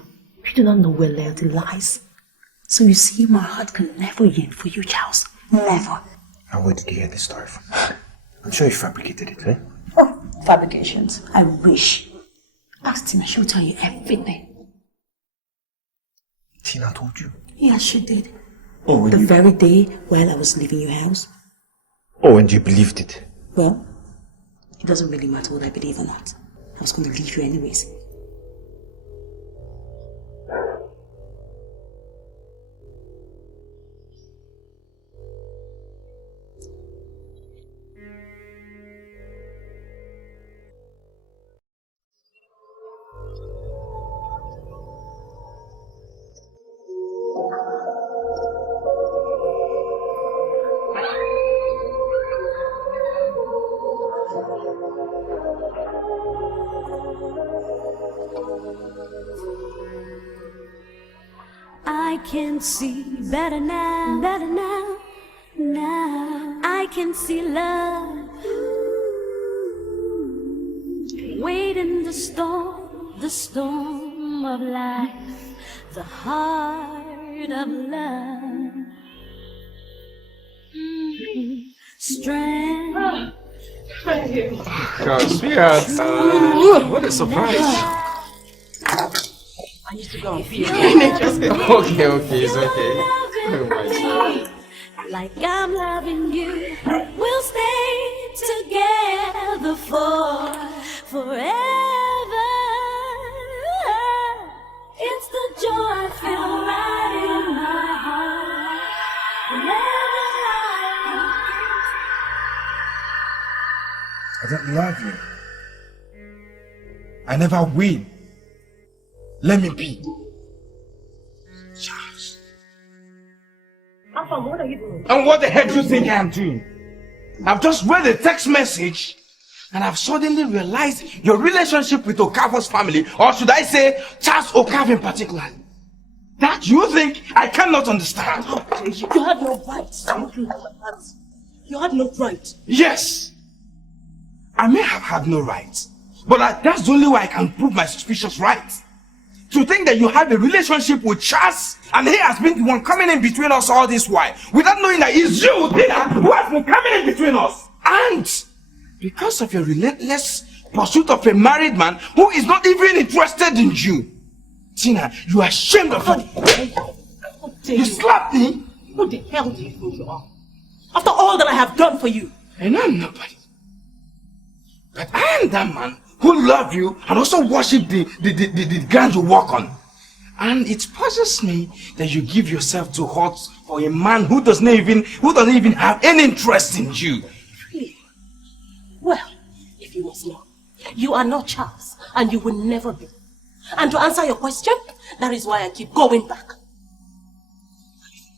do not know where loyalty lies. So you see, my heart can never yearn for you, Charles. Never. And where did you hear this story from? I'm sure you fabricated it, eh? Oh, fabrications. I wish. Ask Tina, she'll tell you everything. Tina told you? Yeah, she did. Oh, the very day while I was leaving your house. Oh, and you believed it? Well, it doesn't really matter what I believe or not. I was going to leave you anyways. I can see better now, now I can see love. Wait in the storm of life, the heart of love. Strength. God, sweetheart. What a surprise. I used to go and feel Okay, it's okay. Oh my. Like I'm loving you, we'll stay together forever. It's the joy I feel right in my heart. I don't love you. I never will. Let me be. Charles. Alpha, what are you doing? And what the heck do you think I'm doing? I've just read a text message and I've suddenly realized your relationship with Okafor's family, or should I say Charles Okafor in particular. That you think I cannot understand. You had no right. You had no right. Yes. I may have had no right, but that's the only way I can prove my suspicions right. To think that you have a relationship with Charles and he has been the one coming in between us all this while, without knowing that it's you, Tina, who has been coming in between us. And because of your relentless pursuit of a married man who is not even interested in you, Tina, you are ashamed of it. You slapped me. Who the hell do you think you are? After all that I have done for you. I know I'm nobody. But I am that man who love you and also worship the ground you walk on. And it puzzles me that you give yourself to hurt for a man who doesn't even have any interest in you. Really? Well, if you must know, you are not Charles, and you will never be. And to answer your question, that is why I keep going back.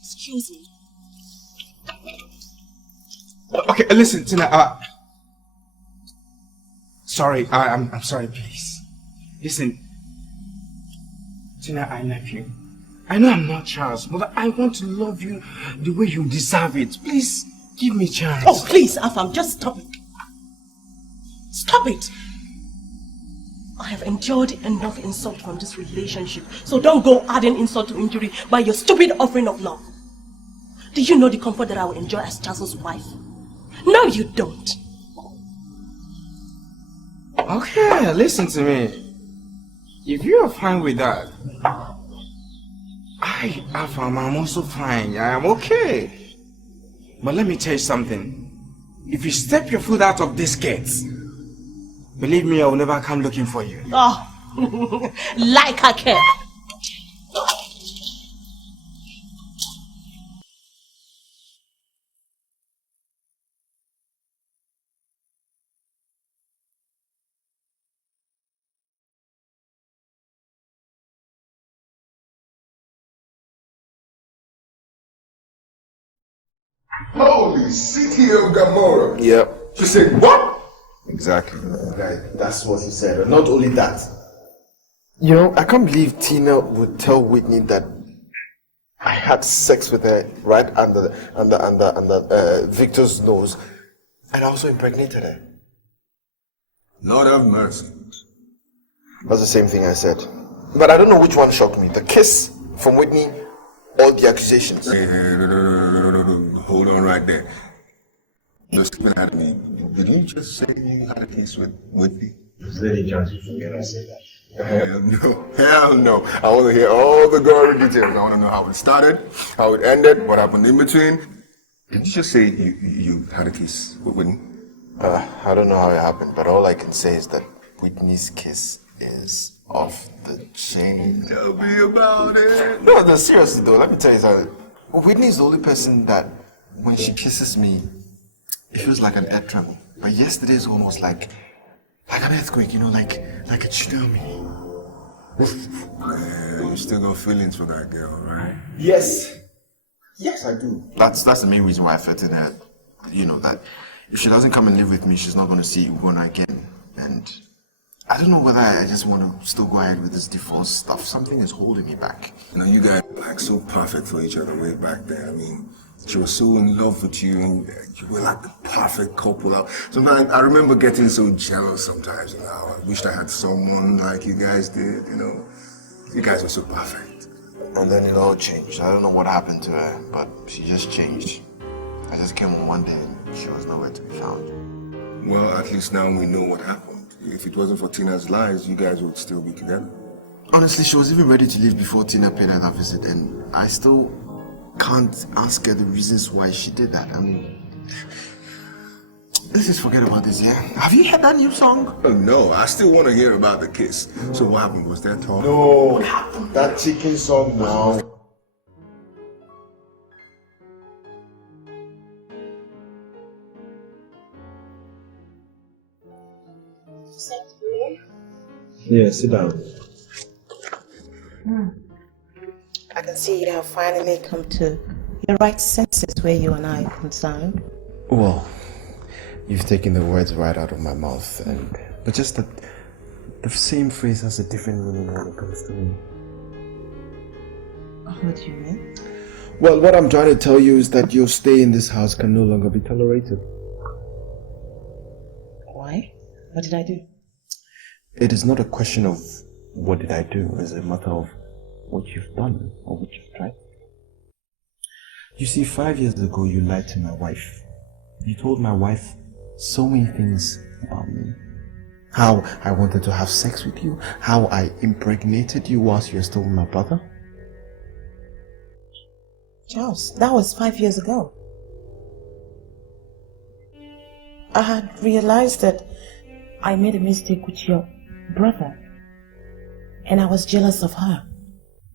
Excuse me. Okay, listen, Tina. Sorry, I'm sorry, please. Listen, Tina, I love you. I know I'm not Charles, but I want to love you the way you deserve it. Please, give me a chance. Oh, please, Afam, just stop it. Stop it. I have endured enough insult from this relationship, so don't go adding insult to injury by your stupid offering of love. Do you know the comfort that I will enjoy as Charles' wife? No, you don't. Okay, listen to me. If you are fine with that, I'm also fine. I am okay. But let me tell you something. If you step your foot out of this gate, believe me, I will never come looking for you. Oh, like I care. Holy city of Gomorrah. Yep. She said, what? Exactly. That's what he said. And not only that, you know, I can't believe Tina would tell Whitney that I had sex with her right under Victor's nose, and I also impregnated her. Lord have mercy. That's the same thing I said. But I don't know which one shocked me, the kiss from Whitney or the accusations. Hey, no. Hold on right there. You're spilling out of me. Did you just say you had a kiss with Whitney? Is there any chance you forget I said that? Hell no. I want to hear all the gory details. I want to know how it started, how it ended, what happened in between. Did you just say you had a kiss with Whitney? I don't know how it happened, but all I can say is that Whitney's kiss is off the chain. Tell me about it. No, seriously though, let me tell you something. Whitney is the only person that, when she kisses me, it feels like an air tremble. But yesterday's one was like an earthquake, you know, like a tsunami. Man, you still got feelings for that girl, right? Yes, I do. That's the main reason why I threatened her. You know, that if she doesn't come and live with me, she's not going to see Ugona again. And I don't know whether I just want to still go ahead with this divorce stuff. Something is holding me back. You know, you guys were like so perfect for each other way back there. I mean, she was so in love with you, and you were like the perfect couple. Sometimes I remember getting so jealous sometimes, you know. I wished I had someone like you guys did, you know. You guys were so perfect. And then it all changed. I don't know what happened to her, but she just changed. I just came home one day and she was nowhere to be found. Well, at least now we know what happened. If it wasn't for Tina's lies, you guys would still be together. Honestly, she was even ready to leave before Tina paid her that visit, and I still can't ask her the reasons why she did that. I mean, let's just forget about this, yeah? Have you heard that new song? Oh, no, I still want to hear about the kiss. So what happened? Was there talk? No, what happened? That chicken song now. Yeah, sit down. I can see you have finally come to your right senses where you and I are concerned. Well, you've taken the words right out of my mouth, but just that the same phrase has a different meaning when it comes to me. What do you mean? Well, what I'm trying to tell you is that your stay in this house can no longer be tolerated. Why? What did I do? It is not a question of what did I do, it's a matter of what you've done or what you've tried. You see, 5 years ago you lied to my wife. You told my wife so many things about me. How I wanted to have sex with you, how I impregnated you whilst you were still with my brother. Charles, that was 5 years ago. I had realized that I made a mistake with your brother, and I was jealous of her.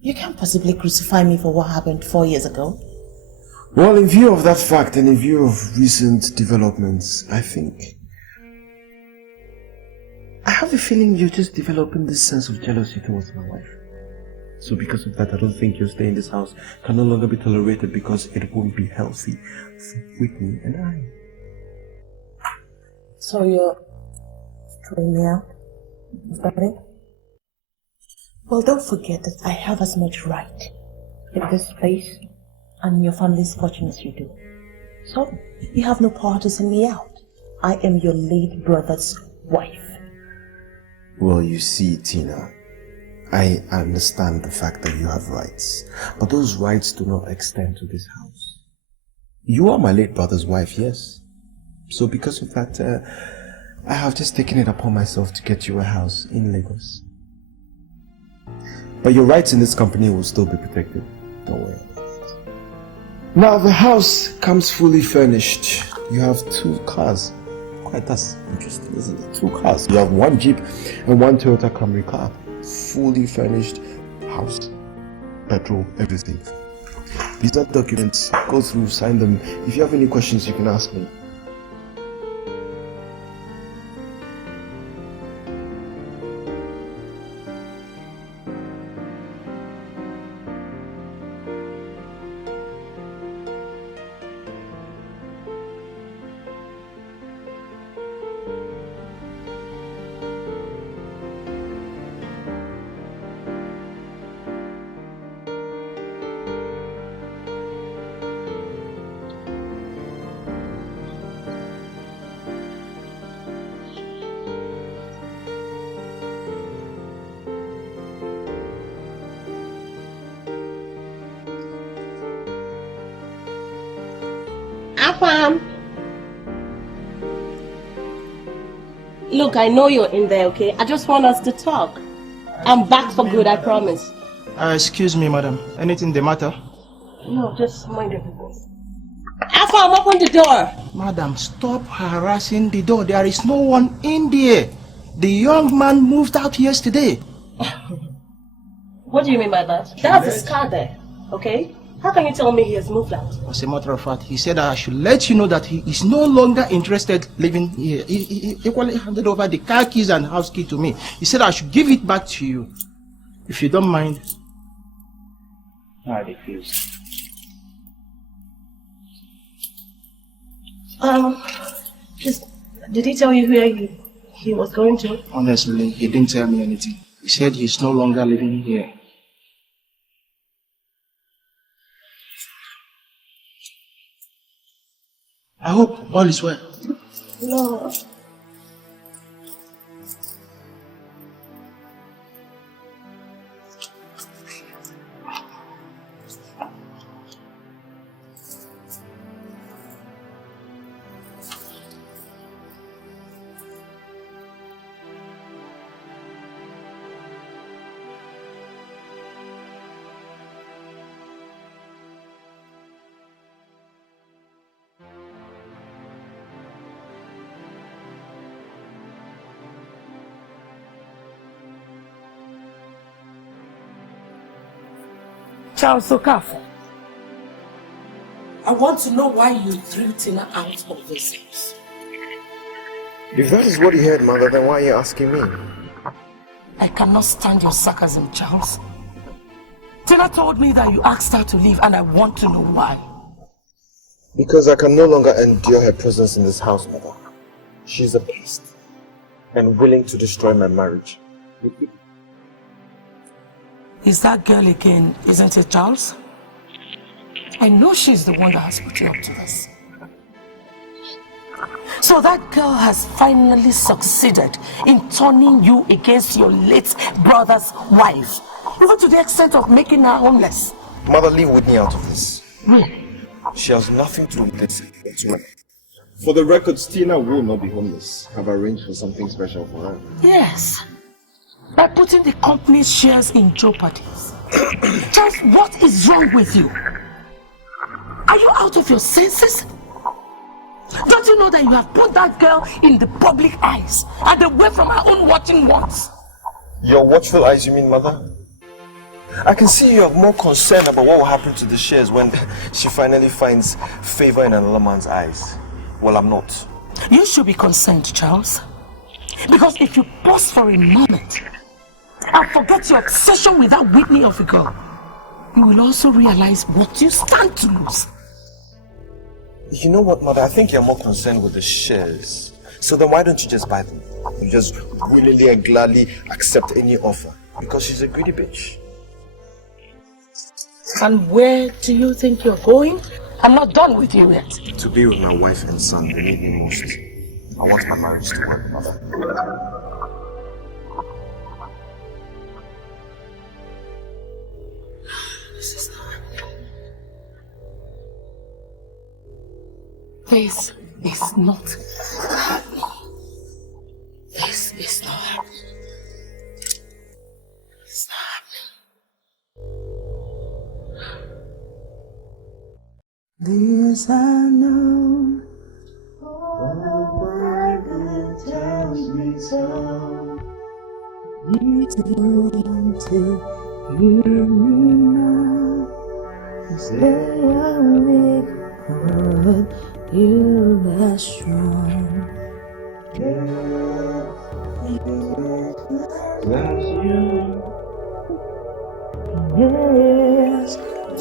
You can't possibly crucify me for what happened 4 years ago. Well, in view of that fact and in view of recent developments, I have a feeling you're just developing this sense of jealousy towards my wife. So because of that, I don't think your stay in this house can no longer be tolerated because it won't be healthy for Whitney and I. So you're throwing me out? Is that it? Well, don't forget that I have as much right in this place and in your family's fortune as you do. So, you have no power to send me out. I am your late brother's wife. Well, you see, Tina, I understand the fact that you have rights, but those rights do not extend to this house. You are my late brother's wife, yes. So because of that, I have just taken it upon myself to get you a house in Lagos. But your rights in this company will still be protected. Don't worry about it. Now the house comes fully furnished. You have 2 cars. Quite that's interesting, isn't it? 2 cars. You have 1 Jeep and 1 Toyota Camry car. Fully furnished house. Petrol, everything. These are documents. Go through, sign them. If you have any questions, you can ask me. Pam. Look, I know you're in there, okay? I just want us to talk. I'm back for good, I promise. Excuse me, madam. Anything the matter? No, just mind your business. Afam, open the door. Madam, stop harassing the door. There is no one in there. The young man moved out yesterday. What do you mean by that? That's his car there, okay? How can you tell me he has moved out? As a matter of fact, he said I should let you know that he is no longer interested living here. He equally handed over the car keys and house key to me. He said I should give it back to you. If you don't mind. I refuse. Did he tell you where he was going to? Honestly, he didn't tell me anything. He said he's no longer living here. I hope all is well. No. Charles Okafor, I want to know why you threw Tina out of this house. If that is what he heard, mother, then why are you asking me? I cannot stand your sarcasm, Charles. Tina told me that you asked her to leave, and I want to know why. Because I can no longer endure her presence in this house, mother. She's a beast and willing to destroy my marriage. Is that girl again, isn't it, Charles? I know she's the one that has put you up to this. So that girl has finally succeeded in turning you against your late brother's wife, even to the extent of making her homeless. Mother, leave Whitney out of this. She has nothing to do with this. For the record, Tina will not be homeless. I've arranged for something special for her. Yes. By putting the company's shares in jeopardy. Charles, what is wrong with you? Are you out of your senses? Don't you know that you have put that girl in the public eyes and away from her own watching ones? Your watchful eyes, you mean, mother? I can see you have more concern about what will happen to the shares when she finally finds favor in another man's eyes. Well, I'm not. You should be concerned, Charles. Because if you pause for a moment and forget your obsession with that Whitney of a girl, you will also realize what you stand to lose. You know what, mother? I think you're more concerned with the shares. So then why don't you just buy them? You just willingly and gladly accept any offer. Because she's a greedy bitch. And where do you think you're going? I'm not done with you yet. To be with my wife and son, they need me most. I want my marriage to work, mother. This is not happening. This is not happening. This is not happening. It's not happening. This I know, the Bible tells me so. You want to hear me now. Stay awake, but you are strong. Yes,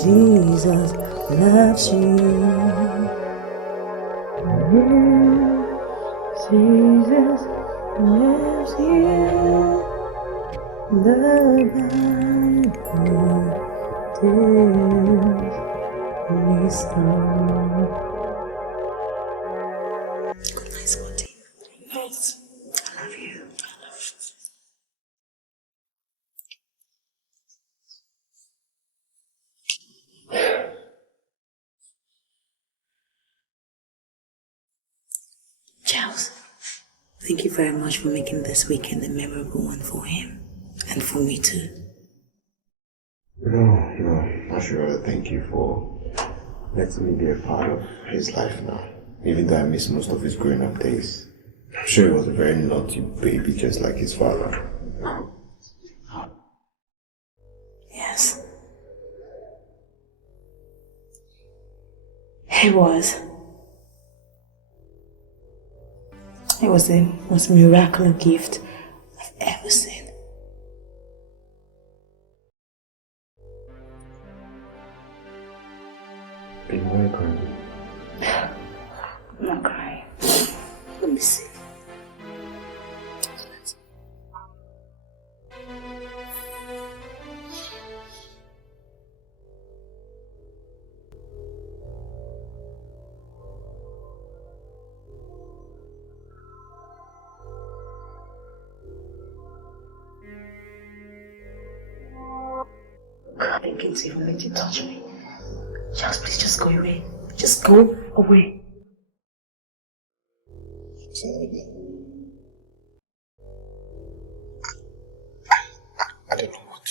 Jesus loves you. Yes, Jesus loves you. The Bible tells me so. Good night, Scotty. Good night. I love you. I love you. Charles, thank you very much for making this weekend a memorable one for him. And for me too. No, I should rather thank you for letting me be a part of his life now. Even though I missed most of his growing up days. I'm sure he was a very naughty baby just like his father. Yes. He was. It was the most miraculous gift I've ever seen. Baby, why are you crying? I'm not crying. Let me see. God, I can't even let you touch me. Charles, please just go away. Just go away. I don't know what.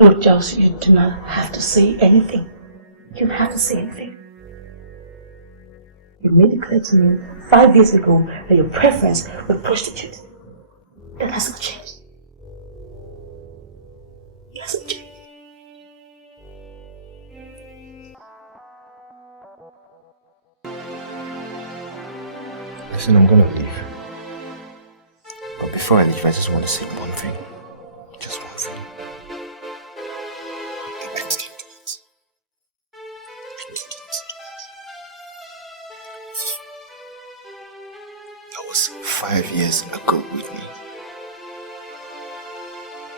No, Charles, you do not have to say anything. You don't have to say anything. You made it clear to me 5 years ago that your preference was prostitute. That hasn't changed. It hasn't changed. Listen, I'm gonna leave. But before I leave, I just want to say one thing. Just one thing. I didn't do it. That was 5 years ago with me.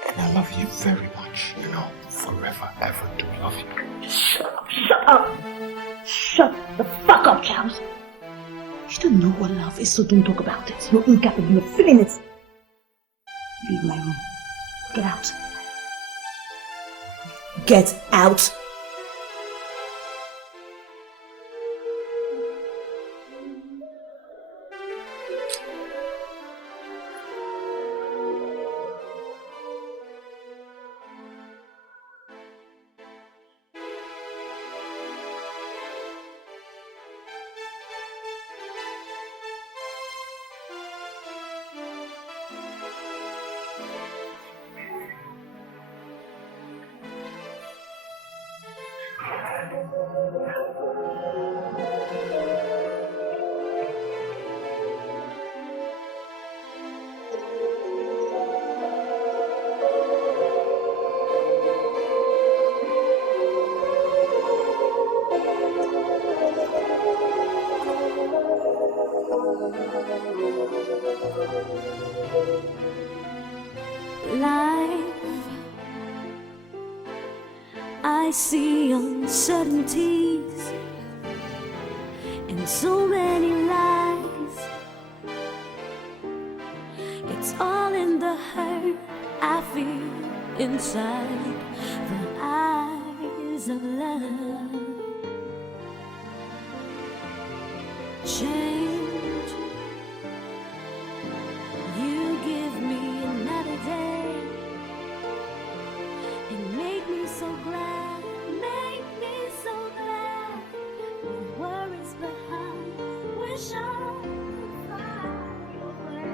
And I love you very much, you know, forever, ever do love you. Shut up! Shut the fuck up, Charles! You don't know what love is, so don't talk about it. You're incapable of feeling it. Leave my room. Get out. Get out! Life, I see uncertainties and so many lies. It's all in the hurt I feel inside the eyes of love. Change, you give me another day and make me so glad, make me so glad. With worries behind, wish I could fly away.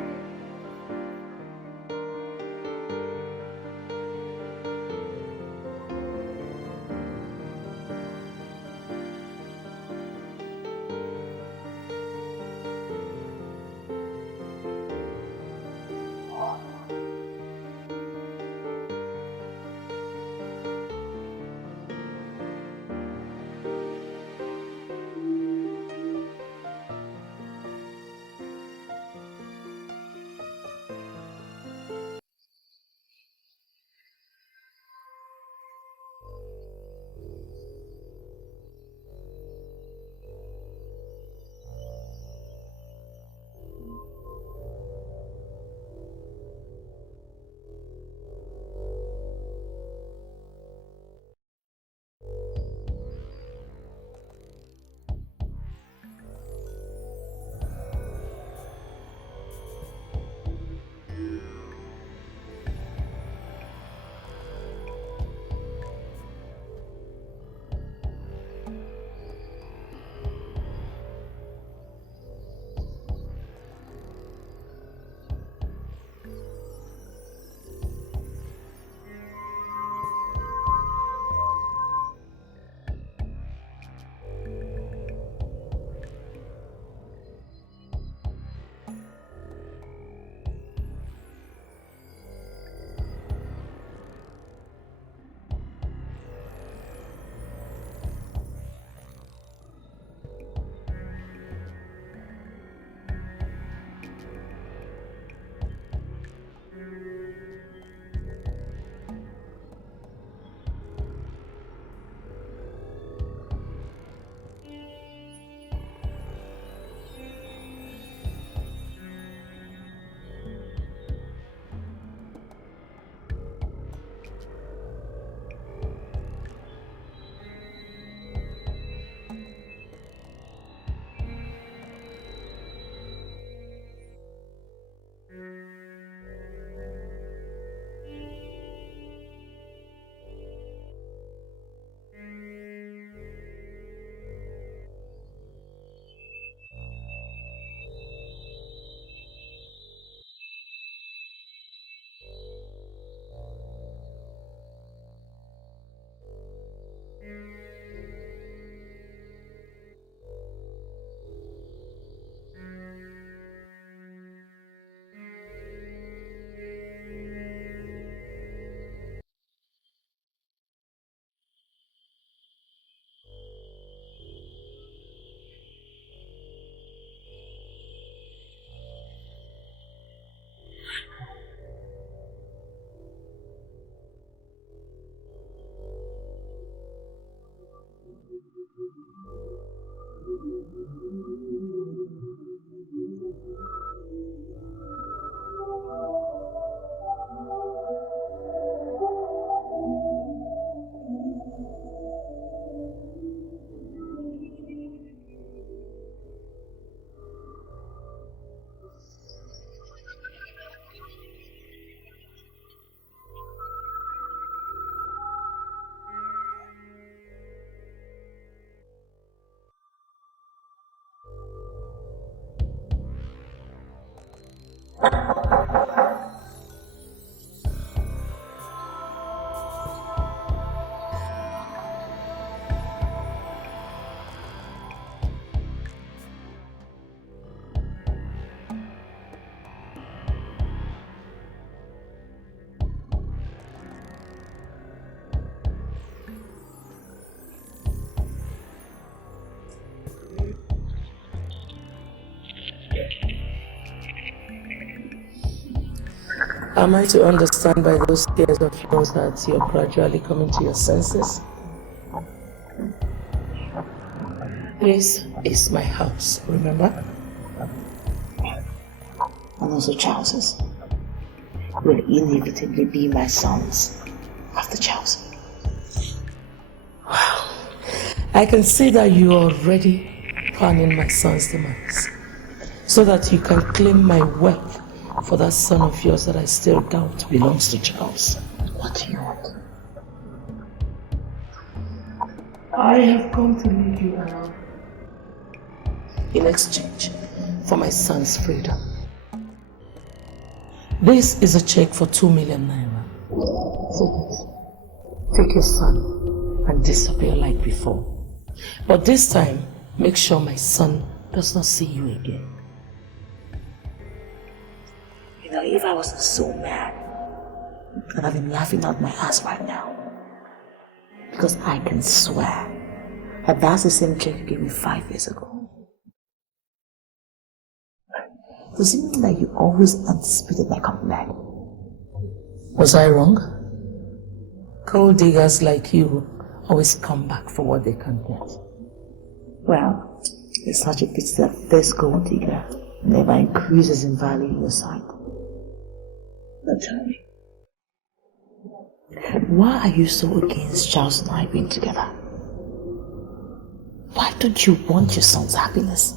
Am I to understand by those tears of yours that you're gradually coming to your senses? This is my house, remember? And also Charles's will inevitably be my sons after Charles. Wow. I can see that you are already planning my son's demise, so that you can claim my wealth for that son of yours that I still doubt belongs to Charles. What do you want? I have come to leave you alone in exchange for my son's freedom. This is a check for 2 million naira. Take your son and disappear like before. But this time, make sure my son does not see you again. You know, if I wasn't so mad, I'd have been laughing out my ass right now. Because I can swear that that's the same check you gave me 5 years ago. Does it mean that you always anticipated my coming back? Was I wrong? Gold diggers like you always come back for what they can get. Well, it's such a pity that this gold digger never increases in value in your sight. But tell me, why are you so against Charles and I being together? Why don't you want your son's happiness?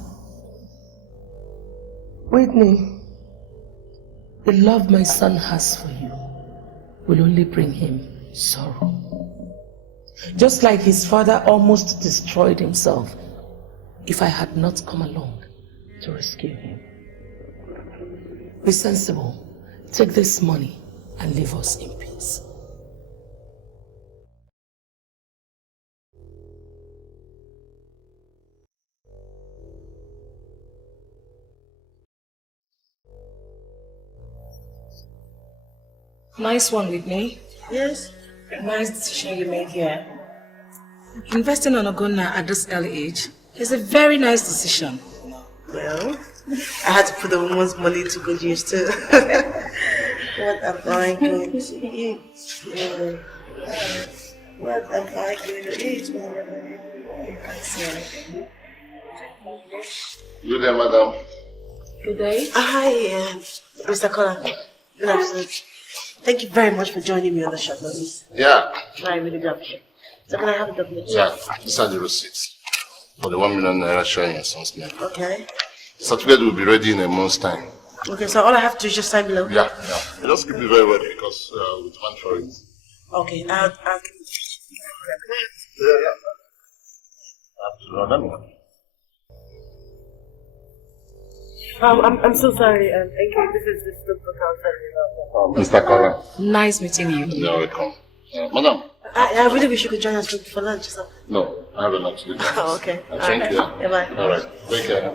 Whitney, the love my son has for you will only bring him sorrow. Just like his father almost destroyed himself if I had not come along to rescue him. Be sensible. Take this money and leave us in peace. Nice one, Whitney. Yes. Nice decision you made here. Investing on Ogonna at this early age is a very nice decision. Well, I had to put the woman's money to good use too. What am I going to eat? What am I going to eat? Good day, madam. Good day. Hi, Mr. Collins. Good afternoon. Thank you very much for joining me on the short notice. Yeah. I really do appreciate it. So can I have a document? Yeah, these are the receipts for the 1 million naira sharing your son's name. Okay. The certificate will be ready in a month's time. Okay, so all I have to do is just sign below? Yeah. Just keep it very ready because we demand for it. Okay, I'll keep it. I'm so sorry. Thank you. This is the book. Mr. Collins. Nice meeting you. You're welcome. Madam. I really wish you could join us for lunch or something. No, I have a lot to do. Oh, okay. Thank you. Yeah, bye. All right. Take care.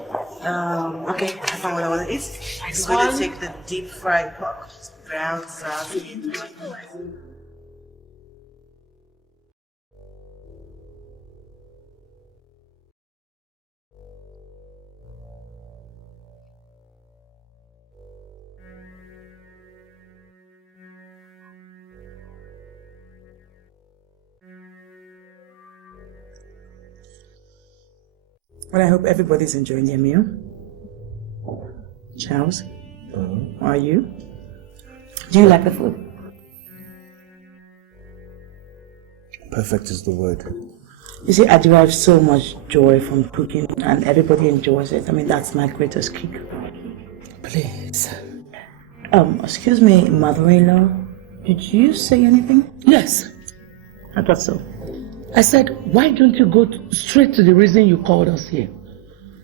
Okay, I found what I want to eat. I'm going to take the deep fried pork, brown sauce. Well, I hope everybody's enjoying their meal. Charles, how are you? Do you like the food? Perfect is the word. You see, I derive so much joy from cooking and everybody enjoys it. I mean, that's my greatest kick. Please. Excuse me, mother-in-law. Did you say anything? Yes. I thought so. I said, why don't you go straight to the reason you called us here?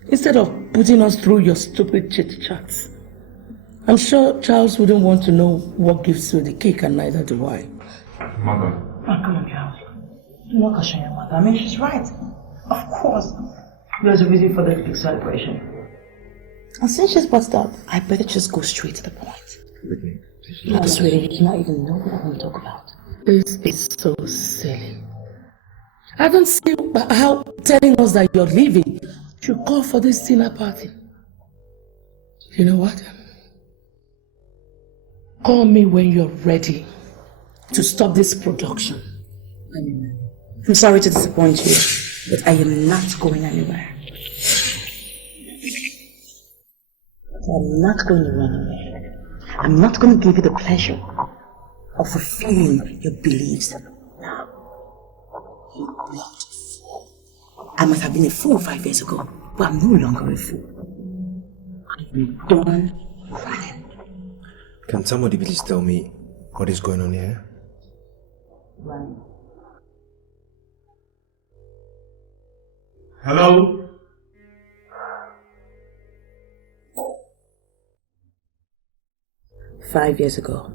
Instead of putting us through your stupid chit-chats. I'm sure Charles wouldn't want to know what gives you the cake, and neither do I. Mother. Oh, come on, Charles. Do not question your mother. I mean, she's right. Of course. There's a reason for the big celebration. And since she's brought it up, I better just go straight to the point. Whitney. No, sweetie, you do not even know what I'm going to talk about. This is so silly. I haven't seen how telling us that you're leaving should call for this dinner party. You know what? Call me when you're ready to stop this production. I'm sorry to disappoint you, but I am not going anywhere. I'm not going to run away. I'm not going to give you the pleasure of fulfilling your beliefs. No. You blocked fool. I must have been a fool 5 years ago, but I'm no longer a fool. I'm done running. Can somebody please tell me what is going on here? Right. Hello? Five years ago,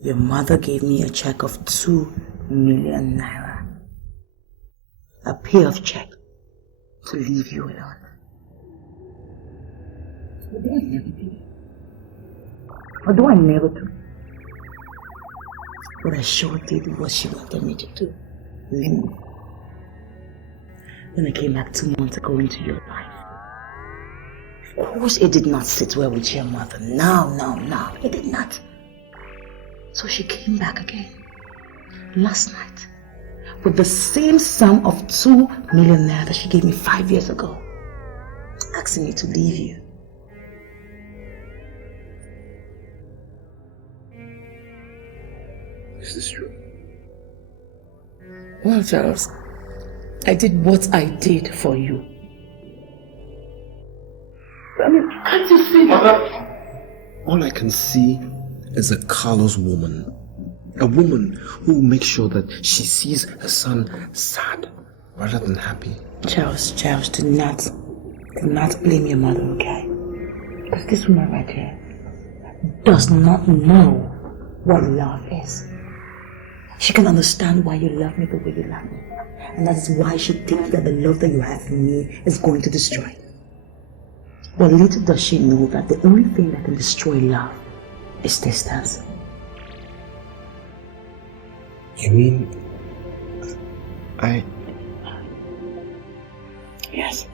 your mother gave me a check of 2 million naira. A payoff check to leave you alone. What do I never do? What do I never do? What I sure did was she wanted me to do. Leave. When I came back 2 months ago into your life, of course it did not sit well with your mother. No, it did not. So she came back again last night with the same sum of 2 million naira that she gave me 5 years ago, asking me to leave you. Is this true? Well, Charles, I did what I did for you. I mean, can't you see that? All I can see is a callous woman. A woman who will make sure that she sees her son sad rather than happy. Charles, do not blame your mother, okay? Because this woman right here does not know what love is. She can understand why you love me the way you love me. And that is why she thinks that the love that you have for me is going to destroy you. But little does she know that the only thing that can destroy love is distance. You mean... Yes.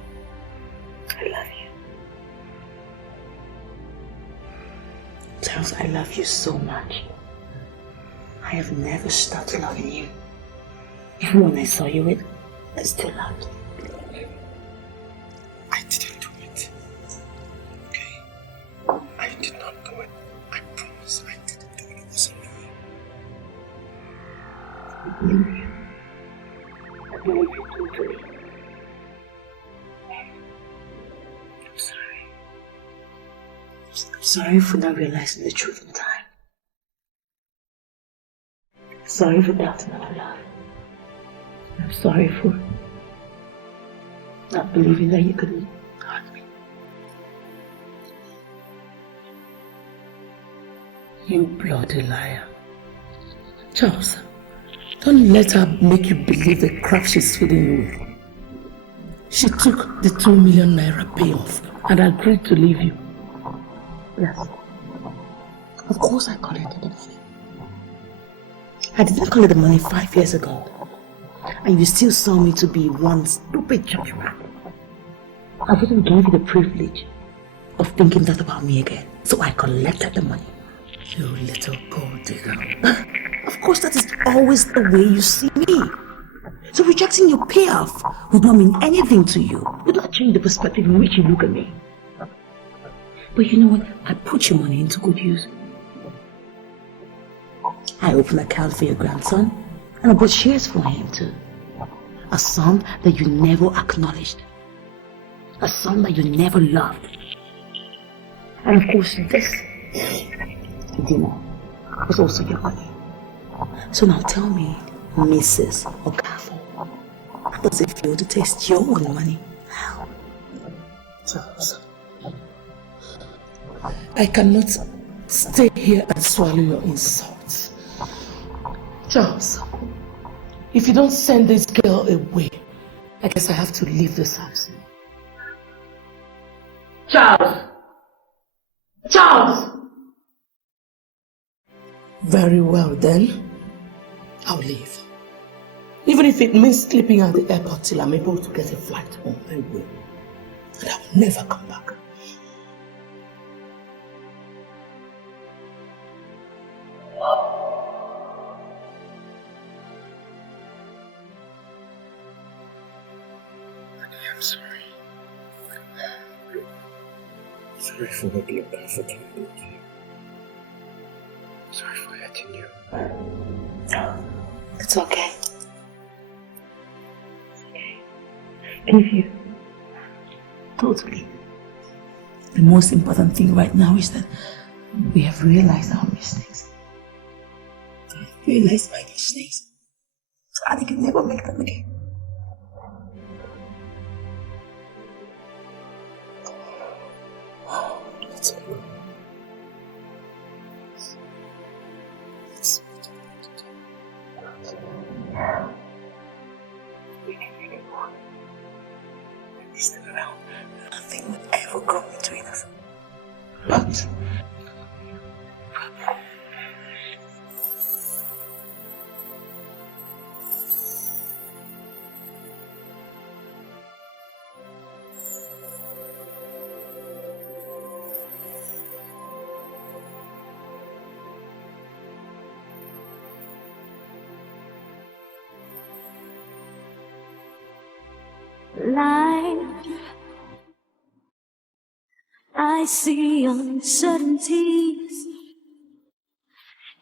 I love you. Charles, I love you so much. I have never stopped loving you. Even when I saw you with, I still loved you. I didn't do it. Okay? I did not do it. I promise I didn't do it. It wasn't me. I believe you. I believe you totally. I'm sorry. I'm sorry for not realizing the truth in time. Sorry for doubting our love. I'm sorry for not believing that you could hurt me. You bloody liar. Charles, don't let her make you believe the crap she's feeding you with. She took the 2 million naira payoff and agreed to leave you. Yes. Of course I collected the money. I didn't collect the money 5 years ago. And you still saw me to be one stupid church rat. I didn't give you the privilege of thinking that about me again. So I collected the money. You little gold digger. Of course that is always the way you see me. So rejecting your payoff would not mean anything to you. It would not change the perspective in which you look at me. But you know what? I put your money into good use. I opened an account for your grandson, and I bought shares for him too. A son that you never acknowledged. A son that you never loved. And of course this dinner was also your money. So now tell me, Mrs. Okafor, how does it feel to taste your own money? How? Charles, I cannot stay here and swallow your insults. Charles, if you don't send this girl away, I guess I have to leave this house. Charles! Charles! Very well then, I'll leave. Even if it means sleeping at the airport till I'm able to get a flight home, I will. And I will never come back. sorry for not being comfortable with you. Sorry for hurting you. It's okay. I love you. Totally. The most important thing right now is that we have realized our mistakes. Realized my mistakes. So I can never make them again. Let's go. Still around. Nothing would ever come between us. But Life, I see uncertainties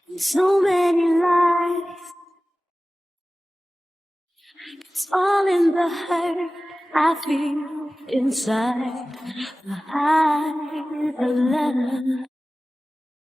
in so many lives. It's all in the hurt I feel inside. The high, the letter.